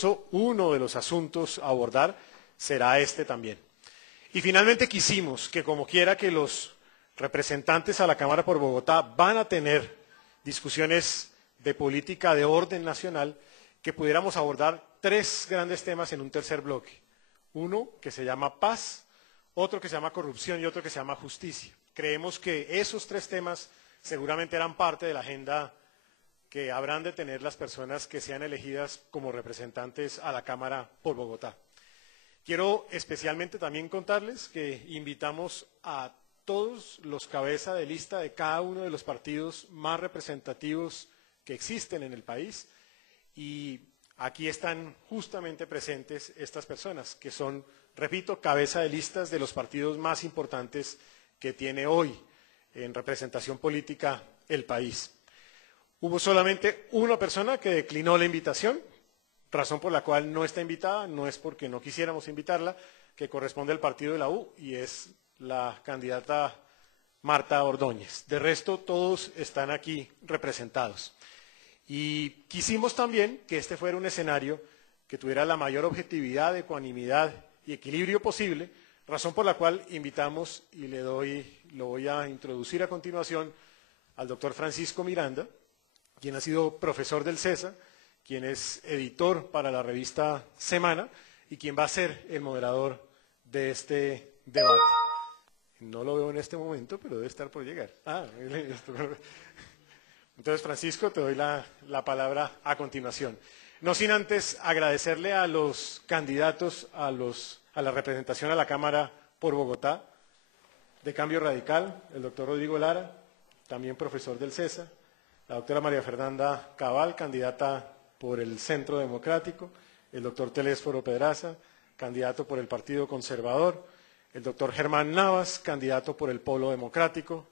eso uno de los asuntos a abordar será este también. Y finalmente quisimos que, como quiera que los representantes a la Cámara por Bogotá van a tener discusiones de política de orden nacional, que pudiéramos abordar tres grandes temas en un tercer bloque. Uno que se llama paz, otro que se llama corrupción y otro que se llama justicia. Creemos que esos tres temas seguramente eran parte de la agenda que habrán de tener las personas que sean elegidas como representantes a la Cámara por Bogotá. Quiero especialmente también contarles que invitamos a todos los cabezas de lista de cada uno de los partidos más representativos que existen en el país, y aquí están justamente presentes estas personas que son, repito, cabeza de listas de los partidos más importantes que tiene hoy en representación política el país. Hubo solamente una persona que declinó la invitación, razón por la cual no está invitada, no es porque no quisiéramos invitarla, que corresponde al partido de la U, y es la candidata Marta Ordóñez. De resto, todos están aquí representados. Y quisimos también que este fuera un escenario que tuviera la mayor objetividad, ecuanimidad y equilibrio posible, razón por la cual invitamos, y lo voy a introducir a continuación, al doctor Francisco Miranda, quien ha sido profesor del CESA, quien es editor para la revista Semana y quien va a ser el moderador de este debate. No lo veo en este momento, pero debe estar por llegar. Entonces, Francisco, te doy la palabra a continuación. No sin antes agradecerle a los candidatos a la representación a la Cámara por Bogotá, de Cambio Radical, el doctor Rodrigo Lara, también profesor del CESA, la doctora María Fernanda Cabal, candidata por el Centro Democrático, el doctor Telésforo Pedraza, candidato por el Partido Conservador, el doctor Germán Navas, candidato por el Polo Democrático,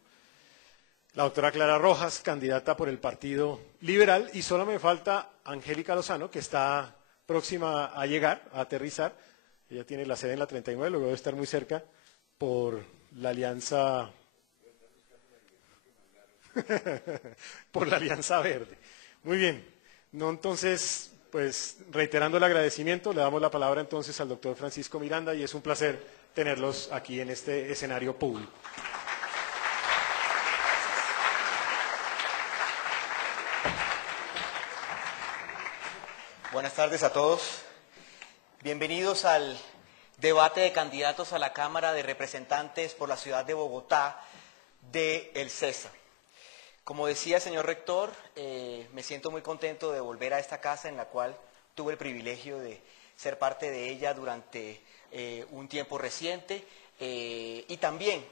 la doctora Clara Rojas, candidata por el Partido Liberal, y solo me falta Angélica Lozano, que está próxima a llegar, a aterrizar. Ella tiene la sede en la 39, luego debe estar muy cerca por la Alianza por la Alianza Verde. Muy bien. No, entonces, pues reiterando el agradecimiento, le damos la palabra entonces al doctor Francisco Miranda, y es un placer tenerlos aquí en este escenario público. Buenas tardes a todos. Bienvenidos al debate de candidatos a la Cámara de Representantes por la ciudad de Bogotá de el CESA. Como decía, señor rector, me siento muy contento de volver a esta casa en la cual tuve el privilegio de ser parte de ella durante un tiempo reciente, y también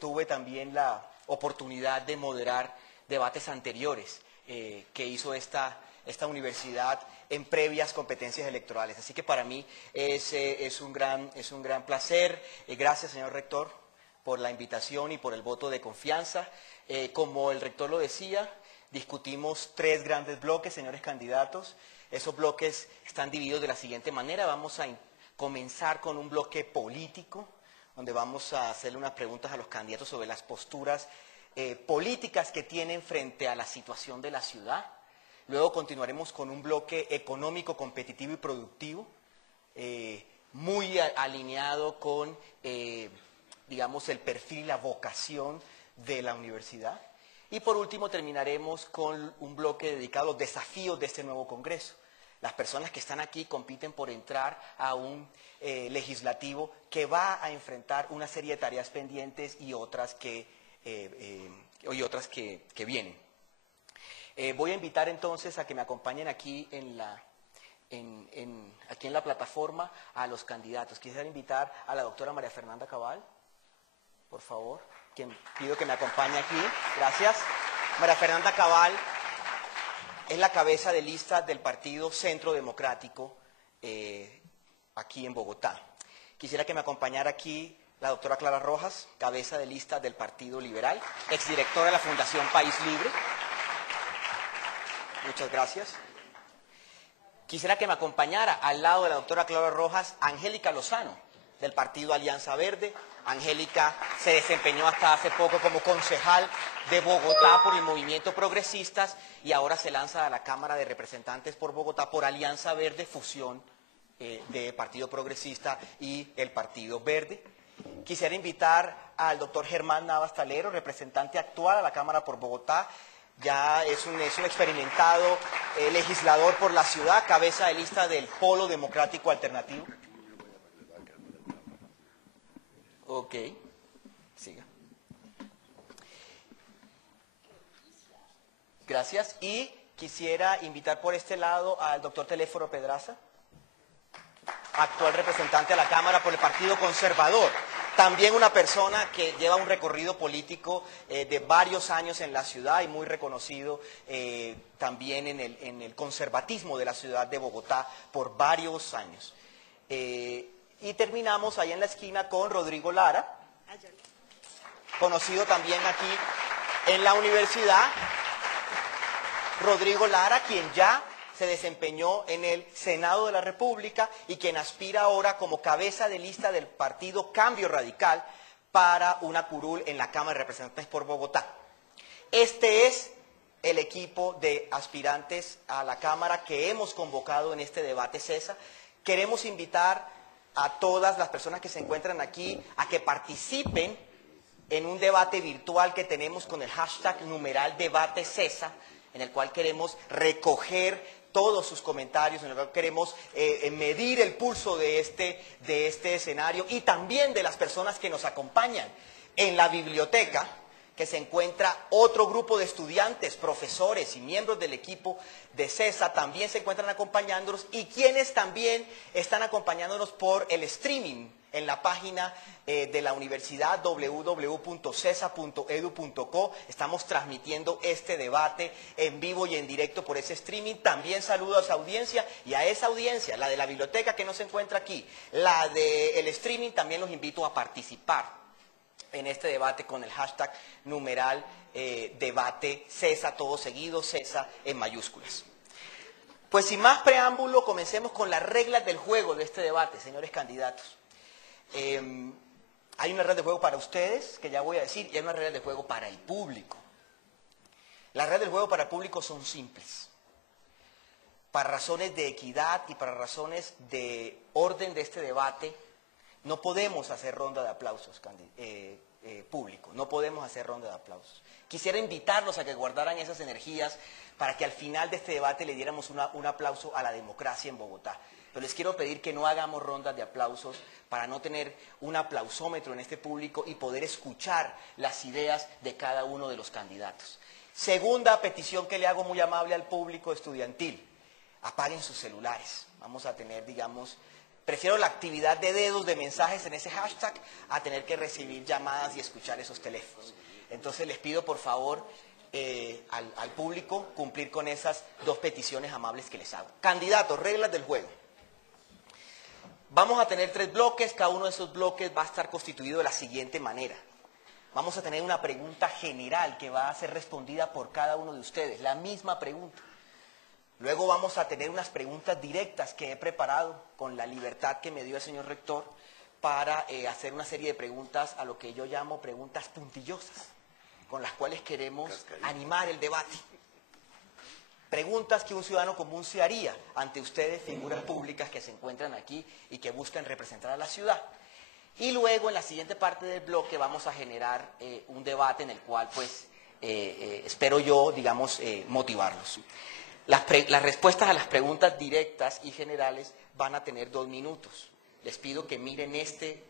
tuve la oportunidad de moderar debates anteriores que hizo esta universidad en previas competencias electorales. Así que para mí es un gran placer. Gracias, señor rector, por la invitación y por el voto de confianza. Como el rector lo decía, discutimos tres grandes bloques, señores candidatos. Esos bloques están divididos de la siguiente manera. Vamos a comenzar con un bloque político, donde vamos a hacerle unas preguntas a los candidatos sobre las posturas políticas que tienen frente a la situación de la ciudad. Luego continuaremos con un bloque económico, competitivo y productivo, muy alineado con, digamos, el perfil y la vocación de la universidad. Y por último terminaremos con un bloque dedicado a los desafíos de este nuevo Congreso. Las personas que están aquí compiten por entrar a un legislativo que va a enfrentar una serie de tareas pendientes y otras que vienen. Voy a invitar entonces a que me acompañen aquí aquí en la plataforma a los candidatos. Quisiera invitar a la doctora María Fernanda Cabal, por favor, quien pido que me acompañe aquí. Gracias. María Fernanda Cabal es la cabeza de lista del Partido Centro Democrático aquí en Bogotá. Quisiera que me acompañara aquí la doctora Clara Rojas, cabeza de lista del Partido Liberal, exdirectora de la Fundación País Libre. Muchas gracias. Quisiera que me acompañara al lado de la doctora Clara Rojas, Angélica Lozano, del Partido Alianza Verde, Angélica se desempeñó hasta hace poco como concejal de Bogotá por el Movimiento Progresistas y ahora se lanza a la Cámara de Representantes por Bogotá por Alianza Verde, fusión de Partido Progresista y el Partido Verde. Quisiera invitar al doctor Germán Navas Talero, representante actual a la Cámara por Bogotá. Ya es un experimentado legislador por la ciudad, cabeza de lista del Polo Democrático Alternativo. Ok, siga. Gracias. Y quisiera invitar por este lado al doctor Teléforo Pedraza, actual representante a la Cámara por el Partido Conservador. También una persona que lleva un recorrido político de varios años en la ciudad y muy reconocido también en el conservatismo de la ciudad de Bogotá por varios años. Y terminamos ahí en la esquina con Rodrigo Lara, conocido también aquí en la universidad. Rodrigo Lara, quien ya se desempeñó en el Senado de la República y quien aspira ahora como cabeza de lista del partido Cambio Radical para una curul en la Cámara de Representantes por Bogotá. Este es el equipo de aspirantes a la Cámara que hemos convocado en este debate CESA. Queremos invitar a todas las personas que se encuentran aquí a que participen en un debate virtual que tenemos con el hashtag numeral debate CESA, en el cual queremos recoger todos sus comentarios, en el cual queremos medir el pulso de este escenario y también de las personas que nos acompañan. En la biblioteca, que se encuentra otro grupo de estudiantes, profesores y miembros del equipo de CESA, también se encuentran acompañándonos y quienes también están acompañándonos por el streaming en la página de la universidad www.cesa.edu.co. Estamos transmitiendo este debate en vivo y en directo por ese streaming. También saludo a esa audiencia y a esa audiencia, la de la biblioteca que no se encuentra aquí, la del streaming, también los invito a participar en este debate con el hashtag numeral debate CESA, todo seguido, CESA en mayúsculas. Pues sin más preámbulo, comencemos con las reglas del juego de este debate, señores candidatos. Hay una regla de juego para ustedes, que ya voy a decir, y hay una regla de juego para el público. Las reglas del juego para el público son simples. Para razones de equidad y para razones de orden de este debate, no podemos hacer ronda de aplausos, público, no podemos hacer ronda de aplausos. Quisiera invitarlos a que guardaran esas energías para que al final de este debate le diéramos un aplauso a la democracia en Bogotá. Pero les quiero pedir que no hagamos rondas de aplausos para no tener un aplausómetro en este público y poder escuchar las ideas de cada uno de los candidatos. Segunda petición que le hago muy amable al público estudiantil: apaguen sus celulares. Vamos a tener, digamos, prefiero la actividad de dedos, de mensajes en ese hashtag, a tener que recibir llamadas y escuchar esos teléfonos. Entonces les pido por favor al público cumplir con esas dos peticiones amables que les hago. Candidatos, reglas del juego. Vamos a tener 3 bloques, cada uno de esos bloques va a estar constituido de la siguiente manera. Vamos a tener una pregunta general que va a ser respondida por cada uno de ustedes, la misma pregunta. Luego vamos a tener unas preguntas directas que he preparado con la libertad que me dio el señor rector para hacer una serie de preguntas a lo que yo llamo preguntas puntillosas, con las cuales queremos animar el debate. Preguntas que un ciudadano común se haría ante ustedes, figuras públicas que se encuentran aquí y que buscan representar a la ciudad. Y luego en la siguiente parte del bloque vamos a generar un debate en el cual pues espero yo, digamos, motivarlos. Las respuestas a las preguntas directas y generales van a tener 2 minutos. Les pido que miren este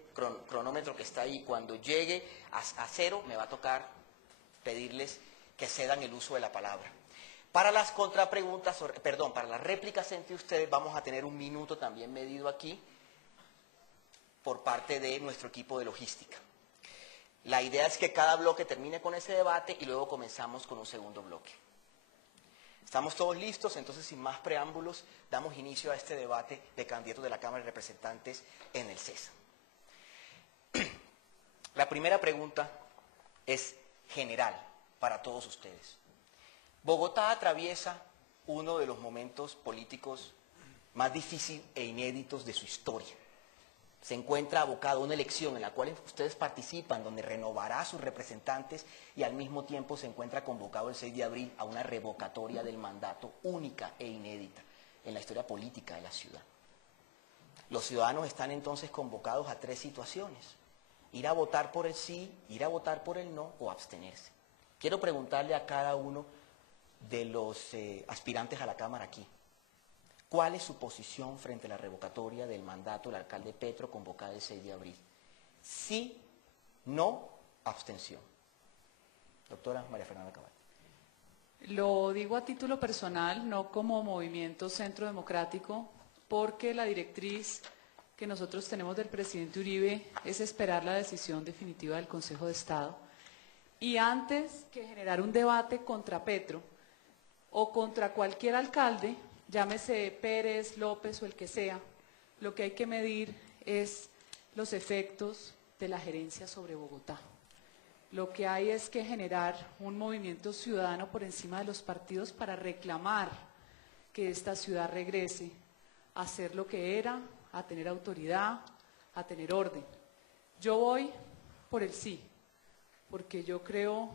cronómetro que está ahí. Cuando llegue a 0 me va a tocar pedirles que cedan el uso de la palabra. Para las contrapreguntas, para las réplicas entre ustedes vamos a tener 1 minuto también medido aquí por parte de nuestro equipo de logística. La idea es que cada bloque termine con ese debate y luego comenzamos con un segundo bloque. ¿Estamos todos listos? Entonces, sin más preámbulos, damos inicio a este debate de candidatos de la Cámara de Representantes en el CESA. La primera pregunta es general para todos ustedes. Bogotá atraviesa uno de los momentos políticos más difíciles e inéditos de su historia. se encuentra abocado a una elección en la cual ustedes participan, donde renovará a sus representantes y al mismo tiempo se encuentra convocado el 6 de abril a una revocatoria del mandato única e inédita en la historia política de la ciudad. Los ciudadanos están entonces convocados a 3 situaciones: ir a votar por el sí, ir a votar por el no o abstenerse. Quiero preguntarle a cada uno de los aspirantes a la Cámara aquí, ¿cuál es su posición frente a la revocatoria del mandato del alcalde Petro convocada el 6 de abril? Sí, no, abstención. Doctora María Fernanda Cabal. Lo digo a título personal, no como Movimiento Centro Democrático, porque la directriz que nosotros tenemos del presidente Uribe es esperar la decisión definitiva del Consejo de Estado. Y antes que generar un debate contra Petro o contra cualquier alcalde, llámese Pérez, López o el que sea, lo que hay que medir es los efectos de la gerencia sobre Bogotá. Lo que hay es que generar un movimiento ciudadano por encima de los partidos para reclamar que esta ciudad regrese a ser lo que era, a tener autoridad, a tener orden. Yo voy por el sí, porque yo creo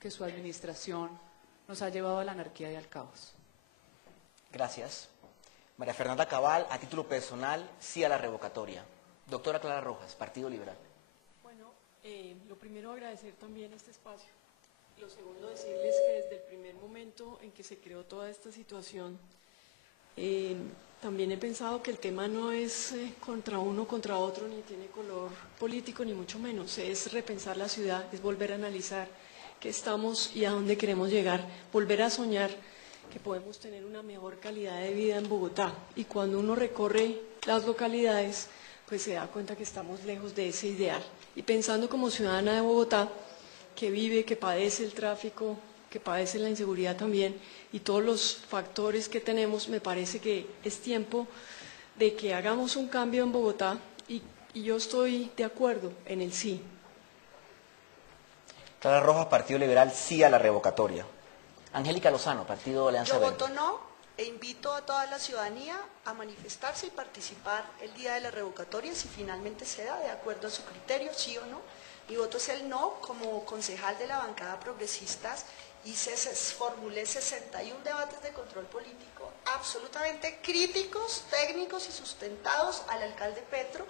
que su administración nos ha llevado a la anarquía y al caos. Gracias. María Fernanda Cabal, a título personal, sí a la revocatoria. Doctora Clara Rojas, Partido Liberal. Bueno, lo primero agradecer también este espacio. Lo segundo decirles que desde el primer momento en que se creó toda esta situación, también he pensado que el tema no es contra uno, contra otro, ni tiene color político, ni mucho menos. Es repensar la ciudad, es volver a analizar qué estamos y a dónde queremos llegar, volver a soñar que podemos tener una mejor calidad de vida en Bogotá. Y cuando uno recorre las localidades, pues se da cuenta que estamos lejos de ese ideal. Y pensando como ciudadana de Bogotá, que vive, que padece el tráfico, que padece la inseguridad también, y todos los factores que tenemos, me parece que es tiempo de que hagamos un cambio en Bogotá, y yo estoy de acuerdo en el sí. Clara Rojas, Partido Liberal, sí a la revocatoria. Angélica Lozano, Partido Alianza Verde. Yo voto no e invito a toda la ciudadanía a manifestarse y participar el día de la revocatoria si finalmente se da de acuerdo a su criterio, sí o no. Mi voto es el no. Como concejal de la bancada progresistas formulé 61 debates de control político absolutamente críticos, técnicos y sustentados al alcalde Petro.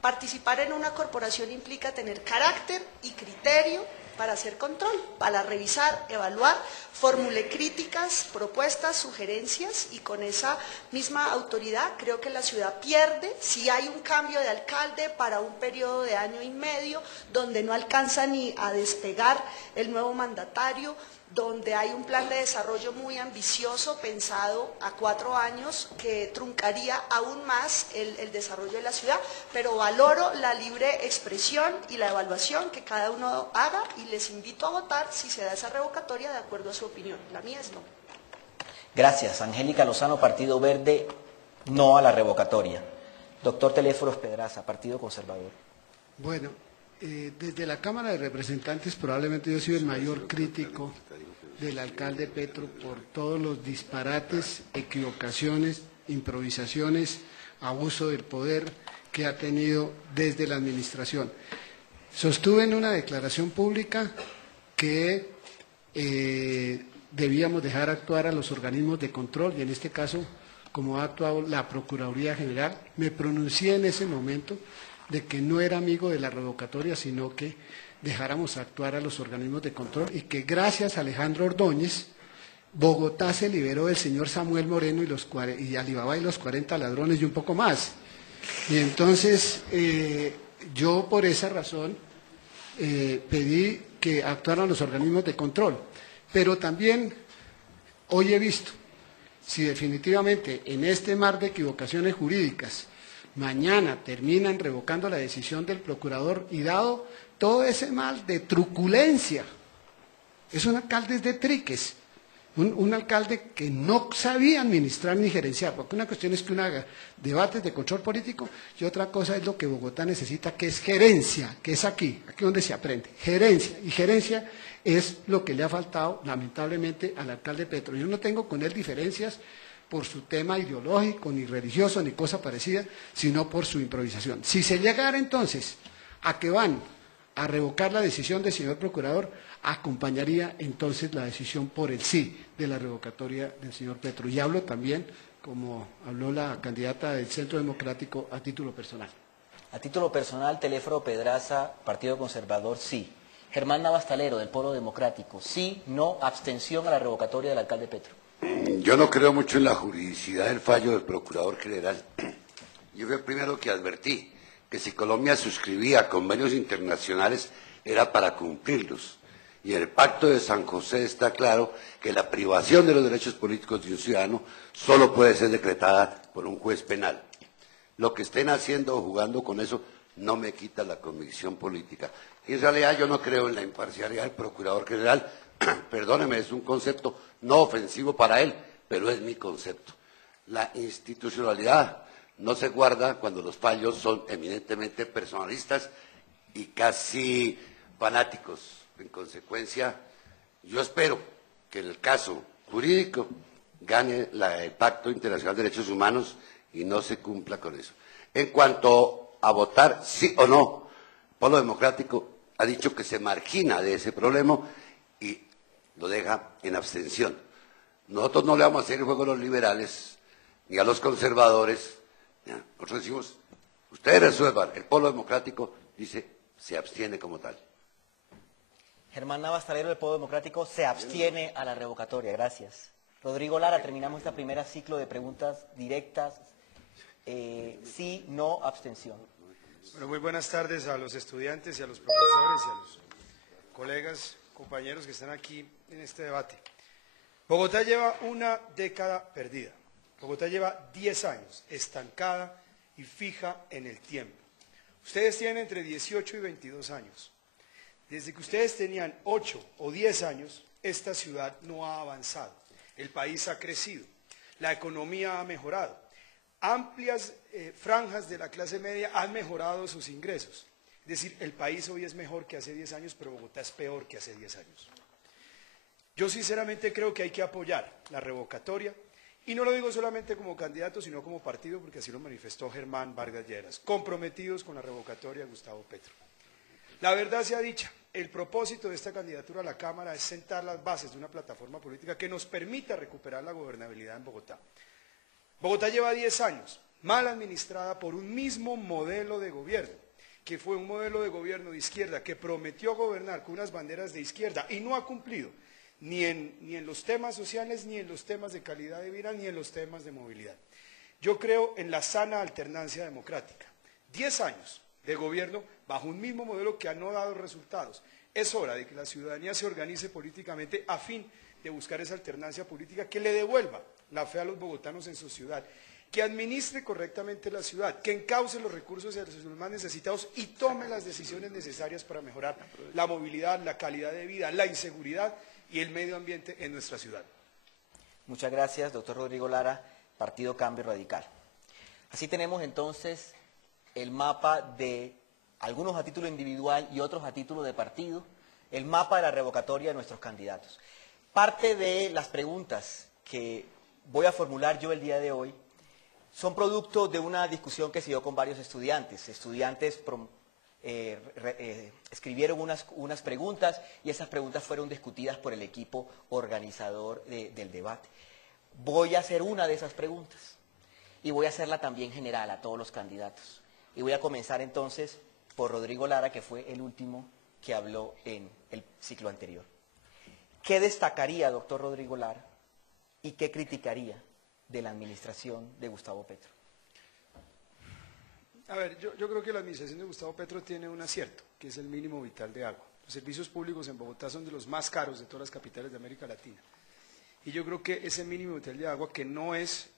Participar en una corporación implica tener carácter y criterio para hacer control, para revisar, evaluar. Formulé críticas, propuestas, sugerencias, y con esa misma autoridad creo que la ciudad pierde si hay un cambio de alcalde para un periodo de año y medio donde no alcanza ni a despegar el nuevo mandatario, donde hay un plan de desarrollo muy ambicioso pensado a 4 años que truncaría aún más el desarrollo de la ciudad, pero valoro la libre expresión y la evaluación que cada uno haga, y les invito a votar si se da esa revocatoria de acuerdo a su opinión. La mía es no. Gracias. Angélica Lozano, Partido Verde, no a la revocatoria. Doctor Teléforos Pedraza, Partido Conservador. Bueno, desde la Cámara de Representantes probablemente yo soy el mayor crítico del alcalde Petro por todos los disparates, equivocaciones, improvisaciones, abuso del poder que ha tenido desde la administración. Sostuve en una declaración pública que debíamos dejar actuar a los organismos de control, y en este caso, como ha actuado la Procuraduría General, me pronuncié en ese momento de que no era amigo de la revocatoria, sino que dejáramos actuar a los organismos de control, y que gracias a Alejandro Ordóñez, Bogotá se liberó del señor Samuel Moreno y Alibaba y los 40 ladrones y un poco más. Y entonces yo por esa razón pedí que actuaran los organismos de control. Pero también hoy he visto, si definitivamente en este mar de equivocaciones jurídicas mañana terminan revocando la decisión del procurador, y dado todo ese mal de truculencia, es un alcalde de triques, un alcalde que no sabía administrar ni gerenciar, porque una cuestión es que uno haga debates de control político y otra cosa es lo que Bogotá necesita, que es gerencia, que es aquí donde se aprende, gerencia, y gerencia es lo que le ha faltado lamentablemente al alcalde Petro. Yo no tengo con él diferencias por su tema ideológico, ni religioso, ni cosa parecida, sino por su improvisación. Si se llegara entonces a que van a revocar la decisión del señor procurador, acompañaría entonces la decisión por el sí de la revocatoria del señor Petro. Y hablo también, como habló la candidata del Centro Democrático, a título personal. A título personal, Teléfono Pedraza, Partido Conservador, sí. Germán Navastalero, del Polo Democrático, sí, no, abstención a la revocatoria del alcalde Petro. Yo no creo mucho en la juridicidad del fallo del Procurador General. Yo fui el primero que advertí que si Colombia suscribía convenios internacionales era para cumplirlos. Y en el Pacto de San José está claro que la privación de los derechos políticos de un ciudadano solo puede ser decretada por un juez penal. Lo que estén haciendo o jugando con eso no me quita la convicción política. Y en realidad yo no creo en la imparcialidad del Procurador General. Perdóneme, es un concepto no ofensivo para él, pero es mi concepto. La institucionalidad no se guarda cuando los fallos son eminentemente personalistas y casi fanáticos. En consecuencia, yo espero que en el caso jurídico gane el Pacto Internacional de Derechos Humanos y no se cumpla con eso. En cuanto a votar sí o no, el Polo Democrático ha dicho que se margina de ese problema y lo deja en abstención. Nosotros no le vamos a hacer el juego a los liberales ni a los conservadores. Nosotros decimos, ustedes resuelvan. El Polo Democrático dice, se abstiene como tal. Germán Navastalero, del Polo Democrático, se abstiene a la revocatoria. Gracias. Rodrigo Lara, terminamos esta primera ciclo de preguntas directas. Sí, no, abstención. Bueno, muy buenas tardes a los estudiantes y a los profesores y a los colegas, compañeros que están aquí en este debate. Bogotá lleva una década perdida. Bogotá lleva 10 años estancada y fija en el tiempo. Ustedes tienen entre 18 y 22 años. Desde que ustedes tenían 8 o 10 años, esta ciudad no ha avanzado. El país ha crecido, la economía ha mejorado. Amplias franjas de la clase media han mejorado sus ingresos. Es decir, el país hoy es mejor que hace 10 años, pero Bogotá es peor que hace 10 años. Yo sinceramente creo que hay que apoyar la revocatoria, y no lo digo solamente como candidato, sino como partido, porque así lo manifestó Germán Vargas Lleras, comprometidos con la revocatoria de Gustavo Petro. La verdad sea dicha, el propósito de esta candidatura a la Cámara es sentar las bases de una plataforma política que nos permita recuperar la gobernabilidad en Bogotá. Bogotá lleva 10 años, mal administrada por un mismo modelo de gobierno, que fue un modelo de gobierno de izquierda que prometió gobernar con unas banderas de izquierda y no ha cumplido ni en los temas sociales, ni en los temas de calidad de vida, ni en los temas de movilidad. Yo creo en la sana alternancia democrática. 10 años de gobierno bajo un mismo modelo que no ha dado resultados. Es hora de que la ciudadanía se organice políticamente a fin de buscar esa alternancia política que le devuelva la fe a los bogotanos en su ciudad, que administre correctamente la ciudad, que encauce los recursos de los más necesitados y tome las decisiones necesarias para mejorar la movilidad, la calidad de vida, la inseguridad y el medio ambiente en nuestra ciudad. Muchas gracias, doctor Rodrigo Lara, Partido Cambio Radical. Así tenemos entonces el mapa de algunos a título individual y otros a título de partido, el mapa de la revocatoria de nuestros candidatos. Parte de las preguntas que voy a formular yo el día de hoy son producto de una discusión que se dio con varios estudiantes. Estudiantes escribieron unas preguntas y esas preguntas fueron discutidas por el equipo organizador del debate. Voy a hacer una de esas preguntas y voy a hacerla también general a todos los candidatos. Y voy a comenzar entonces por Rodrigo Lara, que fue el último que habló en el ciclo anterior. ¿Qué destacaría, doctor Rodrigo Lara, y qué criticaría de la administración de Gustavo Petro? A ver, yo creo que la administración de Gustavo Petro tiene un acierto, que es el mínimo vital de agua. Los servicios públicos en Bogotá son de los más caros de todas las capitales de América Latina. Y yo creo que ese mínimo vital de agua, que no es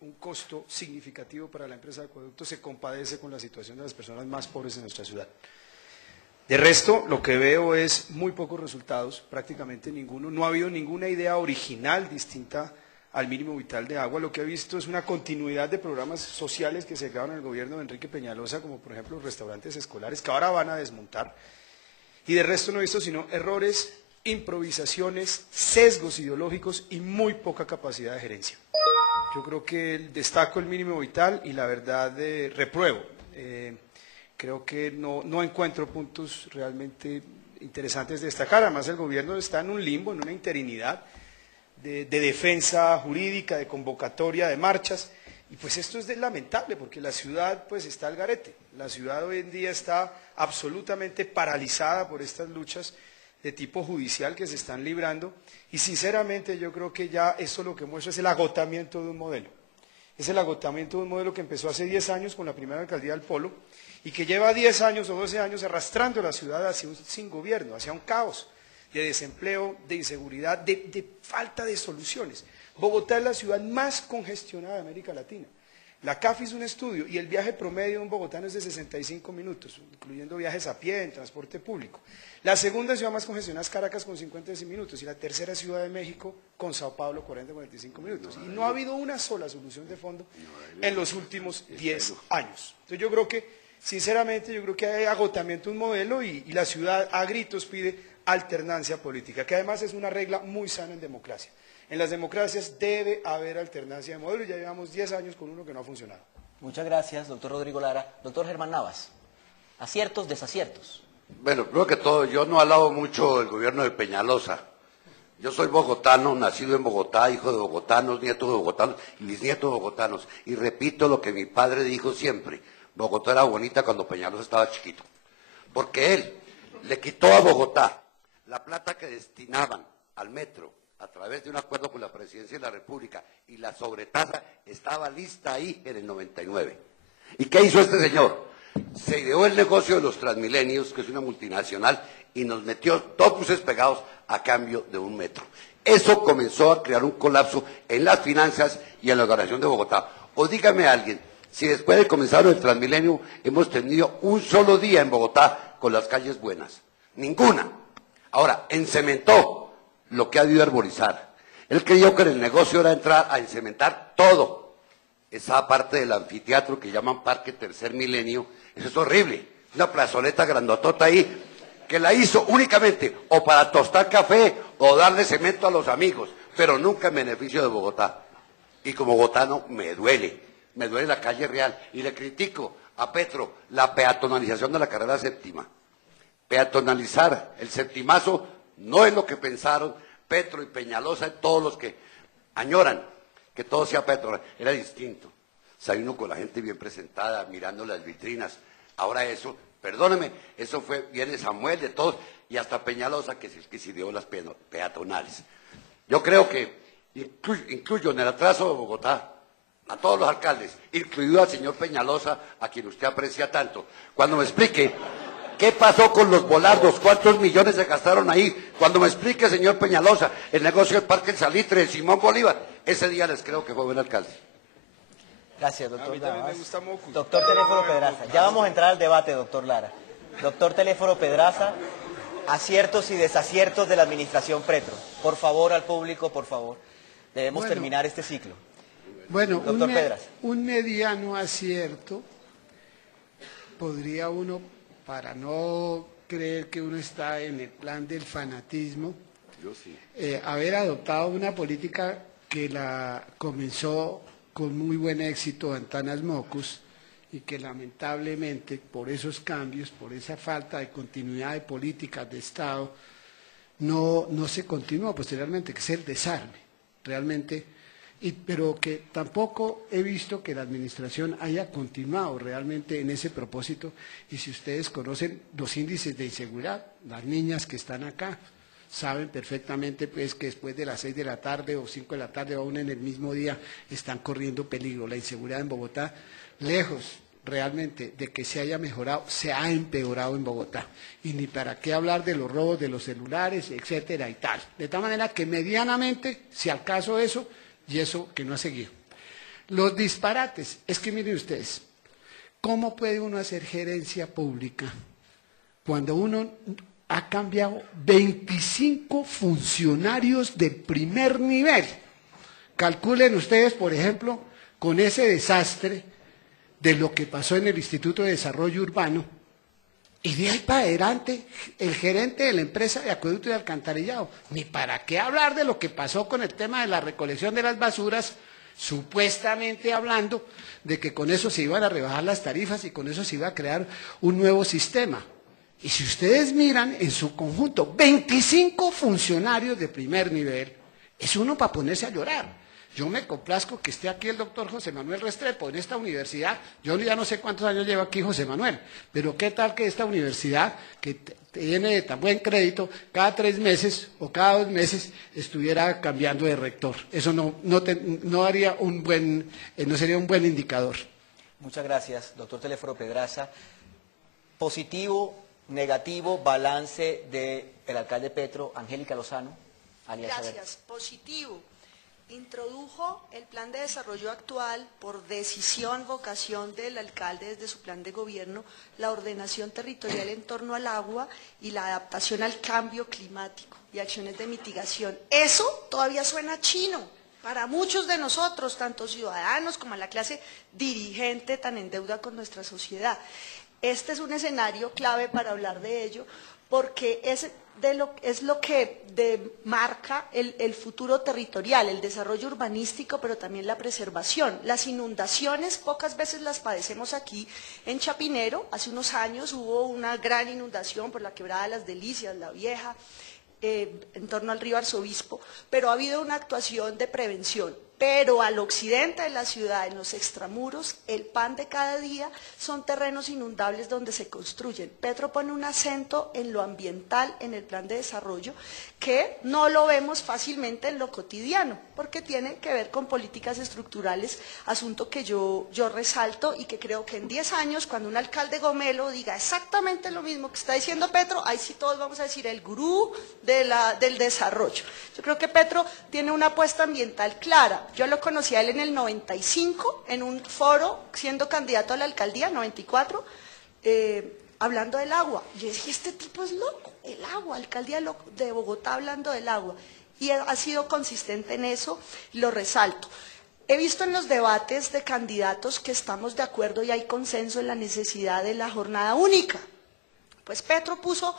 un costo significativo para la empresa de acueducto, se compadece con la situación de las personas más pobres en nuestra ciudad. De resto, lo que veo es muy pocos resultados, prácticamente ninguno. No ha habido ninguna idea original distinta al mínimo vital de agua. Lo que he visto es una continuidad de programas sociales que se crearon en el gobierno de Enrique Peñalosa, como por ejemplo los restaurantes escolares, que ahora van a desmontar. Y de resto no he visto sino errores, improvisaciones, sesgos ideológicos y muy poca capacidad de gerencia. Yo creo que destaco el mínimo vital y la verdad repruebo. Creo que no encuentro puntos realmente interesantes de destacar. Además, el gobierno está en un limbo, en una interinidad de defensa jurídica, de convocatoria, de marchas. Y pues esto es lamentable porque la ciudad pues está al garete. La ciudad hoy en día está absolutamente paralizada por estas luchas de tipo judicial que se están librando. Y sinceramente yo creo que ya esto lo que muestra es el agotamiento de un modelo. Es el agotamiento de un modelo que empezó hace 10 años con la primera alcaldía del Polo y que lleva 10 años o 12 años arrastrando a la ciudad hacia un sin gobierno, hacia un caos de desempleo, de inseguridad, de falta de soluciones. Bogotá es la ciudad más congestionada de América Latina. La CAF hizo un estudio y el viaje promedio de un bogotano es de 65 minutos, incluyendo viajes a pie, en transporte público. La segunda ciudad más congestionada es Caracas con 56 minutos y la tercera Ciudad de México con Sao Paulo 40-45 minutos. Y no ha habido una sola solución de fondo en los últimos 10 años. Entonces yo creo que, sinceramente, hay agotamiento de un modelo y la ciudad a gritos pide alternancia política, que además es una regla muy sana en democracia. En las democracias debe haber alternancia de modelo y ya llevamos 10 años con uno que no ha funcionado. Muchas gracias, doctor Rodrigo Lara. Doctor Germán Navas, aciertos, desaciertos. Bueno, primero que todo, yo no alabo mucho el gobierno de Peñalosa. Yo soy bogotano, nacido en Bogotá, hijo de bogotanos, nieto de bogotanos y bisnieto de bogotanos. Y repito lo que mi padre dijo siempre, Bogotá era bonita cuando Peñalosa estaba chiquito. Porque él le quitó a Bogotá la plata que destinaban al metro a través de un acuerdo con la Presidencia de la República y la sobretasa estaba lista ahí en el 99. ¿Y qué hizo este señor? Se ideó el negocio de los Transmilenios, que es una multinacional, y nos metió dos cruces pegados a cambio de un metro. Eso comenzó a crear un colapso en las finanzas y en la organización de Bogotá. O dígame alguien, si después de comenzar el Transmilenio hemos tenido un solo día en Bogotá con las calles buenas. Ninguna. Ahora, encementó lo que ha debido arborizar. Él creyó que en el negocio era entrar a encementar todo. Esa parte del anfiteatro que llaman Parque Tercer Milenio, eso es horrible. Una plazoleta grandotota ahí, que la hizo únicamente o para tostar café o darle cemento a los amigos, pero nunca en beneficio de Bogotá. Y como bogotano me duele la calle Real. Y le critico a Petro la peatonalización de la carrera séptima. Peatonalizar el septimazo no es lo que pensaron Petro y Peñalosa y todos los que añoran que todo sea Petro. Era distinto. Salió uno con la gente bien presentada, mirando las vitrinas. Ahora eso, perdóneme, eso viene Samuel de todos y hasta Peñalosa que es el que se dio las peatonales. Yo creo que incluyo en el atraso de Bogotá a todos los alcaldes, incluido al señor Peñalosa, a quien usted aprecia tanto, cuando me explique qué pasó con los volardos, cuántos millones se gastaron ahí, cuando me explique, señor Peñalosa, el negocio del Parque El Salitre, de Simón Bolívar, ese día les creo que fue buen alcalde. Gracias, doctor. A mí también me gusta Mocus. Doctor Teléfono Pedraza. Ya vamos a entrar al debate, doctor Lara. Doctor Teléfono Pedraza, aciertos y desaciertos de la administración Petro. Por favor, al público, por favor. Debemos terminar este ciclo. Bueno, doctor Pedraza. Un mediano acierto podría uno, para no creer que uno está en el plan del fanatismo, haber adoptado una política que la comenzó con muy buen éxito Antanas Mocus y que lamentablemente por esos cambios, por esa falta de continuidad de políticas de Estado, no se continuó posteriormente, que es el desarme, realmente, pero que tampoco he visto que la administración haya continuado realmente en ese propósito. Y si ustedes conocen los índices de inseguridad, las niñas que están acá saben perfectamente pues que después de las 6 de la tarde o 5 de la tarde o aún en el mismo día están corriendo peligro. La inseguridad en Bogotá, lejos realmente de que se haya mejorado, se ha empeorado en Bogotá. Y ni para qué hablar de los robos de los celulares, etcétera y tal. De tal manera que medianamente, si al caso eso, y eso que no ha seguido. Los disparates, es que miren ustedes, ¿cómo puede uno hacer gerencia pública cuando uno ha cambiado 25 funcionarios de primer nivel? Calculen ustedes, por ejemplo, con ese desastre de lo que pasó en el Instituto de Desarrollo Urbano, y de ahí para adelante, el gerente de la empresa de acueducto y alcantarillado. Ni para qué hablar de lo que pasó con el tema de la recolección de las basuras supuestamente hablando de que con eso se iban a rebajar las tarifas y con eso se iba a crear un nuevo sistema. Y si ustedes miran en su conjunto, 25 funcionarios de primer nivel, es uno para ponerse a llorar. Yo me complazco que esté aquí el doctor José Manuel Restrepo en esta universidad. Yo ya no sé cuántos años lleva aquí José Manuel, pero qué tal que esta universidad, que tiene tan buen crédito, cada 3 meses o cada 2 meses estuviera cambiando de rector. Eso no haría un buen, no sería un buen indicador. Muchas gracias, doctor Telésforo Pedraza. Positivo, negativo, balance del alcalde Petro, Angélica Lozano. Gracias. Positivo. Introdujo el plan de desarrollo actual por decisión, vocación del alcalde desde su plan de gobierno, la ordenación territorial en torno al agua y la adaptación al cambio climático y acciones de mitigación. Eso todavía suena chino para muchos de nosotros, tanto ciudadanos como a la clase dirigente tan en deuda con nuestra sociedad. Este es un escenario clave para hablar de ello, porque es lo que marca el futuro territorial, el desarrollo urbanístico, pero también la preservación. Las inundaciones pocas veces las padecemos aquí en Chapinero. Hace unos años hubo una gran inundación por la quebrada de las Delicias, La Vieja, en torno al río Arzobispo, pero ha habido una actuación de prevención. Pero al occidente de la ciudad, en los extramuros, el pan de cada día son terrenos inundables donde se construyen. Petro pone un acento en lo ambiental, en el plan de desarrollo, que no lo vemos fácilmente en lo cotidiano, porque tiene que ver con políticas estructurales, asunto que yo resalto y que creo que en 10 años, cuando un alcalde gomelo diga exactamente lo mismo que está diciendo Petro, ahí sí todos vamos a decir el gurú del desarrollo. Yo creo que Petro tiene una apuesta ambiental clara. Yo lo conocí a él en el 95, en un foro, siendo candidato a la alcaldía, 94, hablando del agua. Yo dije, este tipo es loco, el agua, alcaldía de Bogotá hablando del agua. Y él ha sido consistente en eso, lo resalto. He visto en los debates de candidatos que estamos de acuerdo y hay consenso en la necesidad de la jornada única. Pues Petro dispuso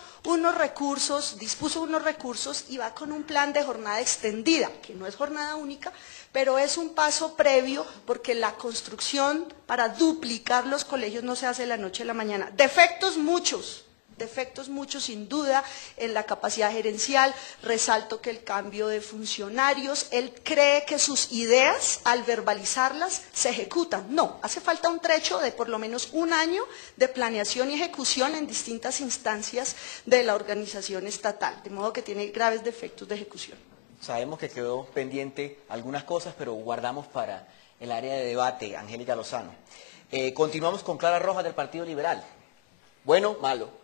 unos recursos y va con un plan de jornada extendida, que no es jornada única, pero es un paso previo porque la construcción para duplicar los colegios no se hace de la noche a la mañana. Defectos muchos sin duda en la capacidad gerencial. Resalto que el cambio de funcionarios, él cree que sus ideas al verbalizarlas se ejecutan. No, hace falta un trecho de por lo menos un año de planeación y ejecución en distintas instancias de la organización estatal, de modo que tiene graves defectos de ejecución. Sabemos que quedó pendiente algunas cosas, pero guardamos para el área de debate, Angélica Lozano. Continuamos con Clara Rojas del Partido Liberal. Bueno, malo.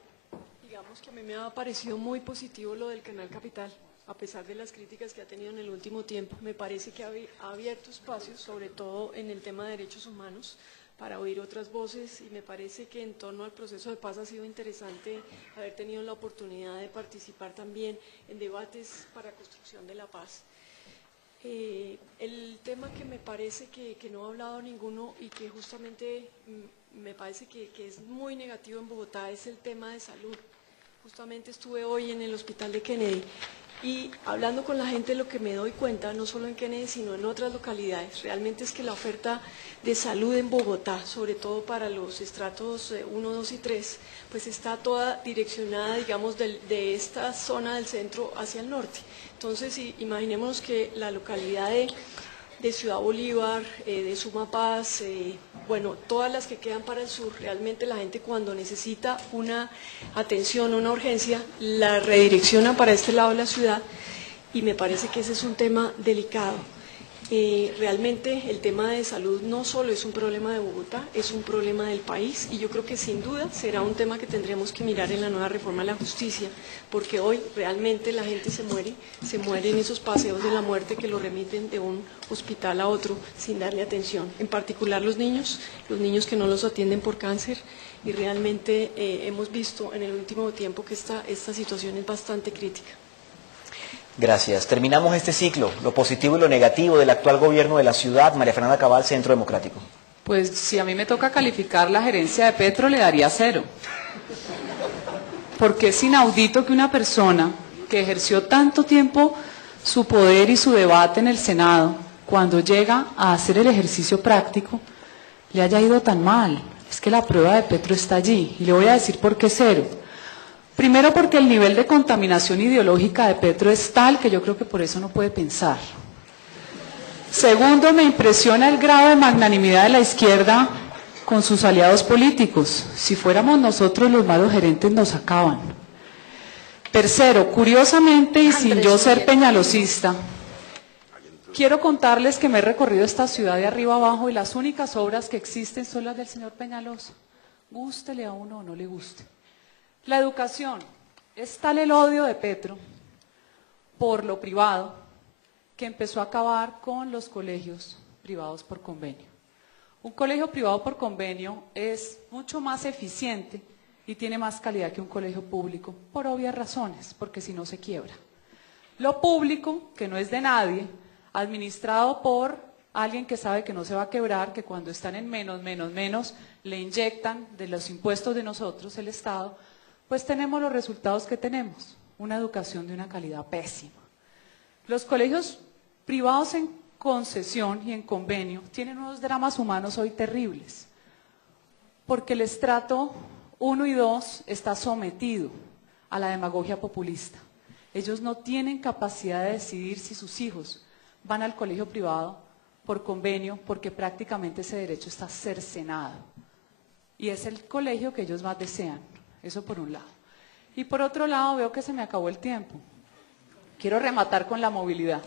Digamos que a mí me ha parecido muy positivo lo del Canal Capital, a pesar de las críticas que ha tenido en el último tiempo. Me parece que ha abierto espacios, sobre todo en el tema de derechos humanos, para oír otras voces, y me parece que en torno al proceso de paz ha sido interesante haber tenido la oportunidad de participar también en debates para construcción de la paz. El tema que me parece que no ha hablado ninguno y que justamente me parece que es muy negativo en Bogotá es el tema de salud. Justamente estuve hoy en el hospital de Kennedy y hablando con la gente, lo que me doy cuenta, no solo en Kennedy sino en otras localidades, realmente es que la oferta de salud en Bogotá, sobre todo para los estratos 1, 2 y 3, pues está toda direccionada, digamos, de esta zona del centro hacia el norte. Entonces, imaginémonos que la localidad de Ciudad Bolívar, de Sumapaz, bueno, todas las que quedan para el sur, realmente la gente cuando necesita una atención, una urgencia, la redirecciona para este lado de la ciudad, y me parece que ese es un tema delicado. Realmente el tema de salud no solo es un problema de Bogotá, es un problema del país, y yo creo que sin duda será un tema que tendremos que mirar en la nueva reforma de la justicia, porque hoy realmente la gente se muere en esos paseos de la muerte que lo remiten de un hospital a otro sin darle atención, en particular los niños que no los atienden por cáncer, y realmente hemos visto en el último tiempo que esta situación es bastante crítica. Gracias. Terminamos este ciclo, lo positivo y lo negativo del actual gobierno de la ciudad. María Fernanda Cabal, Centro Democrático. Pues si a mí me toca calificar la gerencia de Petro, le daría 0. Porque es inaudito que una persona que ejerció tanto tiempo su poder y su debate en el Senado, cuando llega a hacer el ejercicio práctico, le haya ido tan mal. Es que la prueba de Petro está allí, y le voy a decir por qué 0. Primero, porque el nivel de contaminación ideológica de Petro es tal que yo creo que por eso no puede pensar. Segundo, me impresiona el grado de magnanimidad de la izquierda con sus aliados políticos. Si fuéramos nosotros los malos gerentes nos acaban. Tercero, curiosamente y sin yo ser peñalosista, quiero contarles que me he recorrido esta ciudad de arriba abajo y las únicas obras que existen son las del señor Peñalosa. Gústele a uno o no le guste. La educación. Es tal el odio de Petro por lo privado que empezó a acabar con los colegios privados por convenio. Un colegio privado por convenio es mucho más eficiente y tiene más calidad que un colegio público, por obvias razones, porque si no se quiebra. Lo público, que no es de nadie, administrado por alguien que sabe que no se va a quebrar, que cuando están en menos, le inyectan de los impuestos de nosotros, el Estado, pues tenemos los resultados que tenemos, una educación de una calidad pésima. Los colegios privados en concesión y en convenio tienen unos dramas humanos hoy terribles, porque el estrato 1 y 2 está sometido a la demagogia populista. Ellos no tienen capacidad de decidir si sus hijos van al colegio privado por convenio, porque prácticamente ese derecho está cercenado. Y es el colegio que ellos más desean, eso por un lado. Y por otro lado, veo que se me acabó el tiempo. Quiero rematar con la movilidad.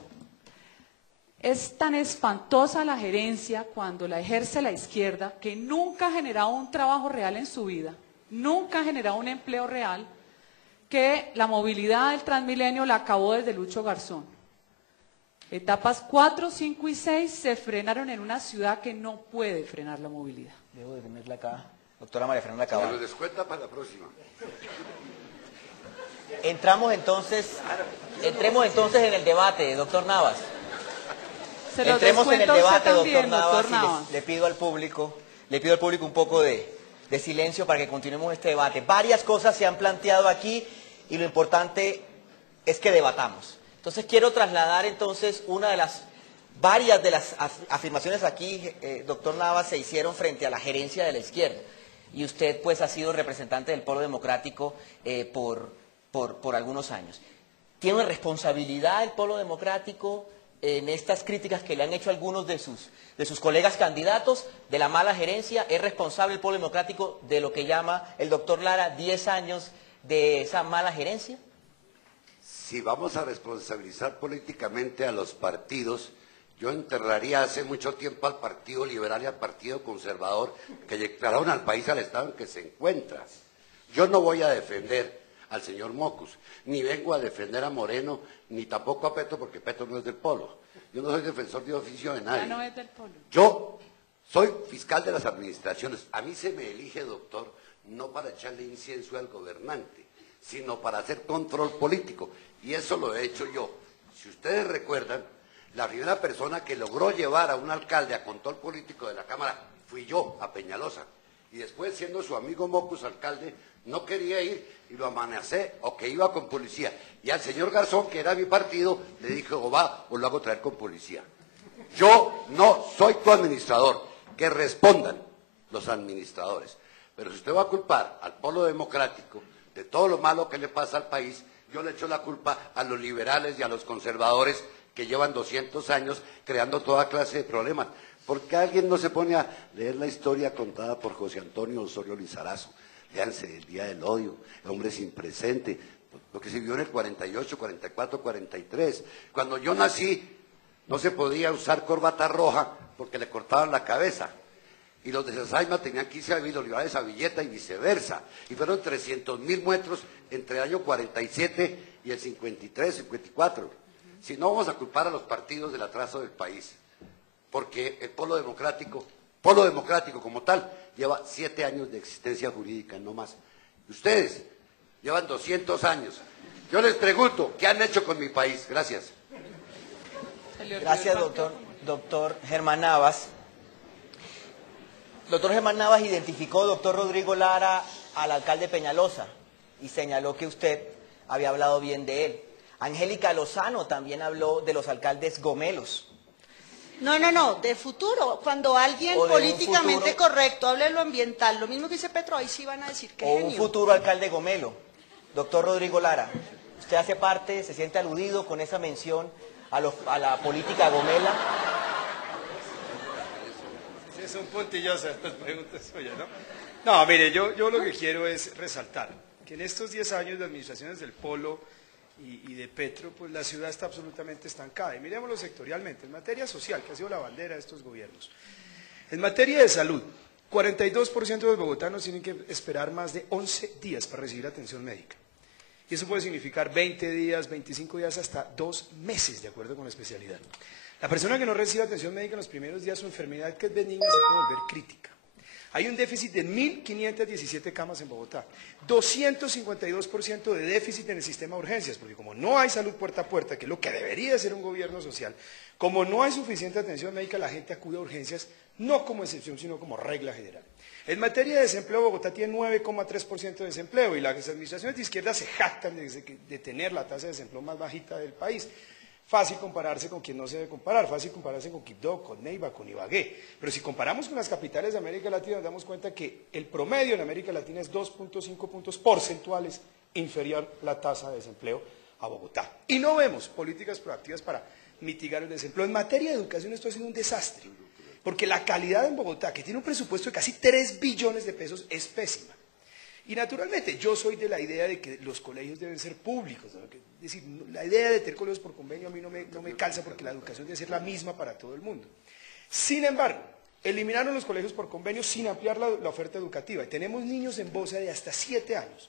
Es tan espantosa la gerencia cuando la ejerce la izquierda, que nunca ha generado un trabajo real en su vida, nunca ha generado un empleo real, que la movilidad del Transmilenio la acabó desde Lucho Garzón. Etapas 4, 5 y 6 se frenaron en una ciudad que no puede frenar la movilidad. Debo de tenerla acá. Doctora María Fernanda Cabal. Se lo descuenta para la próxima. Entremos entonces en el debate, doctor Navas. Entremos en el debate, doctor Navas, y le pido al público un poco de silencio para que continuemos este debate. Varias cosas se han planteado aquí y lo importante es que debatamos. Entonces quiero trasladar entonces varias de las afirmaciones aquí, doctor Navas, se hicieron frente a la gerencia de la izquierda. Y usted pues ha sido representante del Polo Democrático por algunos años. ¿Tiene una responsabilidad el Polo Democrático en estas críticas que le han hecho algunos de sus colegas candidatos de la mala gerencia? ¿Es responsable el Polo Democrático de lo que llama el doctor Lara 10 años de esa mala gerencia? Si vamos a responsabilizar políticamente a los partidos, yo enterraría hace mucho tiempo al Partido Liberal y al Partido Conservador, que llegaron al país, al estado en que se encuentra. Yo no voy a defender al señor Mocus, ni vengo a defender a Moreno, ni tampoco a Petro, porque Petro no es del Polo. Yo no soy defensor de oficio de nadie. Ya no es del Polo. Yo soy fiscal de las administraciones. A mí se me elige, doctor, no para echarle incienso al gobernante, sino para hacer control político. Y eso lo he hecho yo. Si ustedes recuerdan, la primera persona que logró llevar a un alcalde a control político de la Cámara fui yo, a Peñalosa. Y después, siendo su amigo Mocus alcalde, no quería ir y lo amenacé o que iba con policía. Y al señor Garzón, que era mi partido, le dije, o va o lo hago traer con policía. Yo no soy tu administrador, que respondan los administradores. Pero si usted va a culpar al Polo Democrático de todo lo malo que le pasa al país, yo le echo la culpa a los liberales y a los conservadores que llevan 200 años creando toda clase de problemas. ¿Por qué alguien no se pone a leer la historia contada por José Antonio Osorio Lizarazo? Léanse El Día del Odio, El Hombre Sin Presente, lo que se vio en el 48, 44, 43. Cuando yo nací, no se podía usar corbata roja porque le cortaban la cabeza. Y los de Sasaima tenían que irse a Villa Olivares a Villeta y viceversa. Y fueron 300.000 muertos entre el año 47 y el 53, 54. Si no, vamos a culpar a los partidos del atraso del país. Porque el Polo Democrático como tal, lleva 7 años de existencia jurídica, no más. Ustedes llevan 200 años. Yo les pregunto, ¿qué han hecho con mi país? Gracias. Gracias, doctor Germán Navas. Doctor Germán Navas identificó, doctor Rodrigo Lara, al alcalde Peñalosa y señaló que usted había hablado bien de él. Angélica Lozano también habló de los alcaldes gomelos. No, de futuro. Cuando alguien O de un políticamente futuro. correcto hable de lo ambiental, lo mismo que dice Petro, ahí sí van a decir que O un genio. futuro alcalde Gomelo. Doctor Rodrigo Lara, ¿usted hace parte, se siente aludido con esa mención a la política gomela? Sí, son puntillosas las preguntas suyas, ¿no? No, mire, yo lo que quiero es resaltar que en estos 10 años de administraciones del Polo y de Petro, pues la ciudad está absolutamente estancada. Y miremoslo sectorialmente, en materia social, que ha sido la bandera de estos gobiernos. En materia de salud, 42% de los bogotanos tienen que esperar más de 11 días para recibir atención médica. Y eso puede significar 20 días, 25 días, hasta 2 meses, de acuerdo con la especialidad. La persona que no recibe atención médica en los primeros días, su enfermedad que es benigna se puede volver crítica. Hay un déficit de 1.517 camas en Bogotá, 252% de déficit en el sistema de urgencias, porque como no hay salud puerta a puerta, que es lo que debería ser un gobierno social, como no hay suficiente atención médica, la gente acude a urgencias, no como excepción, sino como regla general. En materia de desempleo, Bogotá tiene 9,3% de desempleo y las administraciones de izquierda se jactan de tener la tasa de desempleo más bajita del país. Fácil compararse con quien no se debe comparar, fácil compararse con Quibdó, con Neiva, con Ibagué. Pero si comparamos con las capitales de América Latina, nos damos cuenta que el promedio en América Latina es 2,5 puntos porcentuales inferior la tasa de desempleo a Bogotá. Y no vemos políticas proactivas para mitigar el desempleo. En materia de educación esto ha sido un desastre, porque la calidad en Bogotá, que tiene un presupuesto de casi 3 billones de pesos, es pésima. Y naturalmente yo soy de la idea de que los colegios deben ser públicos, ¿no? Es decir, la idea de tener colegios por convenio a mí no me calza porque la educación debe ser la misma para todo el mundo. Sin embargo, eliminaron los colegios por convenio sin ampliar la oferta educativa y tenemos niños en Bosa de hasta 7 años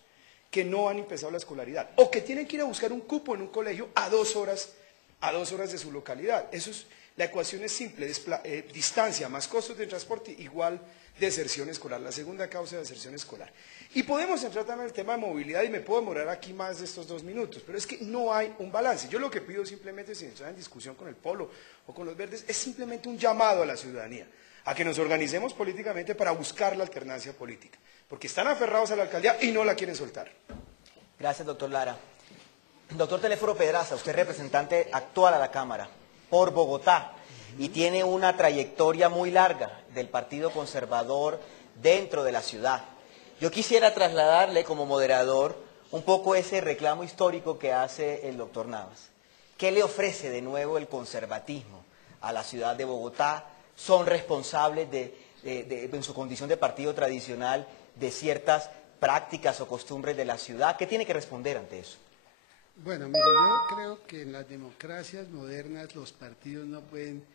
que no han empezado la escolaridad o que tienen que ir a buscar un cupo en un colegio a 2 horas de su localidad. La ecuación es simple, distancia más costos de transporte igual deserción escolar, la segunda causa de deserción escolar. Y podemos entrar también en el tema de movilidad y me puedo demorar aquí más de estos 2 minutos, pero es que no hay un balance. Yo lo que pido simplemente, sin entrar en discusión con el Polo o con los verdes, es simplemente un llamado a la ciudadanía, a que nos organicemos políticamente para buscar la alternancia política, porque están aferrados a la alcaldía y no la quieren soltar. Gracias, doctor Lara. Doctor Telésforo Pedraza, usted es representante actual a la Cámara por Bogotá y tiene una trayectoria muy larga del Partido Conservador dentro de la ciudad. Yo quisiera trasladarle como moderador un poco ese reclamo histórico que hace el doctor Navas. ¿Qué le ofrece de nuevo el conservatismo a la ciudad de Bogotá? ¿Son responsables en su condición de partido tradicional de ciertas prácticas o costumbres de la ciudad? ¿Qué tiene que responder ante eso? Bueno, mire, yo creo que en las democracias modernas los partidos no pueden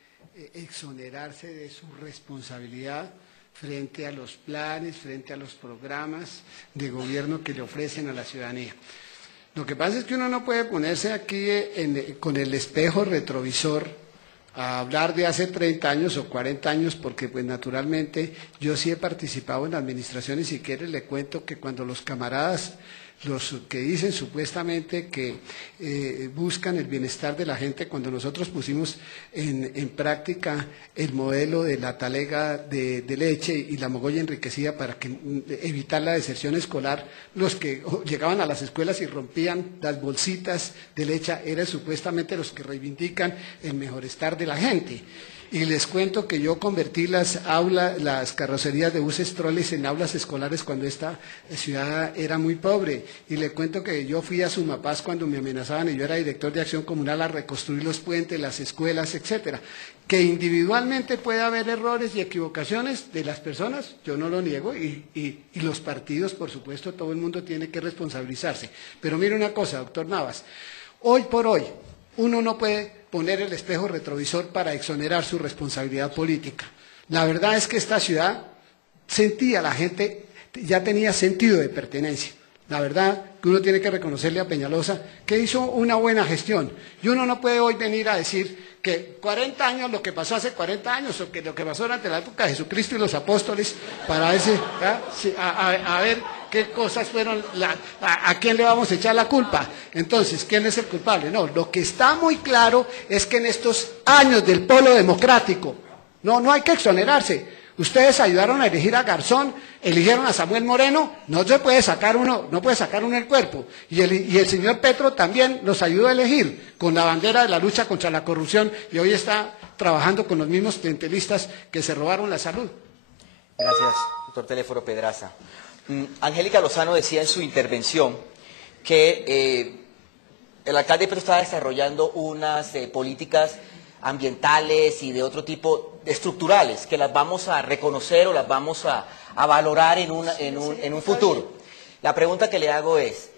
exonerarse de su responsabilidad frente a los planes, frente a los programas de gobierno que le ofrecen a la ciudadanía. Lo que pasa es que uno no puede ponerse aquí con el espejo retrovisor a hablar de hace 30 años o 40 años, porque pues naturalmente yo sí he participado en administraciones y si quiere le cuento que cuando los camaradas, los que dicen supuestamente que buscan el bienestar de la gente, cuando nosotros pusimos en práctica el modelo de la talega de leche y la mogolla enriquecida para evitar la deserción escolar, los que llegaban a las escuelas y rompían las bolsitas de leche eran supuestamente los que reivindican el mejorestar de la gente. Y les cuento que yo convertí las carrocerías de buses troles en aulas escolares cuando esta ciudad era muy pobre. Y le cuento que yo fui a Sumapaz cuando me amenazaban y yo era director de acción comunal a reconstruir los puentes, las escuelas, etcétera. Que individualmente puede haber errores y equivocaciones de las personas, yo no lo niego, y los partidos, por supuesto, todo el mundo tiene que responsabilizarse. Pero mire una cosa, doctor Navas, hoy por hoy uno no puede poner el espejo retrovisor para exonerar su responsabilidad política. La verdad es que esta ciudad la gente ya tenía sentido de pertenencia. La verdad que uno tiene que reconocerle a Peñalosa que hizo una buena gestión. Y uno no puede hoy venir a decir que 40 años, lo que pasó hace 40 años, o que lo que pasó durante la época de Jesucristo y los apóstoles, para a ver qué cosas fueron, a quién le vamos a echar la culpa. Entonces, ¿quién es el culpable? No, lo que está muy claro es que en estos años del polo democrático, no hay que exonerarse. Ustedes ayudaron a elegir a Garzón, eligieron a Samuel Moreno, no puede sacar uno el cuerpo. Y el señor Petro también los ayudó a elegir con la bandera de la lucha contra la corrupción y hoy está trabajando con los mismos clientelistas que se robaron la salud. Gracias, doctor Telésforo Pedraza. Angélica Lozano decía en su intervención que el alcalde Petro estaba desarrollando unas políticas ambientales y de otro tipo estructurales que las vamos a reconocer o las vamos a valorar en un futuro. La pregunta que le hago ¿es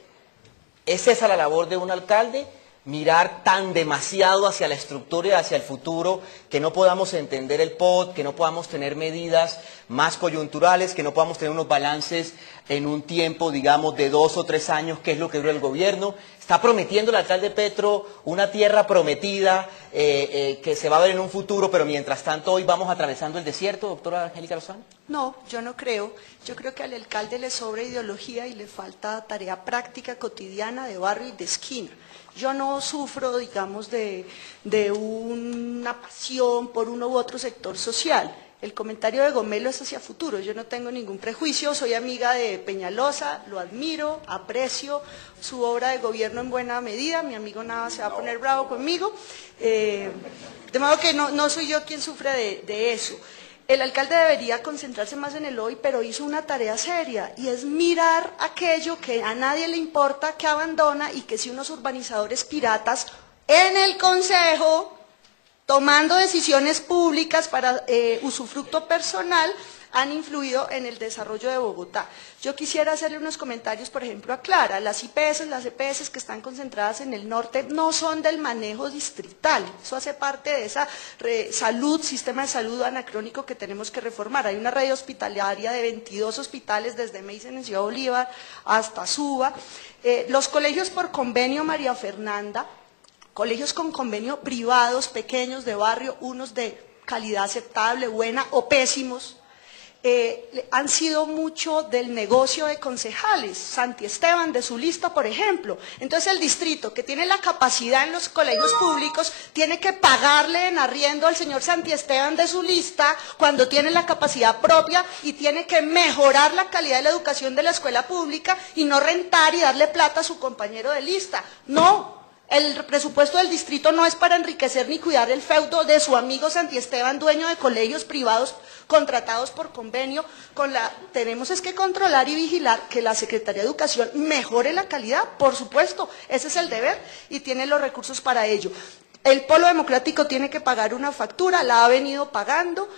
esa la labor de un alcalde? Mirar tan demasiado hacia la estructura y hacia el futuro que no podamos entender el POT, que no podamos tener medidas más coyunturales, que no podamos tener unos balances en un tiempo, digamos, de 2 o 3 años, que es lo que dura el gobierno. ¿Está prometiendo el alcalde Petro una tierra prometida que se va a ver en un futuro, pero mientras tanto hoy vamos atravesando el desierto, doctora Angélica Lozano? No, yo no creo. Yo creo que al alcalde le sobra ideología y le falta tarea práctica cotidiana de barrio y de esquina. Yo no sufro, digamos, de una pasión por uno u otro sector social. El comentario de Gomelo es hacia futuro. Yo no tengo ningún prejuicio, soy amiga de Peñalosa, lo admiro, aprecio su obra de gobierno en buena medida. Mi amigo Nava se va a poner bravo conmigo. De modo que no soy yo quien sufre de eso. El alcalde debería concentrarse más en el hoy, pero hizo una tarea seria, y es mirar aquello que a nadie le importa, que abandona, y que si unos urbanizadores piratas en el Consejo, tomando decisiones públicas para usufructo personal, han influido en el desarrollo de Bogotá. Yo quisiera hacerle unos comentarios, por ejemplo, a Clara. Las IPS, las EPS que están concentradas en el norte no son del manejo distrital. Eso hace parte de esa sistema de salud anacrónico que tenemos que reformar. Hay una red hospitalaria de 22 hospitales desde Meisen en Ciudad Bolívar hasta Suba. Los colegios por convenio, María Fernanda, colegios con convenio privados, pequeños, de barrio, unos de calidad aceptable, buena o pésimos, han sido mucho del negocio de concejales. Santi Esteban de su lista, por ejemplo. Entonces el distrito que tiene la capacidad en los colegios públicos tiene que pagarle en arriendo al señor Santi Esteban de su lista cuando tiene la capacidad propia, y tiene que mejorar la calidad de la educación de la escuela pública y no rentar y darle plata a su compañero de lista. No. El presupuesto del distrito no es para enriquecer ni cuidar el feudo de su amigo Santi Esteban, dueño de colegios privados contratados por convenio. Tenemos es que controlar y vigilar que la Secretaría de Educación mejore la calidad, por supuesto, ese es el deber, y tiene los recursos para ello. El Polo Democrático tiene que pagar una factura, la ha venido pagando,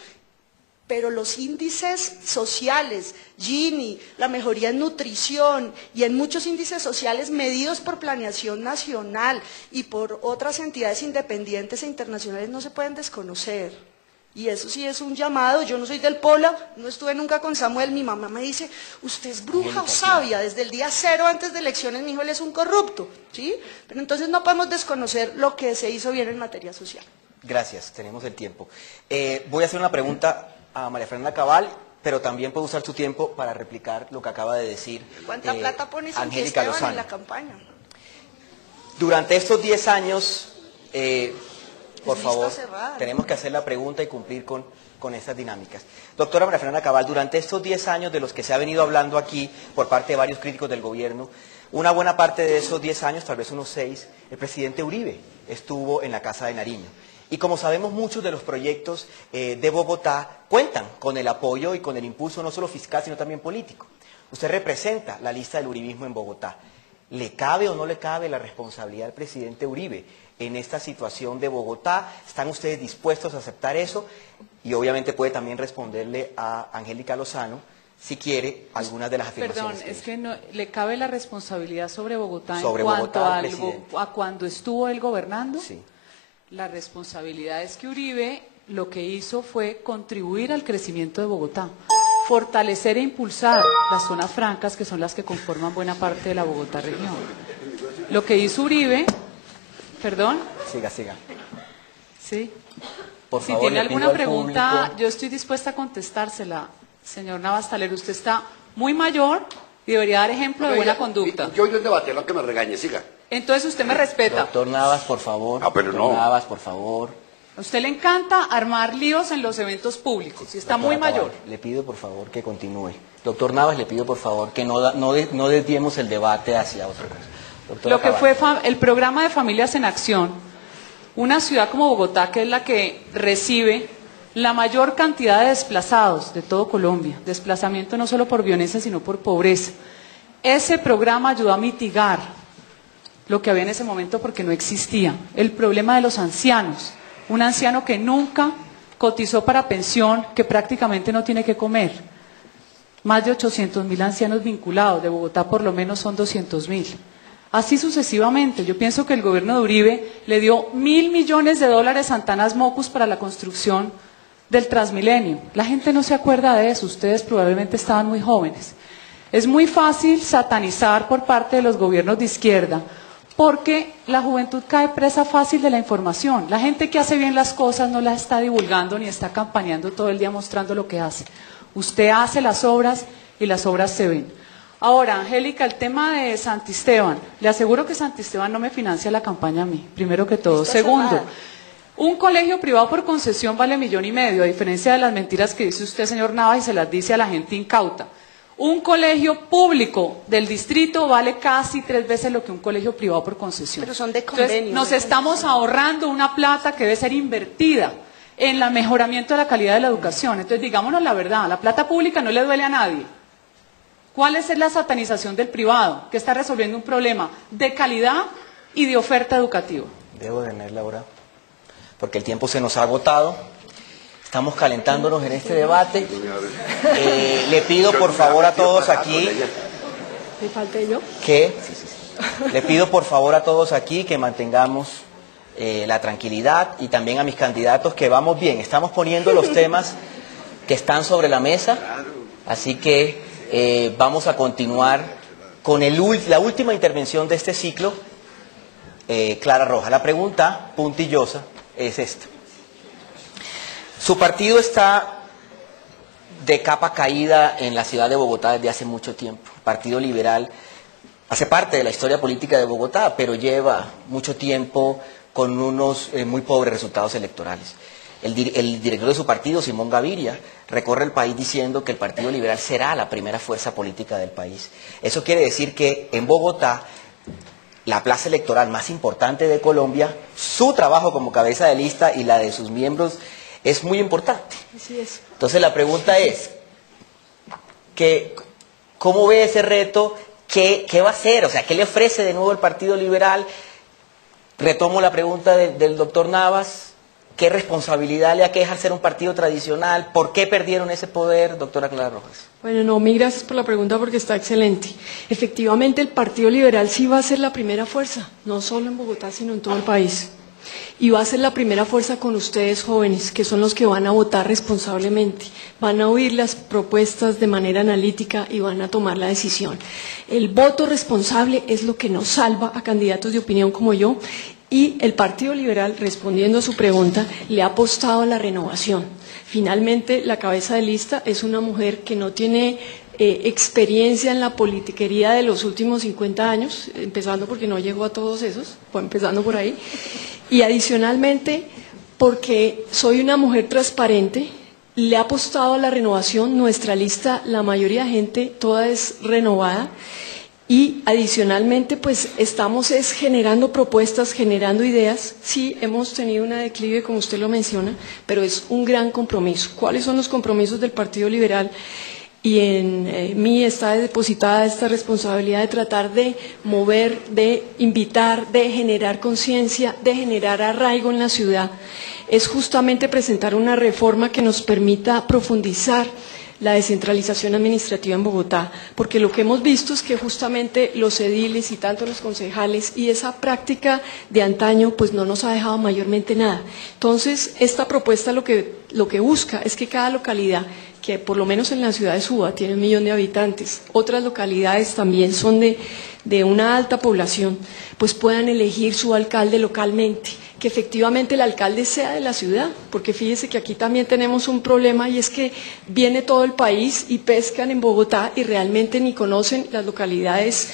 pero los índices sociales, Gini, la mejoría en nutrición y en muchos índices sociales medidos por Planeación Nacional y por otras entidades independientes e internacionales no se pueden desconocer. Y eso sí es un llamado. Yo no soy del Polo, no estuve nunca con Samuel. Mi mamá me dice, ¿usted es bruja o sabia? Desde el día 0 antes de elecciones mi hijo él es un corrupto, ¿sí? Pero entonces no podemos desconocer lo que se hizo bien en materia social. Gracias, tenemos el tiempo. Voy a hacer una pregunta a María Fernanda Cabal, pero también puedo usar su tiempo para replicar lo que acaba de decir ¿Cuánta plata pone Santi Angélica Esteban Lozano en la campaña? Durante estos 10 años, por favor, cerrada, tenemos que hacer la pregunta y cumplir con estas dinámicas. Doctora María Fernanda Cabal, durante estos 10 años de los que se ha venido hablando aquí por parte de varios críticos del gobierno, una buena parte de esos 10 años, tal vez unos 6, el presidente Uribe estuvo en la Casa de Nariño. Y como sabemos, muchos de los proyectos de Bogotá cuentan con el apoyo y con el impulso no solo fiscal, sino también político. Usted representa la lista del uribismo en Bogotá. ¿Le cabe o no le cabe la responsabilidad al presidente Uribe en esta situación de Bogotá? ¿Están ustedes dispuestos a aceptar eso? Y obviamente puede también responderle a Angélica Lozano, si quiere, algunas de las afirmaciones. Perdón, es que no, le cabe la responsabilidad sobre Bogotá sobre en cuanto Bogotá, a cuando estuvo él gobernando. Sí. La responsabilidad es que Uribe lo que hizo fue contribuir al crecimiento de Bogotá, fortalecer e impulsar las zonas francas, que son las que conforman buena parte de la Bogotá región. Lo que hizo Uribe, perdón. Siga, siga. Sí. Por Si favor, tiene le pido alguna al pregunta, público. yo estoy dispuesta a contestársela. Señor Navastalero, usted está muy mayor y debería dar ejemplo de buena conducta. Yo el debate, no que me regañe, siga. Entonces usted me respeta. Doctor Navas, por favor. Ah, pero Doctor no. Navas, por favor. A usted le encanta armar líos en los eventos públicos y está muy Doctora mayor. Cabal, le pido por favor que continúe. Doctor Navas, le pido por favor que no desviemos el debate hacia otra cosa. Doctora Lo que Cabal. fue el programa de Familias en Acción Una ciudad como Bogotá, que es la que recibe la mayor cantidad de desplazados de todo Colombia, desplazamiento no solo por violencia, sino por pobreza. Ese programa ayudó a mitigar lo que había en ese momento porque no existía. El problema de los ancianos, un anciano que nunca cotizó para pensión, que prácticamente no tiene que comer. Más de 800.000 ancianos vinculados, de Bogotá por lo menos son 200.000. Así sucesivamente. Yo pienso que el gobierno de Uribe le dio $1.000 millones a Santanas Mocus para la construcción del Transmilenio. La gente no se acuerda de eso, ustedes probablemente estaban muy jóvenes. Es muy fácil satanizar por parte de los gobiernos de izquierda, porque la juventud cae presa fácil de la información. La gente que hace bien las cosas no las está divulgando ni está campañando todo el día mostrando lo que hace. Usted hace las obras y las obras se ven. Ahora, Angélica, el tema de Santisteban. Le aseguro que Santisteban no me financia la campaña a mí, primero que todo. Segundo, un colegio privado por concesión vale $1,5 millones, a diferencia de las mentiras que dice usted, señor Navas, y se las dice a la gente incauta. Un colegio público del distrito vale casi 3 veces lo que un colegio privado por concesión. Pero son de convenio. Entonces, nos estamos ahorrando una plata que debe ser invertida en el mejoramiento de la calidad de la educación. Entonces, digámonos la verdad, la plata pública no le duele a nadie. ¿Cuál es la satanización del privado? Que está resolviendo un problema de calidad y de oferta educativa. Debo tener, Laura, porque el tiempo se nos ha agotado. Estamos calentándonos en este debate. Le pido por favor a todos aquí ¿Me falté yo? le pido por favor a todos aquí que mantengamos la tranquilidad, y también a mis candidatos que vamos bien. Estamos poniendo los temas que están sobre la mesa, así que vamos a continuar con la última intervención de este ciclo. Clara Rojas, la pregunta puntillosa es esta. Su partido está de capa caída en la ciudad de Bogotá desde hace mucho tiempo. El Partido Liberal hace parte de la historia política de Bogotá, pero lleva mucho tiempo con unos muy pobres resultados electorales. El director de su partido, Simón Gaviria, recorre el país diciendo que el Partido Liberal será la primera fuerza política del país. Eso quiere decir que en Bogotá, la plaza electoral más importante de Colombia, su trabajo como cabeza de lista y la de sus miembros es muy importante. Así es. Entonces la pregunta es, ¿cómo ve ese reto? ¿Qué va a hacer? O sea, ¿qué le ofrece de nuevo el Partido Liberal? Retomo la pregunta del doctor Navas. ¿Qué responsabilidad le aqueja al ser un partido tradicional? ¿Por qué perdieron ese poder, doctora Clara Rojas? Bueno, no, mil gracias por la pregunta porque está excelente. Efectivamente, el Partido Liberal sí va a ser la primera fuerza, no solo en Bogotá, sino en todo el país. Y va a ser la primera fuerza con ustedes jóvenes, que son los que van a votar responsablemente, van a oír las propuestas de manera analítica y van a tomar la decisión. El voto responsable es lo que nos salva a candidatos de opinión como yo, y el Partido Liberal, respondiendo a su pregunta, le ha apostado a la renovación. Finalmente, la cabeza de lista es una mujer que no tiene experiencia en la politiquería de los últimos 50 años, empezando porque no llegó a todos esos, empezando por ahí, y adicionalmente porque soy una mujer transparente, le ha apostado a la renovación. Nuestra lista, la mayoría de gente, toda es renovada, y adicionalmente pues estamos generando propuestas, generando ideas. Sí, hemos tenido una declive, como usted lo menciona, pero es un gran compromiso. ¿Cuáles son los compromisos del Partido Liberal? Y en mí está depositada esta responsabilidad de tratar de mover, de invitar, de generar conciencia, de generar arraigo en la ciudad. Es justamente presentar una reforma que nos permita profundizar la descentralización administrativa en Bogotá, porque lo que hemos visto es que justamente los ediles y tanto los concejales y esa práctica de antaño pues no nos ha dejado mayormente nada. Entonces, esta propuesta lo que busca es que cada localidad, que por lo menos en la ciudad de Suba tiene 1 millón de habitantes, otras localidades también son de una alta población, pues puedan elegir su alcalde localmente, que efectivamente el alcalde sea de la ciudad, porque fíjese que aquí también tenemos un problema, y es que viene todo el país y pescan en Bogotá y realmente ni conocen las localidades,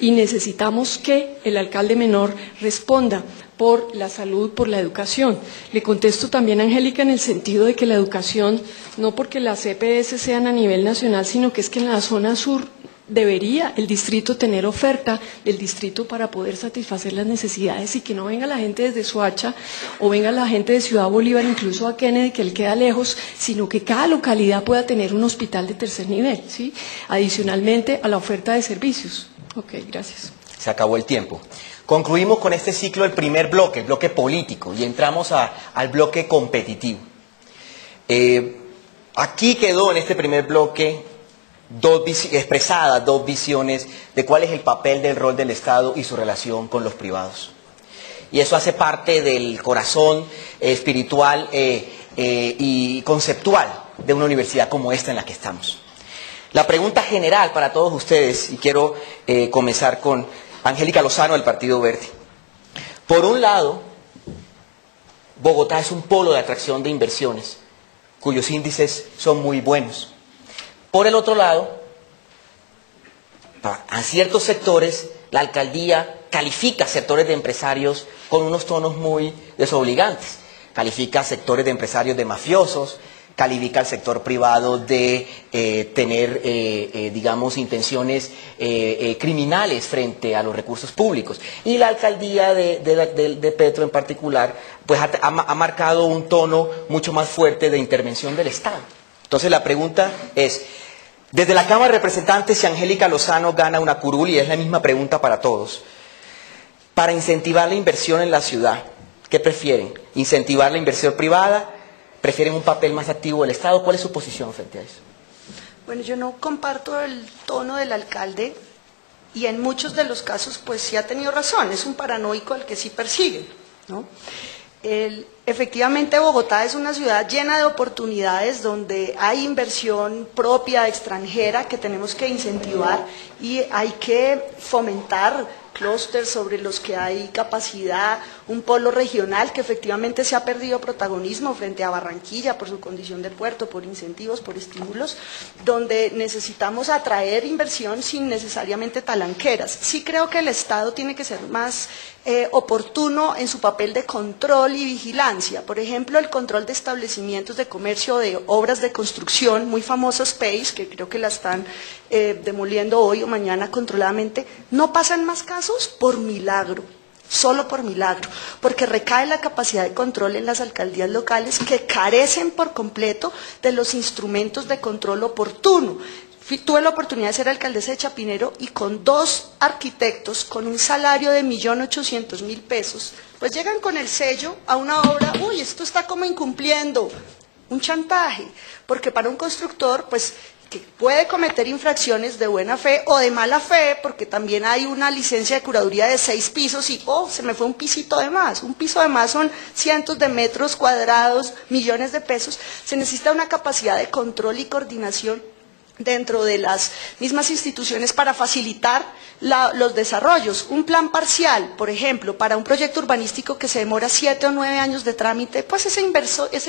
y necesitamos que el alcalde menor responda por la salud, por la educación. Le contesto también a Angélica en el sentido de que la educación, no porque las EPS sean a nivel nacional, sino que es que en la zona sur debería el distrito tener oferta del distrito para poder satisfacer las necesidades y que no venga la gente desde Soacha o venga la gente de Ciudad Bolívar, incluso a Kennedy, que él queda lejos, sino que cada localidad pueda tener un hospital de tercer nivel, ¿sí? Adicionalmente a la oferta de servicios. Ok, gracias. Se acabó el tiempo. Concluimos con este ciclo el primer bloque, el bloque político, y entramos al bloque competitivo. Aquí quedó en este primer bloque expresadas dos visiones de cuál es el papel del rol del Estado y su relación con los privados. Y eso hace parte del corazón espiritual y conceptual de una universidad como esta en la que estamos. La pregunta general para todos ustedes, y quiero comenzar con Angélica Lozano del Partido Verde. Por un lado, Bogotá es un polo de atracción de inversiones, cuyos índices son muy buenos. Por el otro lado, a ciertos sectores, la alcaldía califica sectores de empresarios con unos tonos muy desobligantes. Califica sectores de empresarios de mafiosos, califica al sector privado de tener, digamos, intenciones criminales frente a los recursos públicos. Y la alcaldía de Petro en particular, pues ha marcado un tono mucho más fuerte de intervención del Estado. Entonces la pregunta es, desde la Cámara de Representantes, si Angélica Lozano gana una curul, y es la misma pregunta para todos, para incentivar la inversión en la ciudad, ¿qué prefieren? ¿Incentivar la inversión privada? ¿Prefieren un papel más activo del Estado? ¿Cuál es su posición frente a eso? Bueno, yo no comparto el tono del alcalde y en muchos de los casos pues sí ha tenido razón, es un paranoico al que sí persiguen, ¿no? Efectivamente, Bogotá es una ciudad llena de oportunidades donde hay inversión propia, extranjera, que tenemos que incentivar y hay que fomentar clústeres sobre los que hay capacidad, un polo regional que efectivamente se ha perdido protagonismo frente a Barranquilla por su condición de puerto, por incentivos, por estímulos, donde necesitamos atraer inversión sin necesariamente talanqueras. Sí creo que el Estado tiene que ser más oportuno en su papel de control y vigilancia. Por ejemplo, el control de establecimientos de comercio, de obras de construcción, muy famosa Space, que creo que la están demoliendo hoy o mañana controladamente, no pasan más casos por milagro, solo por milagro, porque recae la capacidad de control en las alcaldías locales que carecen por completo de los instrumentos de control oportuno. Tuve la oportunidad de ser alcaldesa de Chapinero y con 2 arquitectos con un salario de 1.800.000 pesos, pues llegan con el sello a una obra, uy, esto está como incumpliendo, un chantaje, porque para un constructor, pues, que puede cometer infracciones de buena fe o de mala fe, porque también hay una licencia de curaduría de 6 pisos y, oh, se me fue un pisito de más. Un piso de más son cientos de metros cuadrados, millones de pesos. Se necesita una capacidad de control y coordinación dentro de las mismas instituciones para facilitar los desarrollos. Un plan parcial, por ejemplo, para un proyecto urbanístico que se demora 7 o 9 años de trámite, pues ese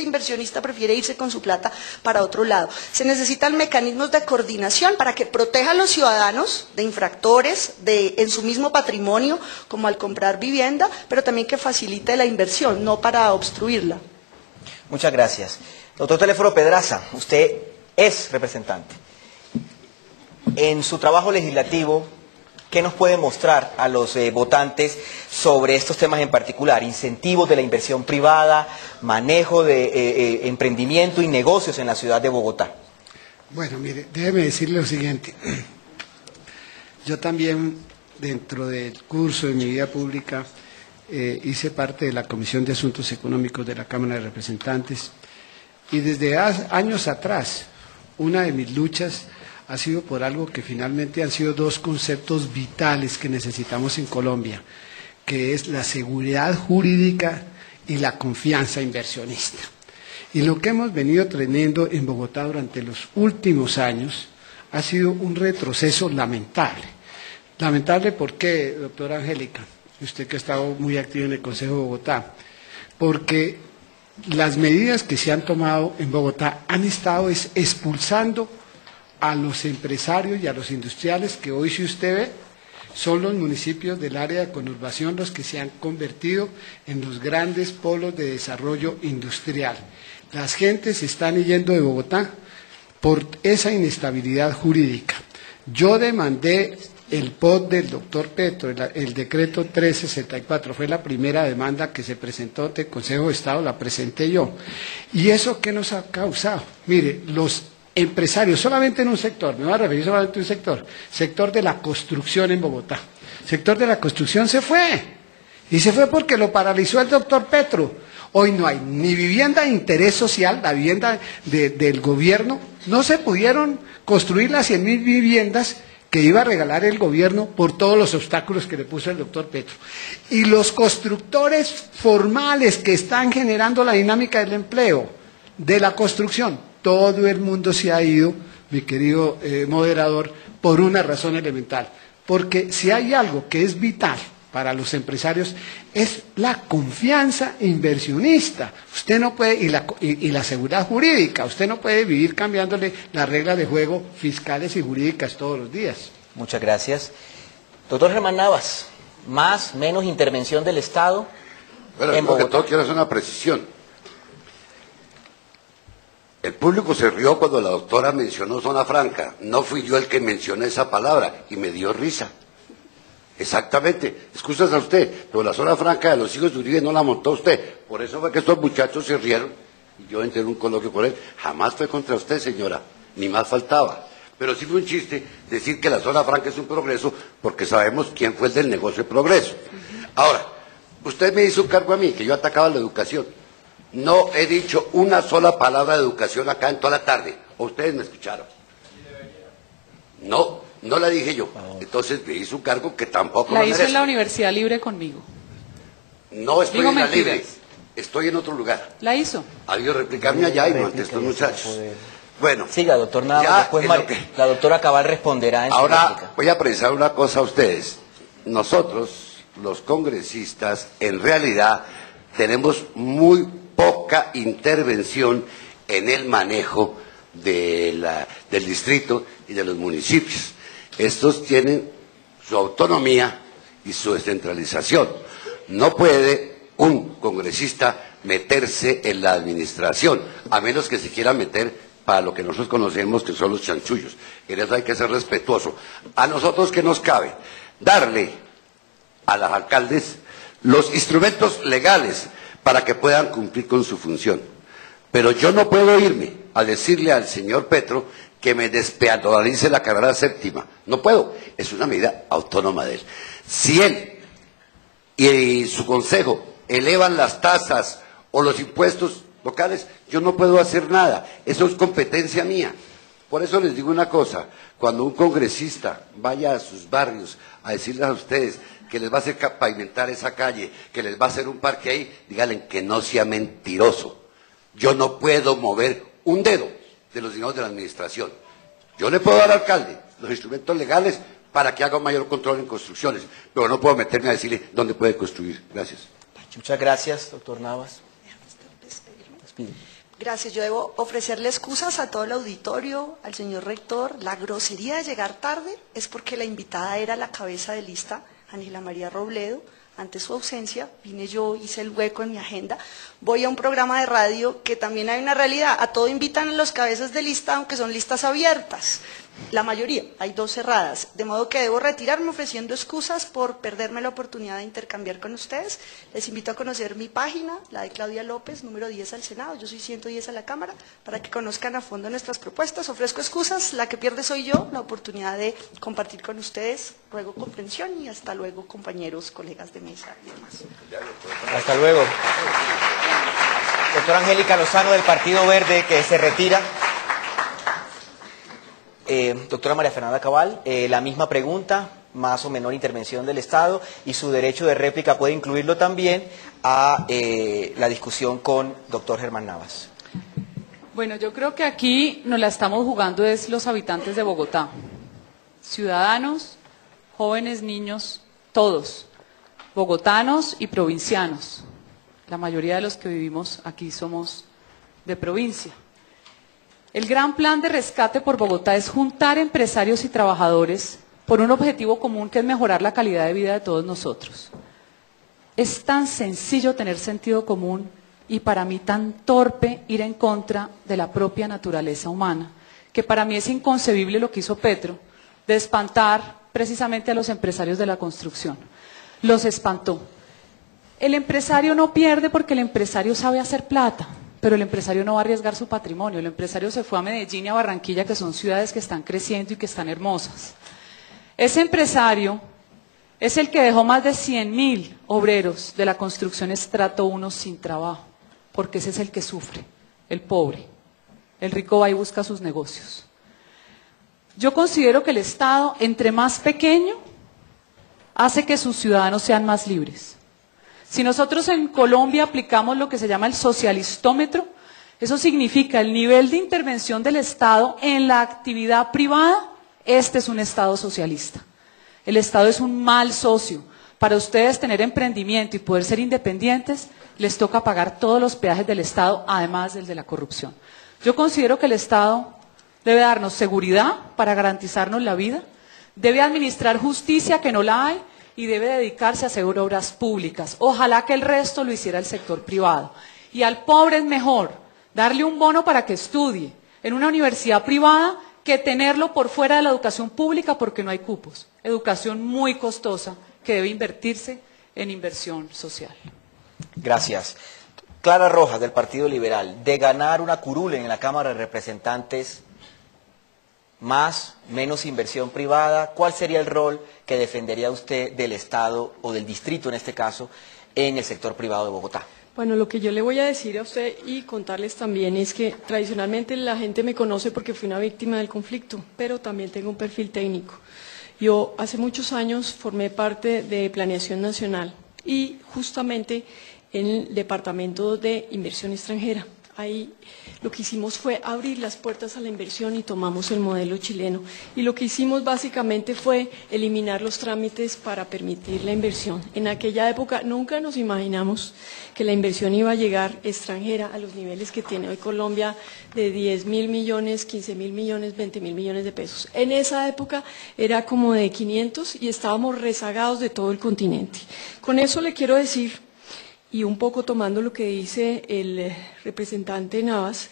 inversionista prefiere irse con su plata para otro lado. Se necesitan mecanismos de coordinación para que proteja a los ciudadanos de infractores en su mismo patrimonio, como al comprar vivienda, pero también que facilite la inversión, no para obstruirla. Muchas gracias. Doctor Teléfono Pedraza, usted es representante. En su trabajo legislativo, ¿qué nos puede mostrar a los votantes sobre estos temas en particular? Incentivos de la inversión privada, manejo de emprendimiento y negocios en la ciudad de Bogotá. Bueno, mire, déjeme decirle lo siguiente. Yo también, dentro del curso de mi vida pública, hice parte de la Comisión de Asuntos Económicos de la Cámara de Representantes y desde años atrás, una de mis luchas ha sido por algo que finalmente han sido 2 conceptos vitales que necesitamos en Colombia, que es la seguridad jurídica y la confianza inversionista. Y lo que hemos venido teniendo en Bogotá durante los últimos años ha sido un retroceso lamentable. Lamentable, ¿por qué, doctora Angélica? Usted que ha estado muy activo en el Consejo de Bogotá. Porque las medidas que se han tomado en Bogotá han estado expulsando a los empresarios y a los industriales que hoy, si usted ve, son los municipios del área de conurbación los que se han convertido en los grandes polos de desarrollo industrial. Las gentes se están yendo de Bogotá por esa inestabilidad jurídica. Yo demandé el POT del doctor Petro, el decreto 364, fue la primera demanda que se presentó ante el Consejo de Estado, la presenté yo. ¿Y eso qué nos ha causado? Mire, los empresarios, solamente en un sector, me voy a referir solamente a un sector de la construcción en Bogotá. El sector de la construcción se fue, y se fue porque lo paralizó el doctor Petro. Hoy no hay ni vivienda de interés social, la vivienda del gobierno, no se pudieron construir las 100.000 viviendas que iba a regalar el gobierno por todos los obstáculos que le puso el doctor Petro. Y los constructores formales que están generando la dinámica del empleo, de la construcción, todo el mundo se ha ido, mi querido moderador, por una razón elemental. Porque si hay algo que es vital para los empresarios es la confianza inversionista. Usted no puede, y la seguridad jurídica, usted no puede vivir cambiándole las reglas de juego fiscales y jurídicas todos los días. Muchas gracias. Doctor Germán Navas, menos intervención del Estado. Bueno, lo que todo quiero es una precisión. El público se rió cuando la doctora mencionó zona franca. No fui yo el que mencioné esa palabra y me dio risa. Exactamente, excusas a usted, pero la zona franca de los hijos de Uribe no la montó usted, por eso fue que estos muchachos se rieron y yo entré en un coloquio con él. Jamás fue contra usted, señora, ni más faltaba, pero sí fue un chiste decir que la zona franca es un progreso porque sabemos quién fue el del negocio de progreso. Ahora, usted me hizo un cargo a mí, que yo atacaba la educación. No he dicho una sola palabra de educación acá en toda la tarde, o ustedes me escucharon. No la dije yo. Entonces me hizo un cargo que tampoco la lo hizo merezco. en la Universidad Libre conmigo. No estoy Digo en la mentiras. Libre, estoy en otro lugar. La hizo. Había replicarme allá y no ante estos muchachos. Bueno. Siga, doctor Navas, después la doctora Cabal responderá en su réplica. Ahora voy a precisar una cosa a ustedes. Nosotros, los congresistas, en realidad tenemos muy poca intervención en el manejo del distrito y de los municipios. Estos tienen su autonomía y su descentralización. No puede un congresista meterse en la administración, a menos que se quiera meter para lo que nosotros conocemos que son los chanchullos. En eso hay que ser respetuoso. A nosotros, ¿qué nos cabe? Darle a los alcaldes los instrumentos legales para que puedan cumplir con su función. Pero yo no puedo irme a decirle al señor Petro que me despeatonalice la carrera séptima. No puedo. Es una medida autónoma de él. Si él y su consejo elevan las tasas o los impuestos locales, yo no puedo hacer nada. Eso es competencia mía. Por eso les digo una cosa. Cuando un congresista vaya a sus barrios a decirles a ustedes que les va a hacer pavimentar esa calle, que les va a hacer un parque ahí, díganle que no sea mentiroso. Yo no puedo mover un dedo de los dineros de la administración. Yo le puedo dar al alcalde los instrumentos legales para que haga un mayor control en construcciones, pero no puedo meterme a decirle dónde puede construir. Gracias. Muchas gracias, doctor Navas. Gracias. Yo debo ofrecerle excusas a todo el auditorio, al señor rector. La grosería de llegar tarde es porque la invitada era la cabeza de lista, Ángela María Robledo. Ante su ausencia, vine yo, hice el hueco en mi agenda. Voy a un programa de radio que también hay una realidad. A todo invitan a los cabezas de lista, aunque son listas abiertas. La mayoría, hay 2 cerradas. De modo que debo retirarme ofreciendo excusas por perderme la oportunidad de intercambiar con ustedes. Les invito a conocer mi página, la de Claudia López, número 10 al Senado. Yo soy 110 a la Cámara, para que conozcan a fondo nuestras propuestas. Ofrezco excusas, la que pierde soy yo, la oportunidad de compartir con ustedes. Ruego comprensión y hasta luego, compañeros, colegas de mesa y demás. Hasta luego. Doctora Angélica Lozano del Partido Verde, que se retira. Doctora María Fernanda Cabal, la misma pregunta, más o menor intervención del Estado, y su derecho de réplica puede incluirlo también a la discusión con doctor Germán Navas. Bueno, yo creo que aquí nos la estamos jugando es los habitantes de Bogotá, ciudadanos, jóvenes, niños, todos, bogotanos y provincianos. La mayoría de los que vivimos aquí somos de provincia. El gran plan de rescate por Bogotá es juntar empresarios y trabajadores por un objetivo común que es mejorar la calidad de vida de todos nosotros. Es tan sencillo tener sentido común y para mí tan torpe ir en contra de la propia naturaleza humana, que para mí es inconcebible lo que hizo Petro, de espantar precisamente a los empresarios de la construcción. Los espantó. El empresario no pierde porque el empresario sabe hacer plata, pero el empresario no va a arriesgar su patrimonio. El empresario se fue a Medellín y a Barranquilla, que son ciudades que están creciendo y que están hermosas. Ese empresario es el que dejó más de 100.000 obreros de la construcción estrato 1 sin trabajo, porque ese es el que sufre, el pobre. El rico va y busca sus negocios. Yo considero que el Estado, entre más pequeño, hace que sus ciudadanos sean más libres. Si nosotros en Colombia aplicamos lo que se llama el socialistómetro, eso significa el nivel de intervención del Estado en la actividad privada. Este es un Estado socialista. El Estado es un mal socio. Para ustedes tener emprendimiento y poder ser independientes, les toca pagar todos los peajes del Estado, además del de la corrupción. Yo considero que el Estado debe darnos seguridad para garantizarnos la vida, debe administrar justicia, que no la hay, y debe dedicarse a hacer obras públicas. Ojalá que el resto lo hiciera el sector privado. Y al pobre es mejor darle un bono para que estudie en una universidad privada que tenerlo por fuera de la educación pública porque no hay cupos. Educación muy costosa que debe invertirse en inversión social. Gracias. Clara Rojas, del Partido Liberal, de ganar una curul en la Cámara de Representantes, más, menos inversión privada, ¿cuál sería el rol que defendería usted del Estado o del distrito, en este caso, en el sector privado de Bogotá? Bueno, lo que yo le voy a decir a usted y contarles también es que tradicionalmente la gente me conoce porque fui una víctima del conflicto, pero también tengo un perfil técnico. Yo hace muchos años formé parte de Planeación Nacional y justamente en el Departamento de Inversión Extranjera. Ahí lo que hicimos fue abrir las puertas a la inversión y tomamos el modelo chileno. Y lo que hicimos básicamente fue eliminar los trámites para permitir la inversión. En aquella época nunca nos imaginamos que la inversión iba a llegar extranjera a los niveles que tiene hoy Colombia, de 10.000 millones, 15.000 millones, 20.000 millones de pesos. En esa época era como de 500 y estábamos rezagados de todo el continente. Con eso le quiero decir, y un poco tomando lo que dice el representante Navas,